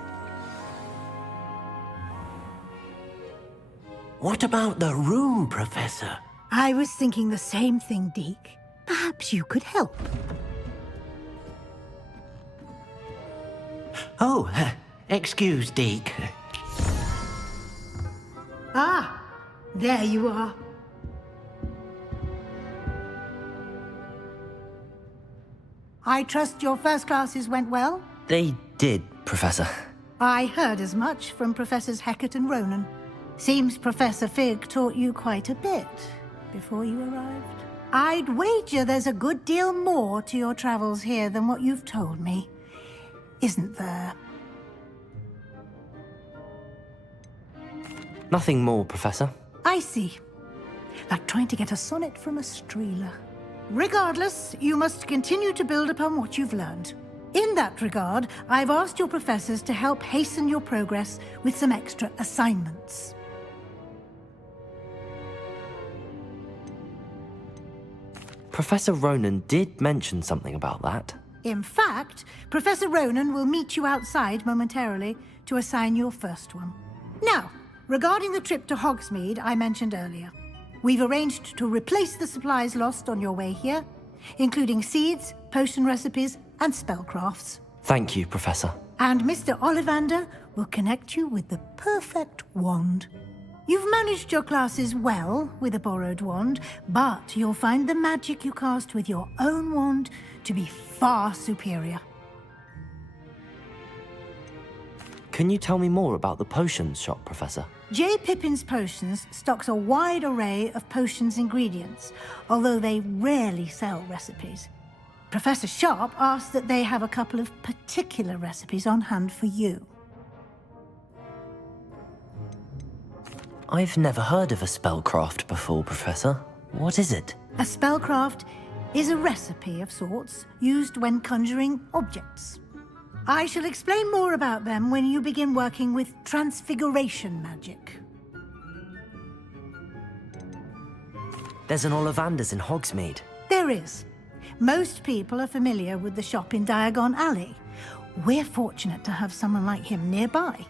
What about the room, Professor? I was thinking the same thing, Deke. Perhaps you could help. Oh, excuse, Deke. Ah, there you are. I trust your first classes went well? They did, Professor. I heard as much from Professors Hecat and Ronan. Seems Professor Fig taught you quite a bit before you arrived. I'd wager there's a good deal more to your travels here than what you've told me. Isn't there? Nothing more, Professor. I see. Like trying to get a sonnet from a streeler. Regardless, you must continue to build upon what you've learned. In that regard, I've asked your professors to help hasten your progress with some extra assignments. Professor Ronan did mention something about that. In fact, Professor Ronan will meet you outside momentarily to assign your first one. Now, regarding the trip to Hogsmeade I mentioned earlier, we've arranged to replace the supplies lost on your way here, including seeds, potion recipes, and spellcrafts. Thank you, Professor. And Mr. Ollivander will connect you with the perfect wand. You've managed your classes well with a borrowed wand, but you'll find the magic you cast with your own wand to be far superior. Can you tell me more about the potions shop, Professor? J. Pippin's Potions stocks a wide array of potions ingredients, although they rarely sell recipes. Professor Sharp asked that they have a couple of particular recipes on hand for you. I've never heard of a spellcraft before, Professor. What is it? A spellcraft is a recipe of sorts used when conjuring objects. I shall explain more about them when you begin working with transfiguration magic. There's an Ollivander's in Hogsmeade. There is. Most people are familiar with the shop in Diagon Alley. We're fortunate to have someone like him nearby.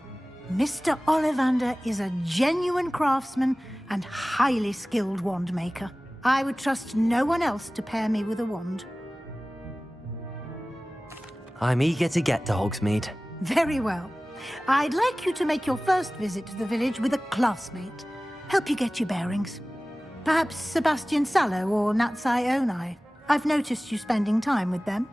Mr. Ollivander is a genuine craftsman and highly skilled wand maker. I would trust no one else to pair me with a wand. I'm eager to get to Hogsmeade. Very well. I'd like you to make your first visit to the village with a classmate. Help you get your bearings. Perhaps Sebastian Sallow or Natsai Onai. I've noticed you spending time with them.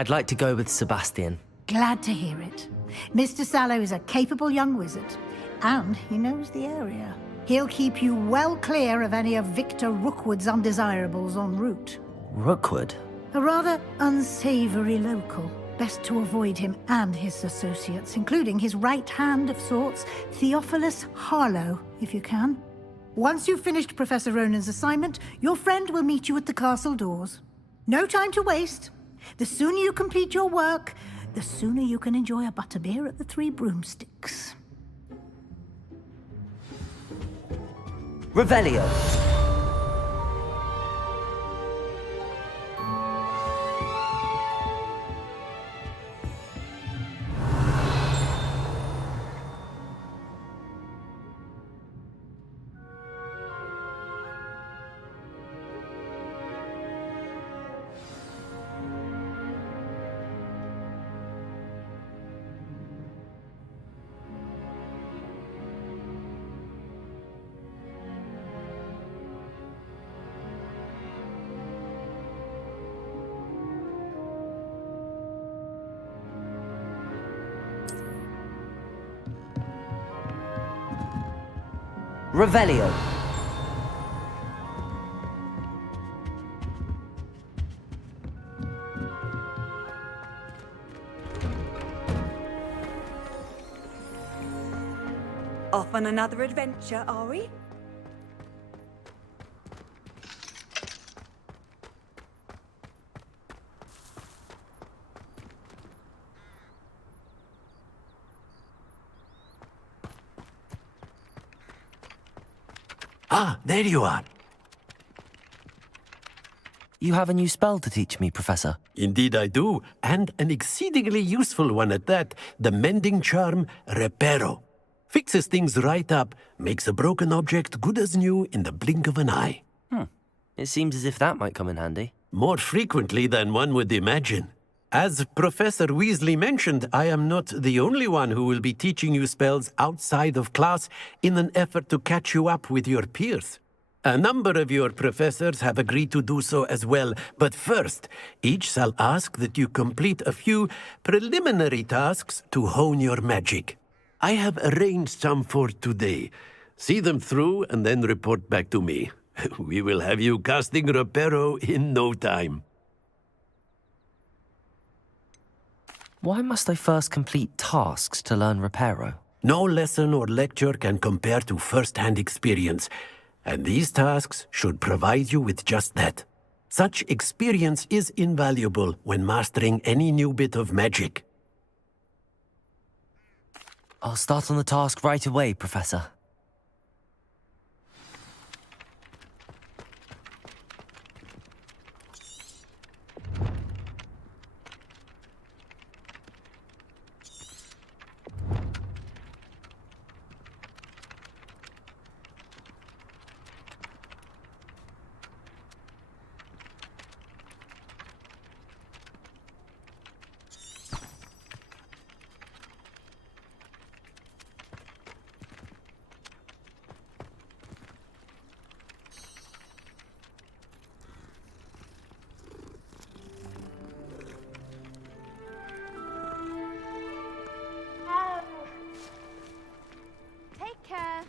I'd like to go with Sebastian. Glad to hear it. Mr. Sallow is a capable young wizard, and he knows the area. He'll keep you well clear of any of Victor Rookwood's undesirables en route. Rookwood? A rather unsavory local. Best to avoid him and his associates, including his right hand of sorts, Theophilus Harlow, if you can. Once you've finished Professor Ronan's assignment, your friend will meet you at the castle doors. No time to waste. The sooner you complete your work, the sooner you can enjoy a butterbeer at the Three Broomsticks. Revelio. Revelio. Off on another adventure, are we? Ah, there you are. You have a new spell to teach me, Professor. Indeed I do, and an exceedingly useful one at that. The mending charm, Reparo. Fixes things right up, makes a broken object good as new in the blink of an eye. It seems as if that might come in handy. More frequently than one would imagine. As Professor Weasley mentioned, I am not the only one who will be teaching you spells outside of class in an effort to catch you up with your peers. A number of your professors have agreed to do so as well, but first, each shall ask that you complete a few preliminary tasks to hone your magic. I have arranged some for today. See them through and then report back to me. We will have you casting Reparo in no time. Why must I first complete tasks to learn Reparo? No lesson or lecture can compare to first-hand experience, and these tasks should provide you with just that. Such experience is invaluable when mastering any new bit of magic. I'll start on the task right away, Professor. Take care.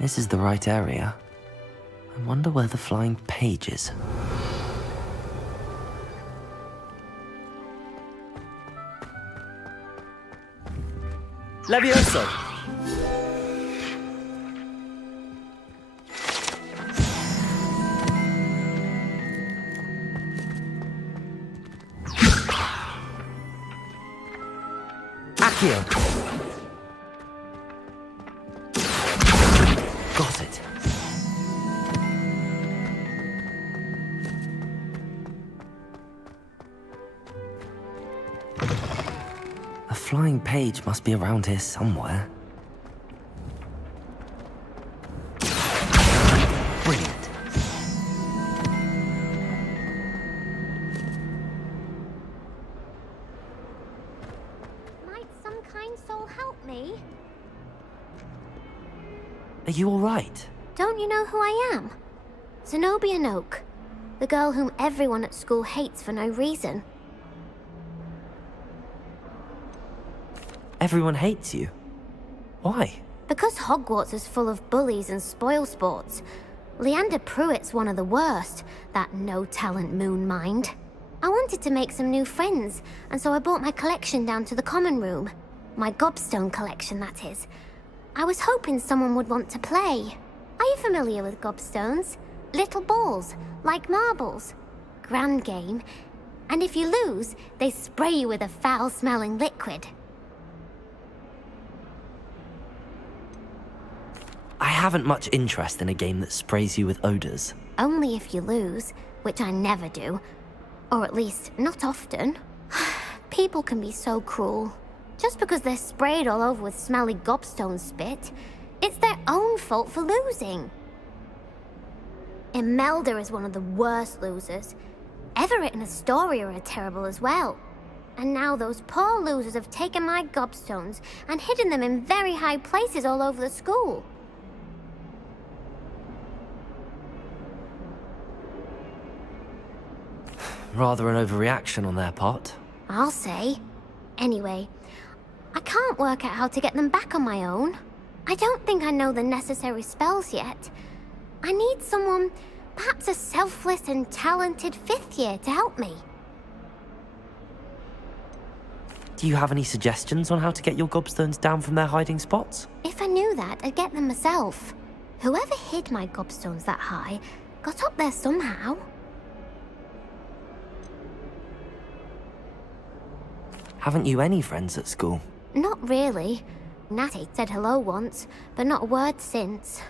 This is the right area. I wonder where the flying page is. Levioso! Accio! Got it. A flying page must be around here somewhere. Brilliant. Might some kind soul help me? Are you all right? Don't you know who I am? Zenobia Noak, the girl whom everyone at school hates for no reason. Everyone hates you. Why? Because Hogwarts is full of bullies and spoilsports. Leander Pruitt's one of the worst, that no-talent moon mind. I wanted to make some new friends, and so I brought my collection down to the common room. My gobstone collection, that is. I was hoping someone would want to play. Are you familiar with gobstones? Little balls, like marbles. Grand game. And if you lose, they spray you with a foul-smelling liquid. I haven't much interest in a game that sprays you with odors. Only if you lose, which I never do. Or at least, not often. People can be so cruel. Just because they're sprayed all over with smelly gobstone spit, it's their own fault for losing. Imelda is one of the worst losers. Everett and Astoria are terrible as well. And now those poor losers have taken my gobstones and hidden them in very high places all over the school. Rather an overreaction on their part. I'll say. Anyway, I can't work out how to get them back on my own. I don't think I know the necessary spells yet. I need someone, perhaps a selfless and talented 5th year to help me. Do you have any suggestions on how to get your gobstones down from their hiding spots? If I knew that, I'd get them myself. Whoever hid my gobstones that high got up there somehow. Haven't you any friends at school? Not really. Natty said hello once, but not a word since.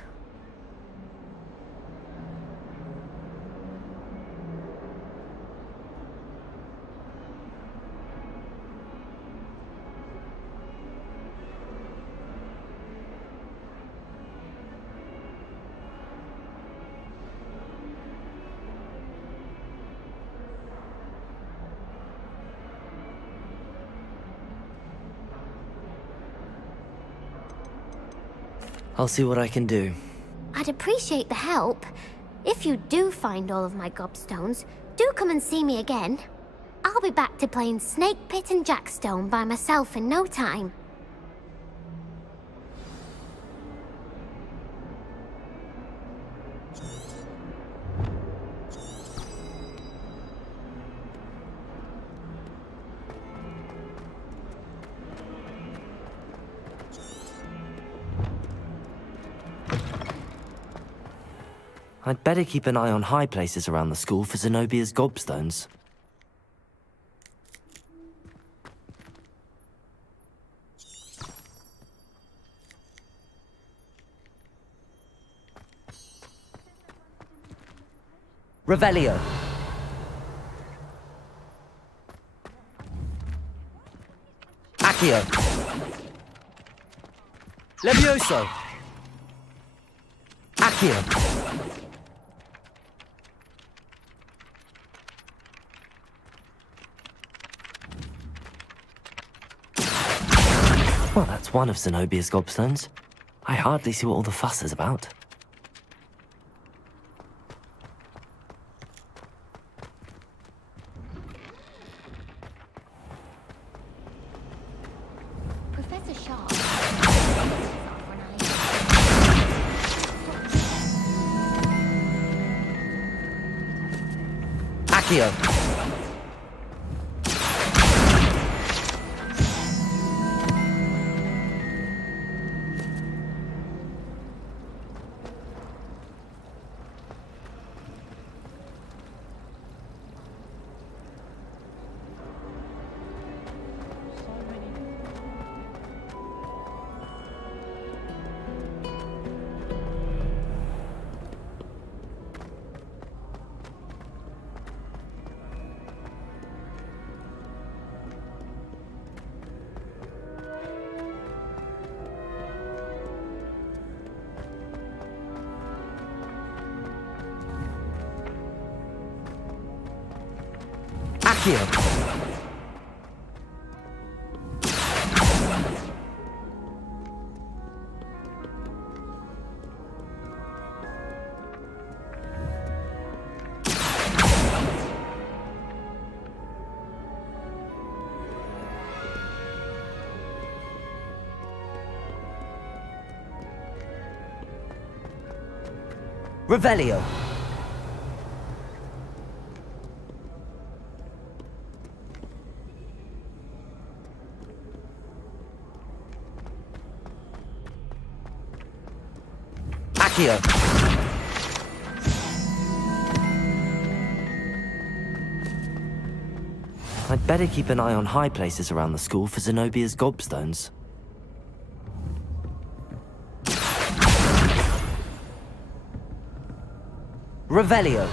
I'll see what I can do. I'd appreciate the help. If you do find all of my gobstones, do come and see me again. I'll be back to playing Snake Pit and Jackstone by myself in no time. I'd better keep an eye on high places around the school for Zenobia's gobstones. Revelio. Accio. Levioso. Accio. Well, that's one of Zenobia's gobstones. I hardly see what all the fuss is about. Professor Sharp. Accio. Accio. Revelio. Accio. Revelio! I'd better keep an eye on high places around the school for Zenobia's gobstones. Revelio!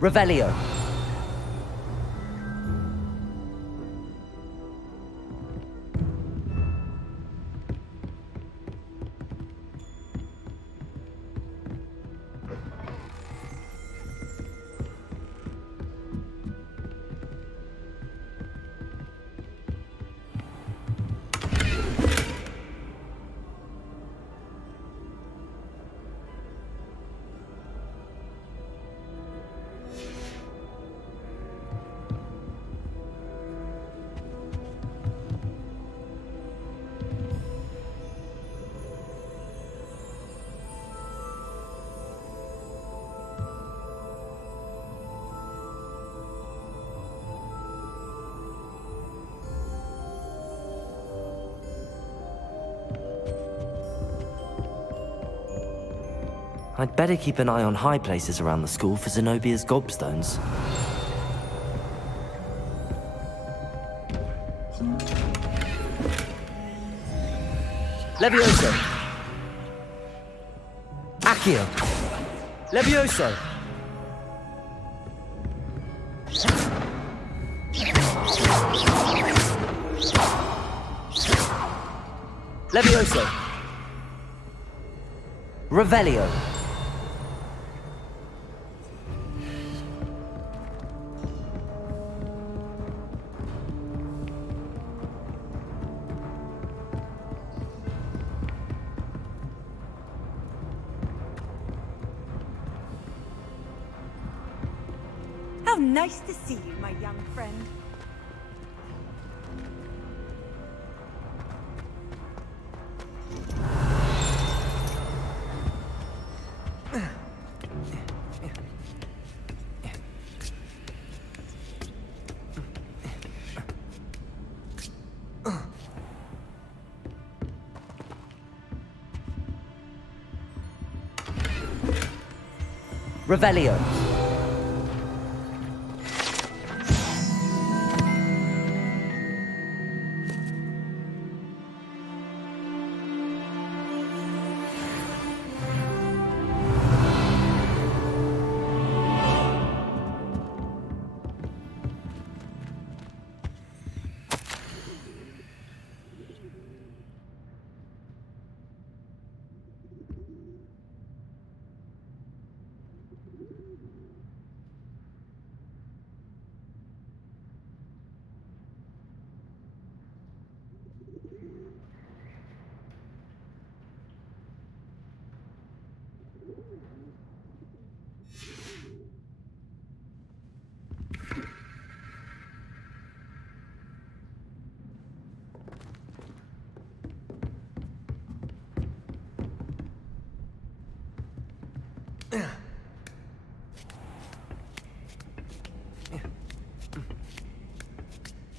Revelio. I'd better keep an eye on high places around the school for Zenobia's gobstones. Levioso! Accio! Levioso! Levioso! Revelio! How nice to see you, my young friend. Revelio!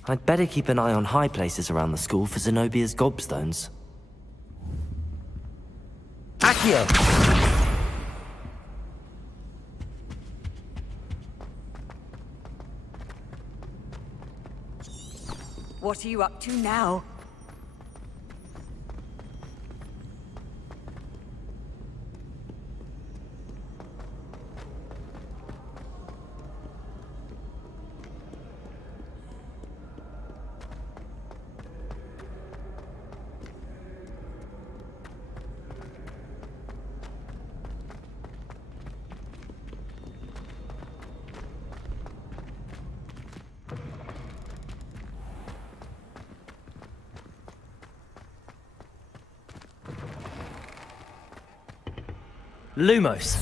I'd better keep an eye on high places around the school for Zenobia's gobstones. Accio! What are you up to now? Lumos!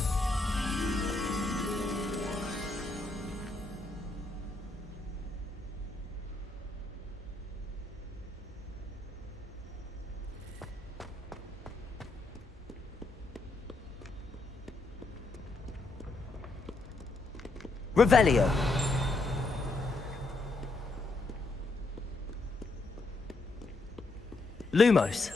Revelio! Lumos!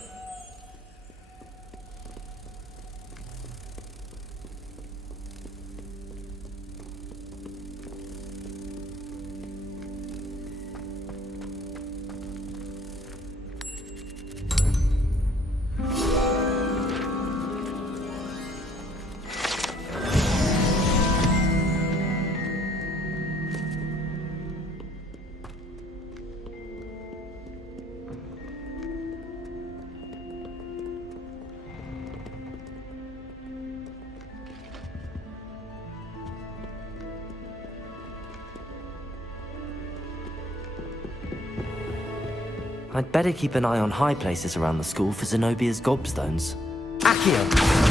I'd better keep an eye on high places around the school for Zenobia's gobstones. Accio!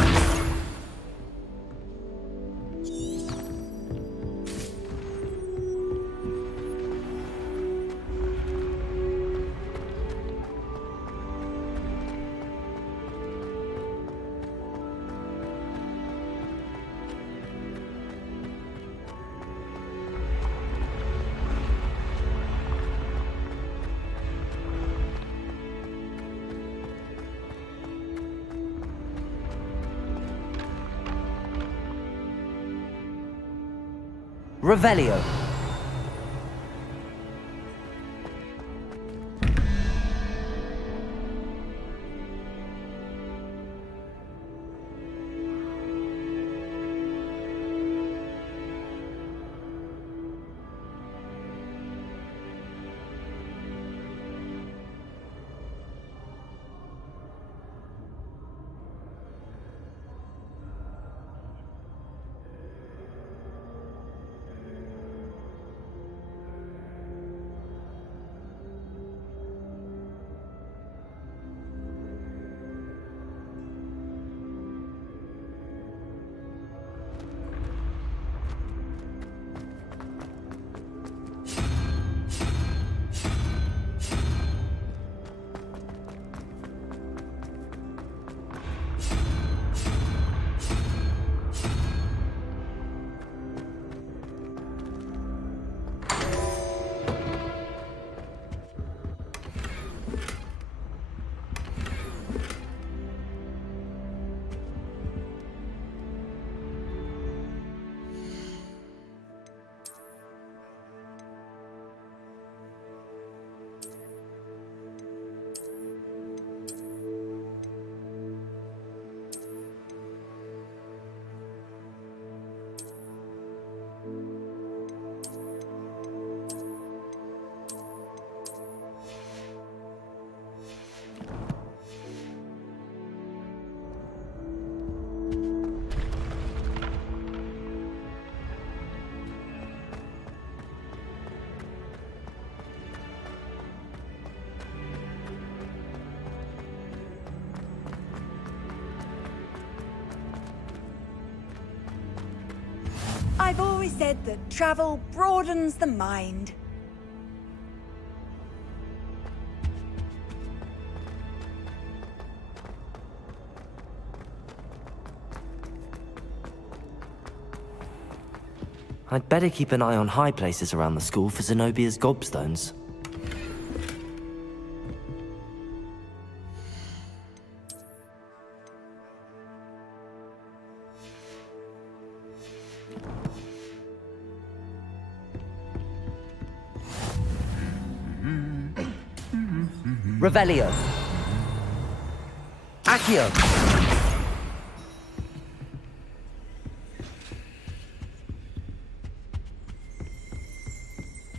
Revelio. I've always said that travel broadens the mind. I'd better keep an eye on high places around the school for Zenobia's gobstones. Revelio. Accio.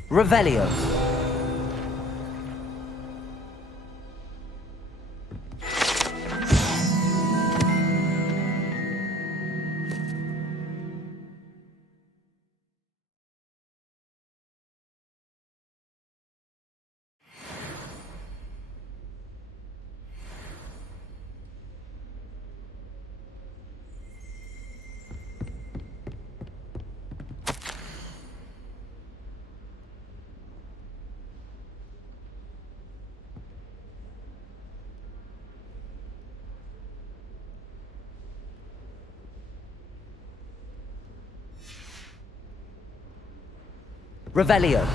Revelio. Revelio.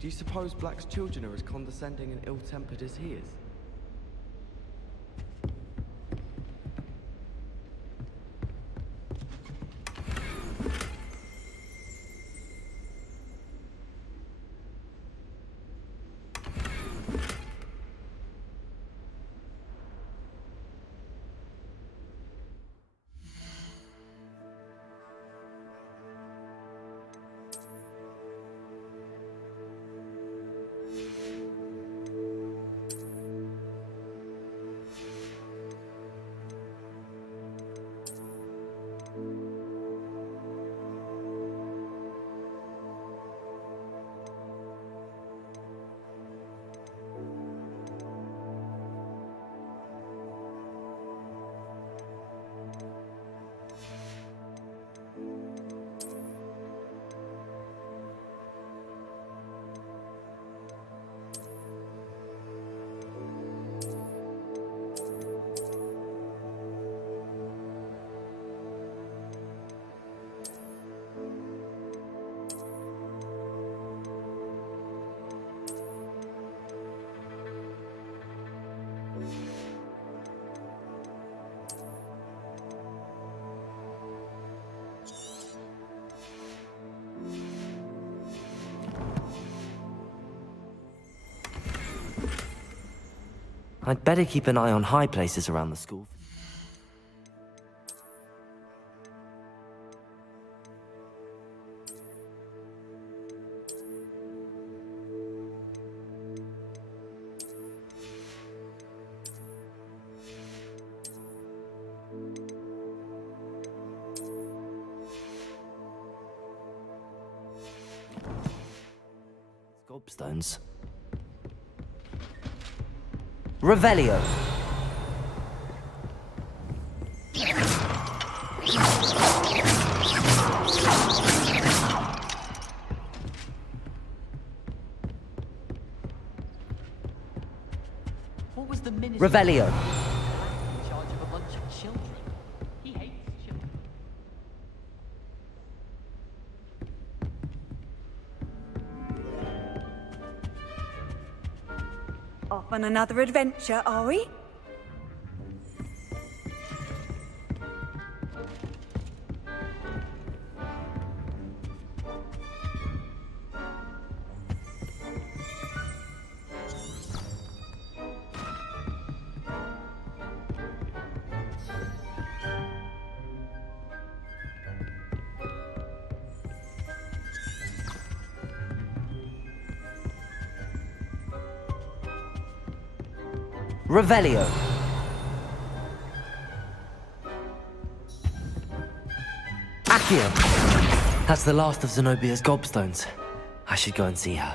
Do you suppose Black's children are as condescending and ill-tempered as he is? I'd better keep an eye on high places around the school. Gobstones. Revelio. What was the minister? Revelio. In charge of a bunch of children. He hates children. Off on another adventure, are we? Revelio. Accio. That's the last of Zenobia's gobstones. I should go and see her.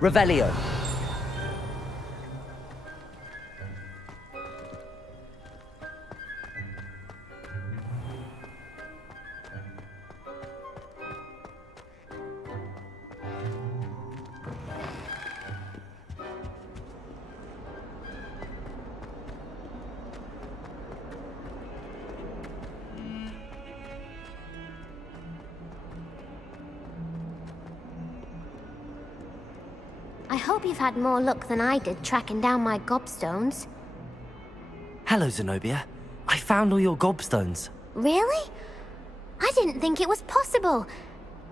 Revelio. I hope you've had more luck than I did tracking down my gobstones. Hello, Zenobia. I found all your gobstones. Really? I didn't think it was possible.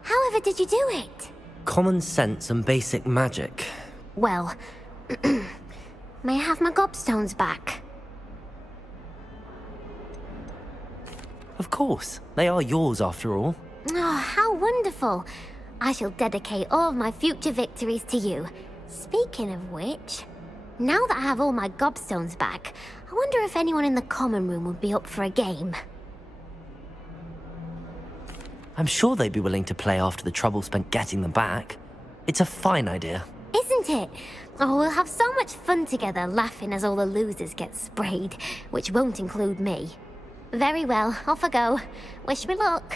However did you do it? Common sense and basic magic. Well, may I have my gobstones back? Of course. They are yours after all. Oh, how wonderful. I shall dedicate all of my future victories to you. Speaking of which, now that I have all my gobstones back, I wonder if anyone in the common room would be up for a game. I'm sure they'd be willing to play after the trouble spent getting them back. It's a fine idea. Isn't it? Oh, we'll have so much fun together laughing as all the losers get sprayed, which won't include me. Very well, off I go. Wish me luck.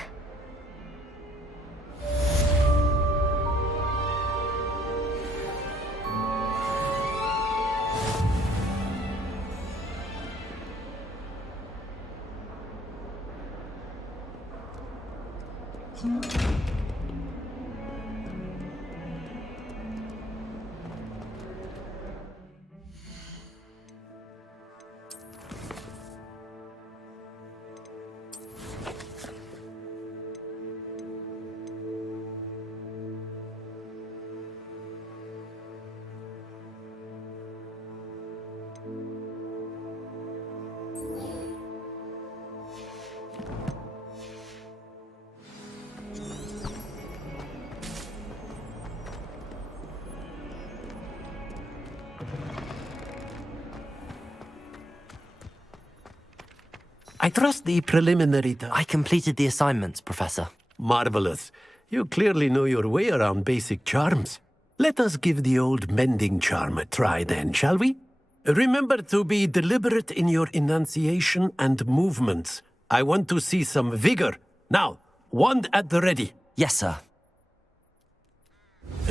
I trust the preliminary I completed the assignments, Professor. Marvelous. You clearly know your way around basic charms. Let us give the old mending charm a try then, shall we? Remember to be deliberate in your enunciation and movements. I want to see some vigor. Now, wand at the ready. Yes, sir.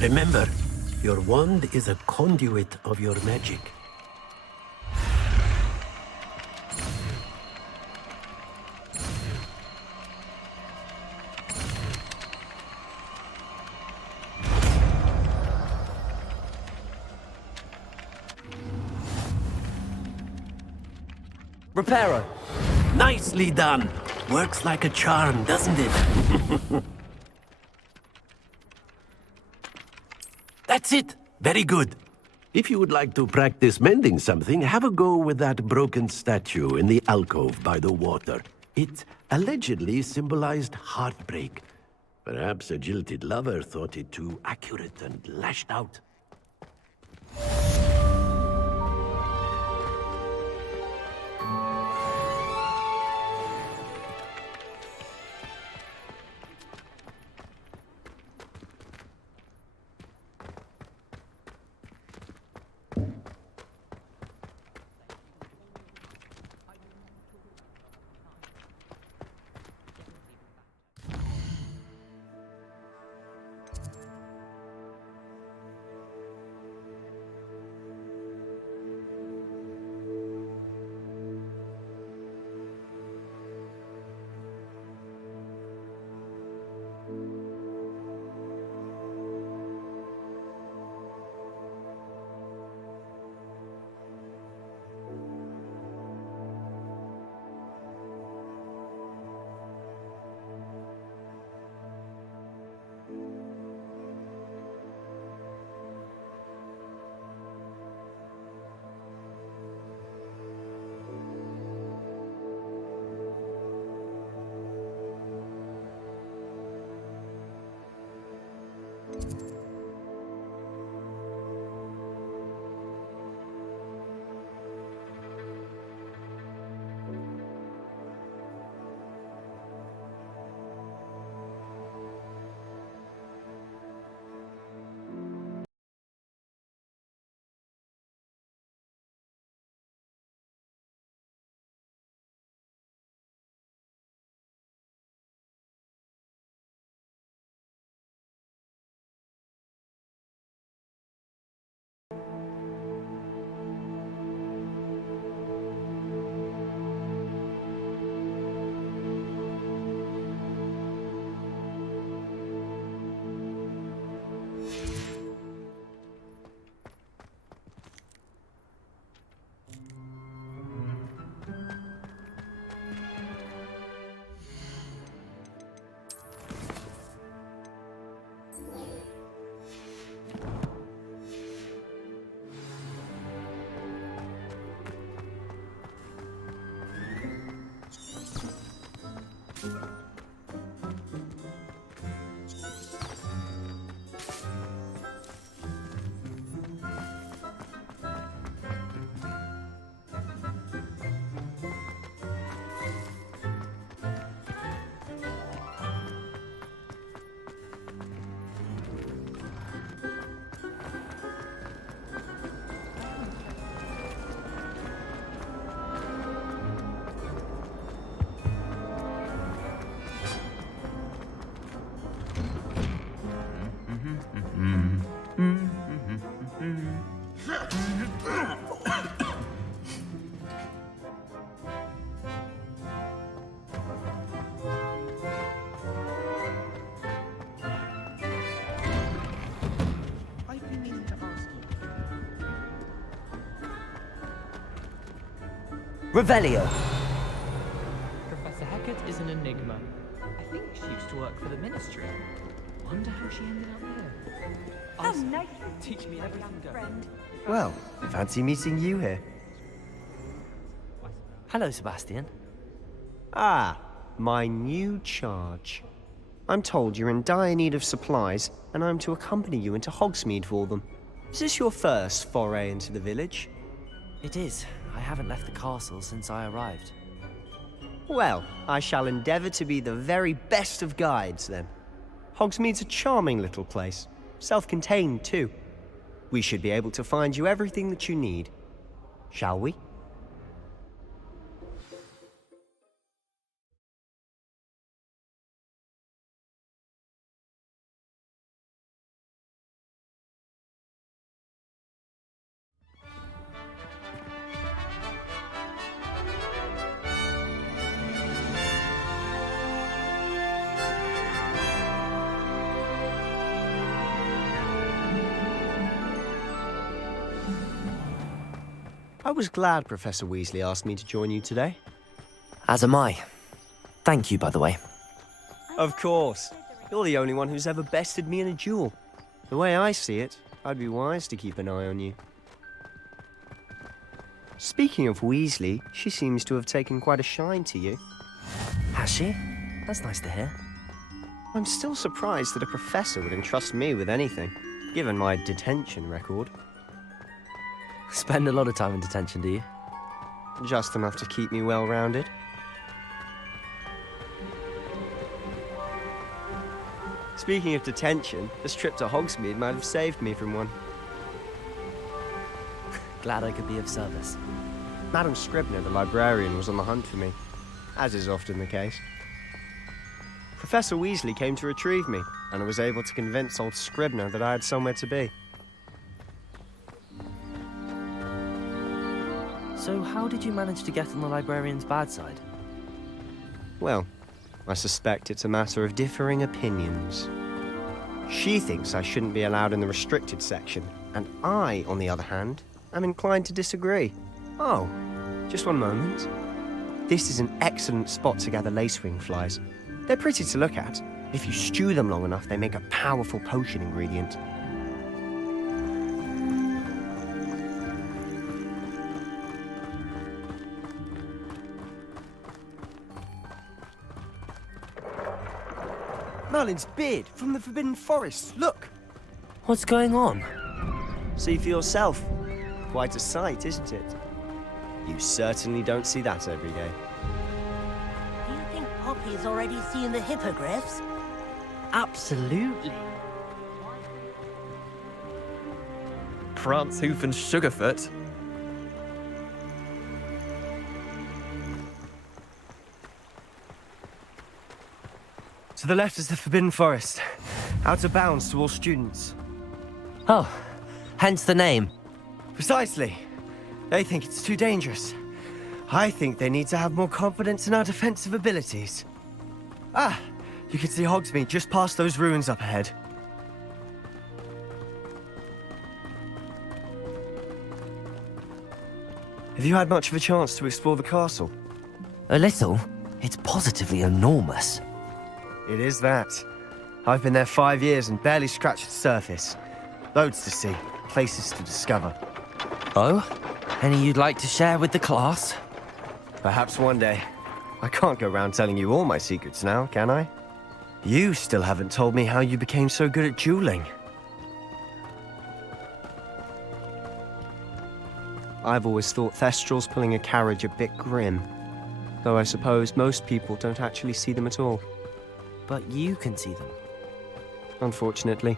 Remember, your wand is a conduit of your magic. Reparo. Nicely done. Works like a charm, doesn't it? That's it. Very good. If you would like to practice mending something, have a go with that broken statue in the alcove by the water. It allegedly symbolized heartbreak. Perhaps a jilted lover thought it too accurate and lashed out. Revelio. Professor Hecat is an enigma. I think she used to work for the Ministry. Wonder how she ended up here. How nice. Teach me everything, friend. Well, fancy meeting you here. Hello, Sebastian. Ah, my new charge. I'm told you're in dire need of supplies, and I'm to accompany you into Hogsmeade for them. Is this your first foray into the village? It is. I haven't left the castle since I arrived. Well, I shall endeavour to be the very best of guides, then. Hogsmeade's a charming little place. Self-contained, too. We should be able to find you everything that you need. Shall we? I was glad Professor Weasley asked me to join you today. As am I. Thank you, by the way. Of course. You're the only one who's ever bested me in a duel. The way I see it, I'd be wise to keep an eye on you. Speaking of Weasley, she seems to have taken quite a shine to you. Has she? That's nice to hear. I'm still surprised that a professor would entrust me with anything, given my detention record. Spend a lot of time in detention, do you? Just enough to keep me well-rounded. Speaking of detention, this trip to Hogsmeade might have saved me from one. Glad I could be of service. Madam Scribner, the librarian, was on the hunt for me, as is often the case. Professor Weasley came to retrieve me, and I was able to convince old Scribner that I had somewhere to be. So how did you manage to get on the librarian's bad side? Well, I suspect it's a matter of differing opinions. She thinks I shouldn't be allowed in the restricted section, and I, on the other hand, am inclined to disagree. Oh, just one moment. This is an excellent spot to gather lacewing flies. They're pretty to look at. If you stew them long enough, they make a powerful potion ingredient. Merlin's beard from the Forbidden Forest. Look! What's going on? See for yourself. Quite a sight, isn't it? You certainly don't see that every day. Do you think Poppy's already seen the hippogriffs? Absolutely. Prance, Hoof, and Sugarfoot. To the left is the Forbidden Forest. Out of bounds to all students. Oh, hence the name. Precisely. They think it's too dangerous. I think they need to have more confidence in our defensive abilities. Ah, you can see Hogsmeade just past those ruins up ahead. Have you had much of a chance to explore the castle? A little. It's positively enormous. It is that. I've been there 5 years and barely scratched the surface. Loads to see, places to discover. Oh? Any you'd like to share with the class? Perhaps one day. I can't go around telling you all my secrets now, can I? You still haven't told me how you became so good at dueling. I've always thought Thestrals pulling a carriage a bit grim. Though I suppose most people don't actually see them at all. But you can see them. Unfortunately.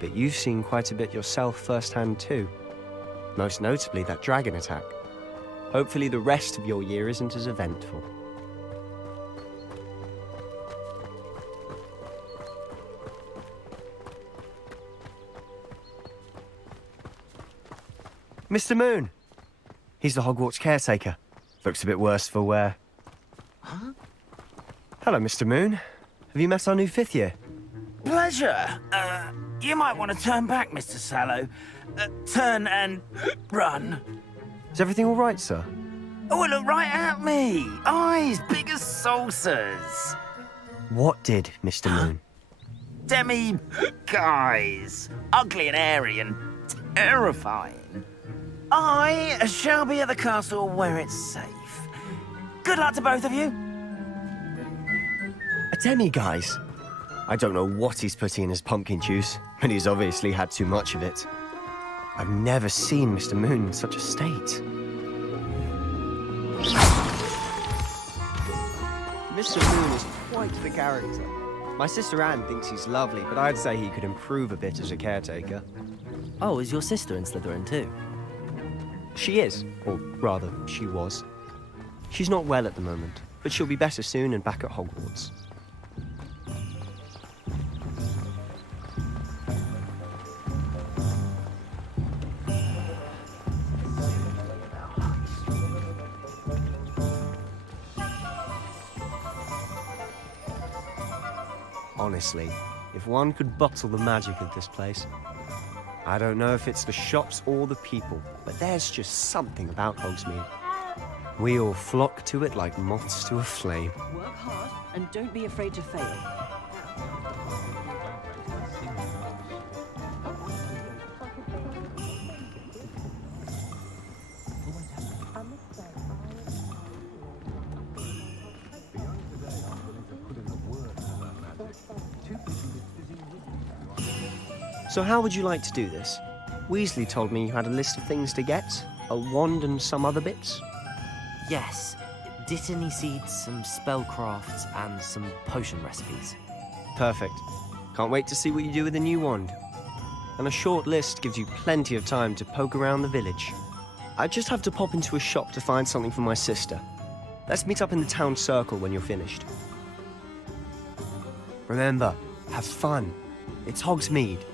But you've seen quite a bit yourself firsthand too. Most notably that dragon attack. Hopefully the rest of your year isn't as eventful. Mr. Moon! He's the Hogwarts caretaker. Looks a bit worse for wear. Huh? Hello, Mr. Moon. Have you met our new 5th year? Pleasure. You might want to turn back, Mr. Sallow. Turn and run. Is everything all right, sir? Oh, look right at me. Eyes big as saucers. What did, Mr. Moon? Demi-guys. Ugly and airy and terrifying. I shall be at the castle where it's safe. Good luck to both of you. A demi-guise? I don't know what he's putting in his pumpkin juice, but he's obviously had too much of it. I've never seen Mr. Moon in such a state. Mr. Moon is quite the character. My sister Anne thinks he's lovely, but I'd say he could improve a bit as a caretaker. Oh, is your sister in Slytherin too? She is, or rather, she was. She's not well at the moment, but she'll be better soon and back at Hogwarts. Honestly, if one could bottle the magic of this place. I don't know if it's the shops or the people, but there's just something about Hogsmeade. We all flock to it like moths to a flame. Work hard and don't be afraid to fail. So how would you like to do this? Weasley told me you had a list of things to get, a wand and some other bits. Yes. Dittany seeds, some spellcrafts, and some potion recipes. Perfect. Can't wait to see what you do with the new wand. And a short list gives you plenty of time to poke around the village. I just have to pop into a shop to find something for my sister. Let's meet up in the town circle when you're finished. Remember, have fun. It's Hogsmeade.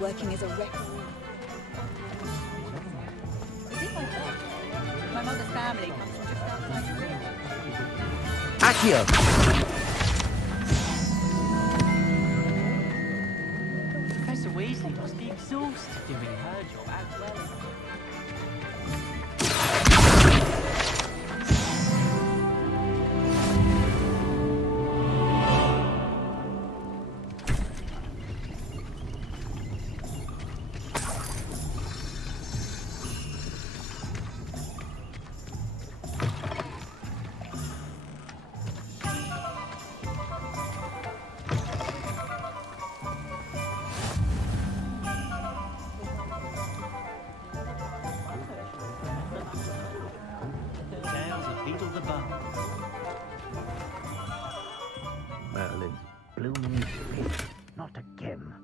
Working as a referee. My mother's family comes from just outside the ring. Accio! Professor Weasley must be exhausted doing her job as well as... Merlin, blooming spirit, not again.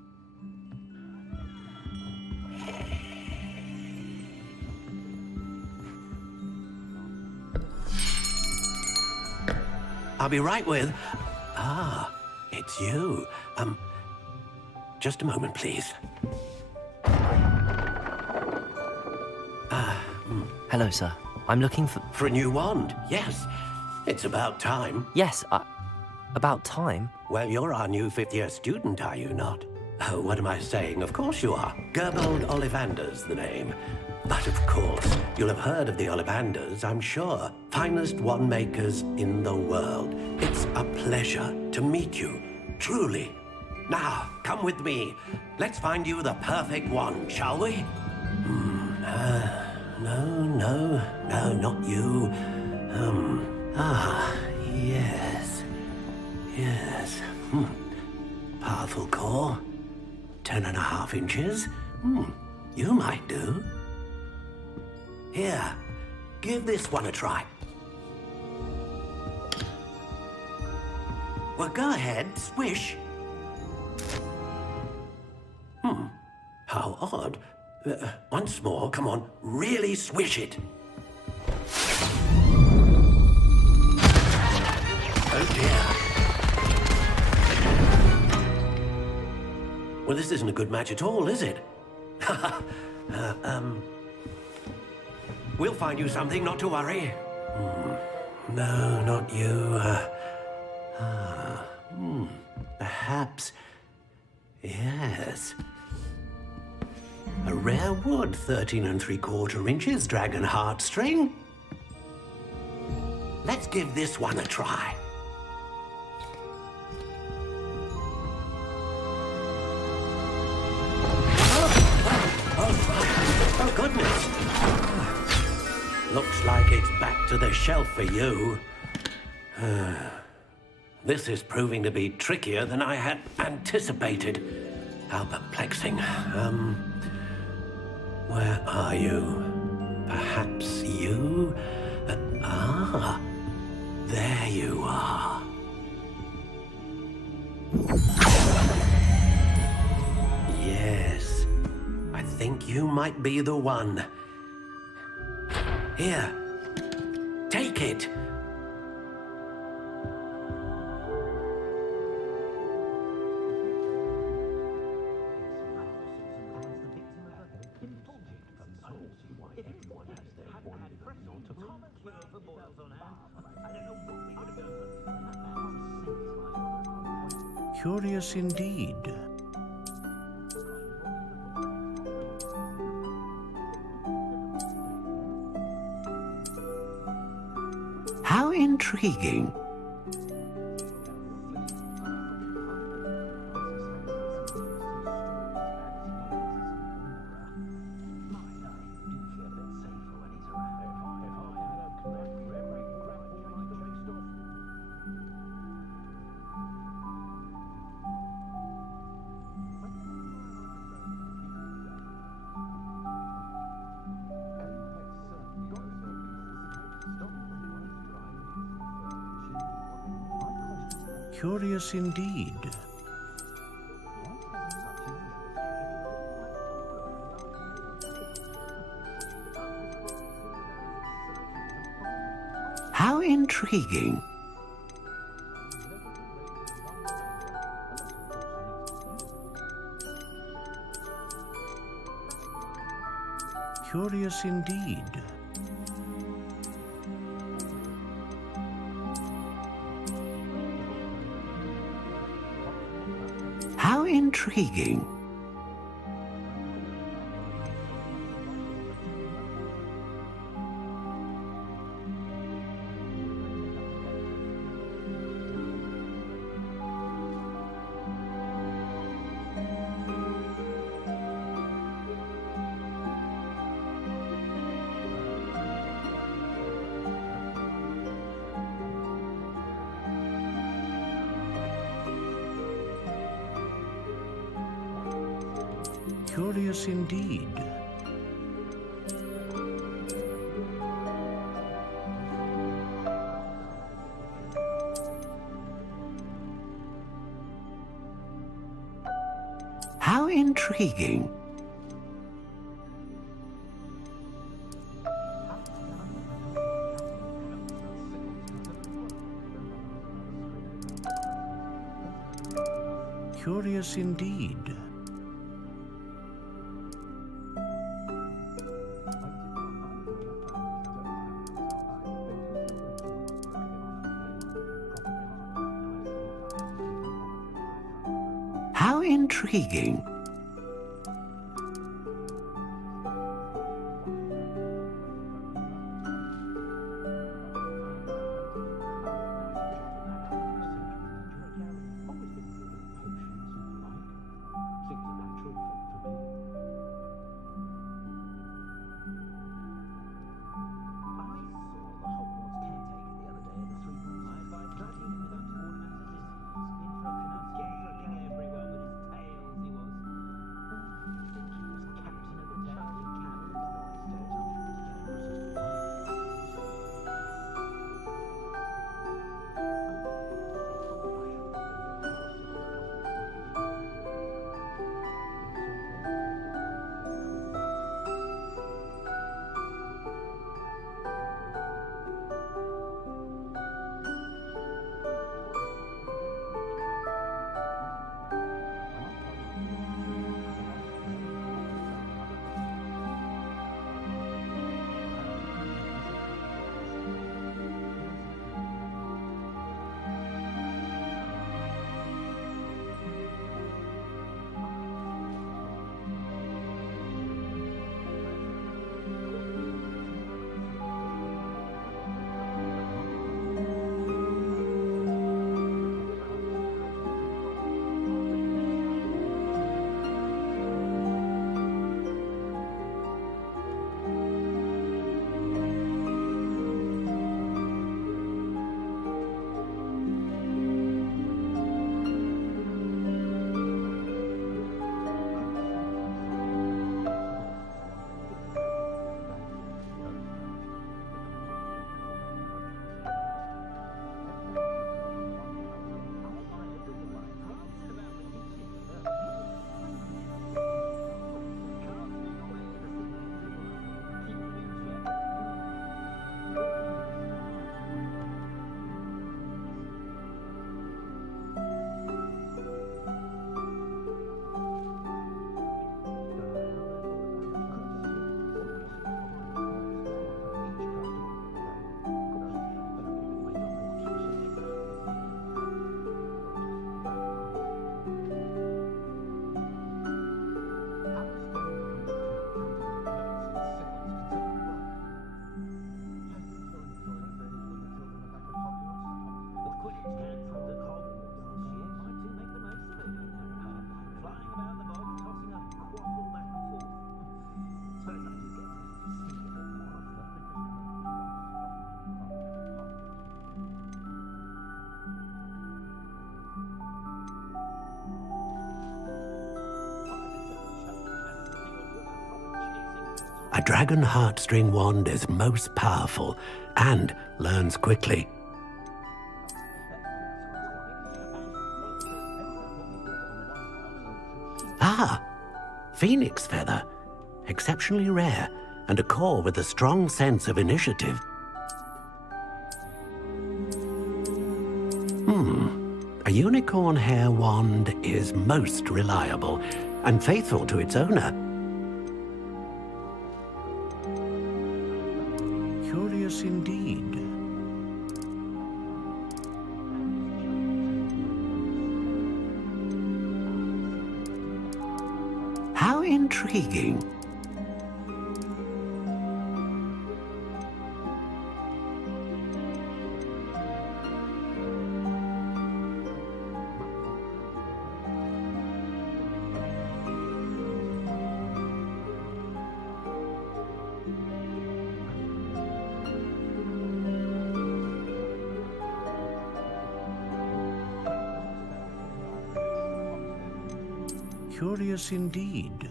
I'll be right with... Ah, it's you. Just a moment, please. Hello, sir. I'm looking for... For a new wand, yes. It's about time. Yes, about time? Well, you're our new fifth-year student, are you not? Oh, what am I saying? Of course you are. Gerbold Ollivander's the name. But of course, you'll have heard of the Ollivanders, I'm sure. Finest wand makers in the world. It's a pleasure to meet you, truly. Now, come with me. Let's find you the perfect wand, shall we? No, not you. Yes. Powerful core. 10.5 inches. You might do. Here, give this one a try. Well, go ahead, swish. How odd. Once more, come on, really swish it. Oh dear. Well, this isn't a good match at all, is it? We'll find you something, not to worry. No, not you. Perhaps. Yes. A rare wood, 13 3/4 inches, dragon heartstring. Let's give this one a try. Oh, goodness. Looks like it's back to the shelf for you. This is proving to be trickier than I had anticipated. How perplexing. Where are you? Perhaps you? There you are. Yes, I think you might be the one. Here, take it. Curious indeed. How intriguing. Curious indeed. How intriguing. Curious indeed. How intriguing. Curious indeed. How intriguing. Curious indeed. How intriguing. dragon heartstring wand is most powerful and learns quickly. Ah, phoenix feather. Exceptionally rare, and a core with a strong sense of initiative. A unicorn hair wand is most reliable and faithful to its owner. Curious indeed. How intriguing. Curious indeed.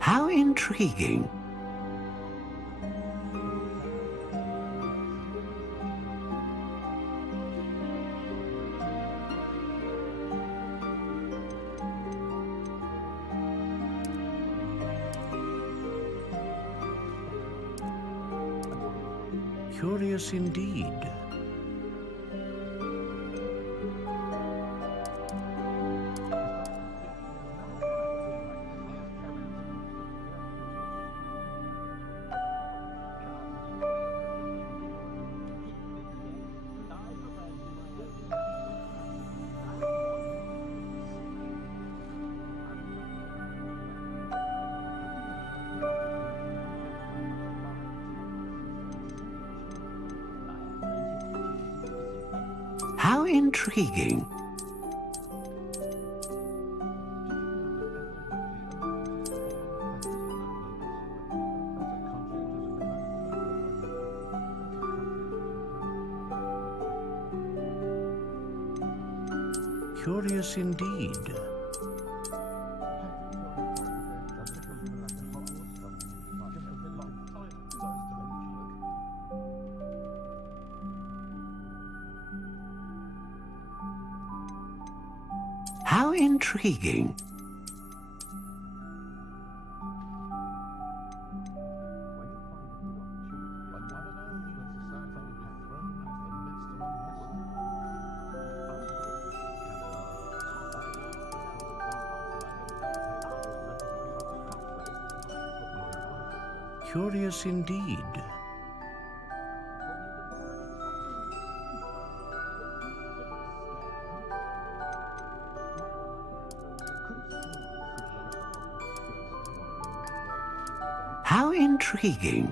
How intriguing. Curious indeed. How intriguing. Curious indeed. How intriguing. Curious indeed. How intriguing.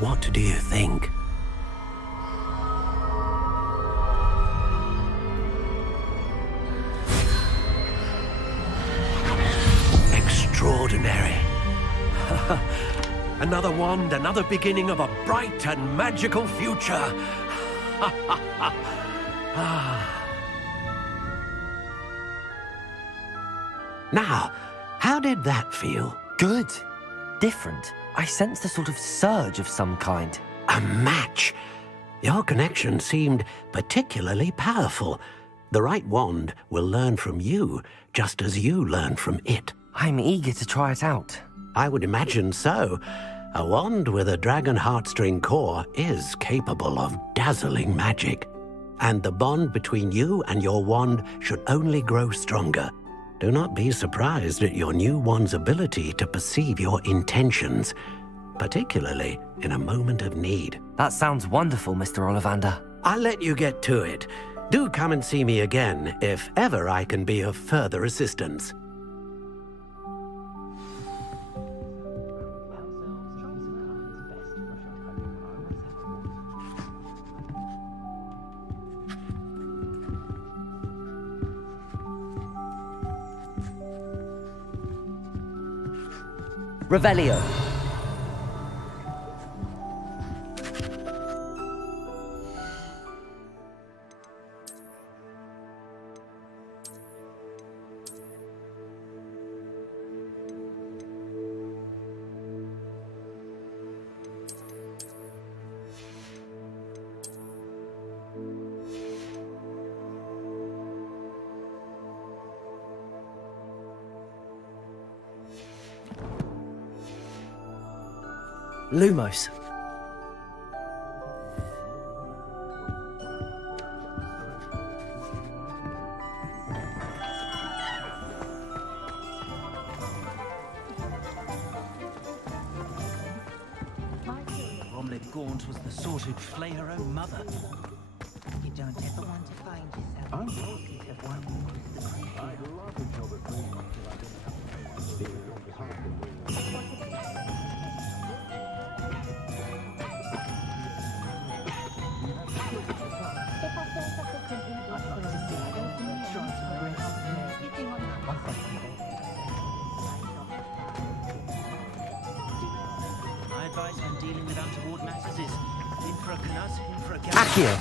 What do you think? Extraordinary. Another wand, another beginning of a bright and magical future. Now, how did that feel? Good. Different. I sensed a sort of surge of some kind. A match. Your connection seemed particularly powerful. The right wand will learn from you, just as you learn from it. I'm eager to try it out. I would imagine so. A wand with a dragon heartstring core is capable of dazzling magic. And the bond between you and your wand should only grow stronger. Do not be surprised at your new wand's ability to perceive your intentions, particularly in a moment of need. That sounds wonderful, Mr. Ollivander. I'll let you get to it. Do come and see me again if ever I can be of further assistance. Revelio. Lumos. Bromley Gaunt was the sort who'd flay her own mother. You don't ever want to find yourself in the pocket of one who was the creepy. I'd love to tell the truth until I didn't have to. My advice when dealing with untoward matters is in for a knut, in for a Accio.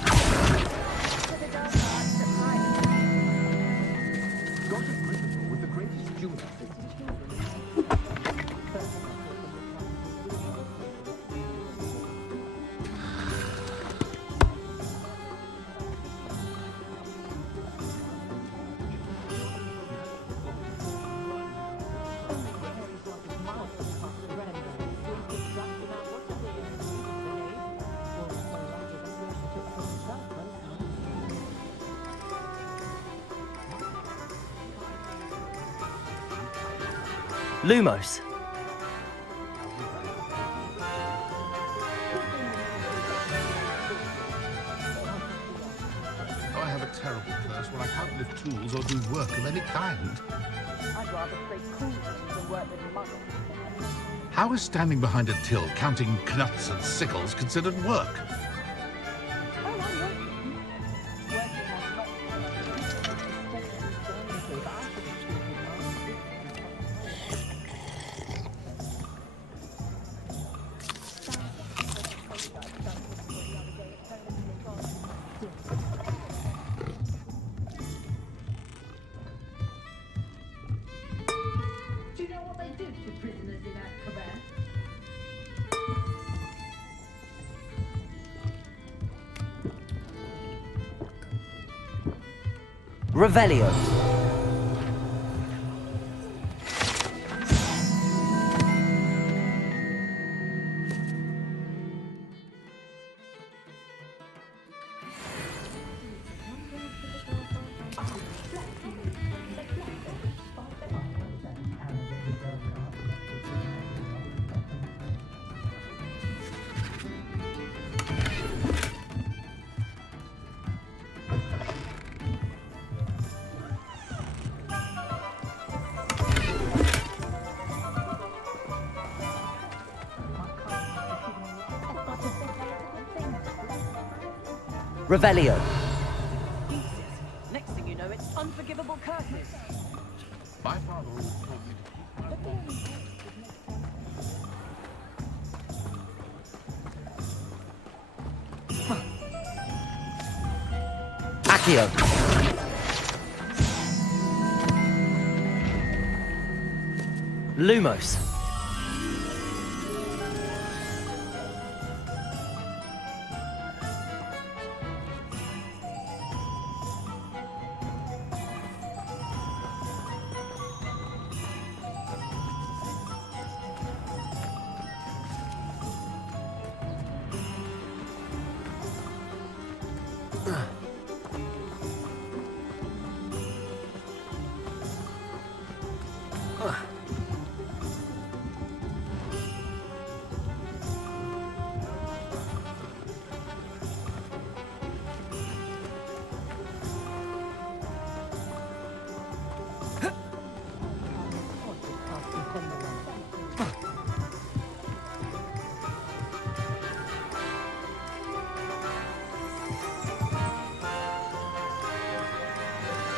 Lumos. Oh, I have a terrible curse where I can't lift tools or do work of any kind. I'd rather play cool than work with muggles. How is standing behind a till counting knuts and sickles considered work? Revelio. Revelio. Next thing you know, it's unforgivable curses. By far Accio. Lumos.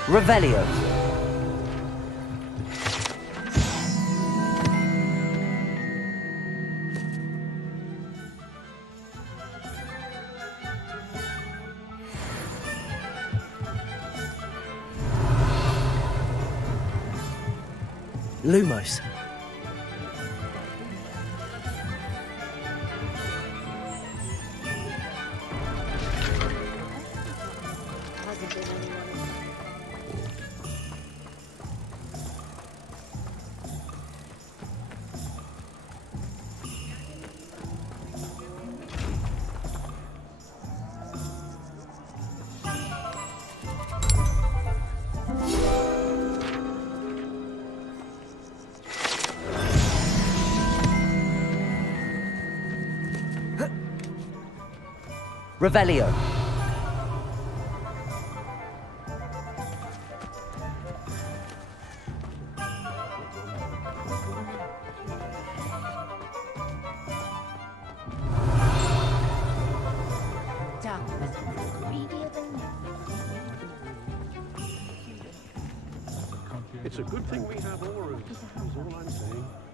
Revelio. Lumos. Revelio. It's a good thing we have auras, is all I'm saying.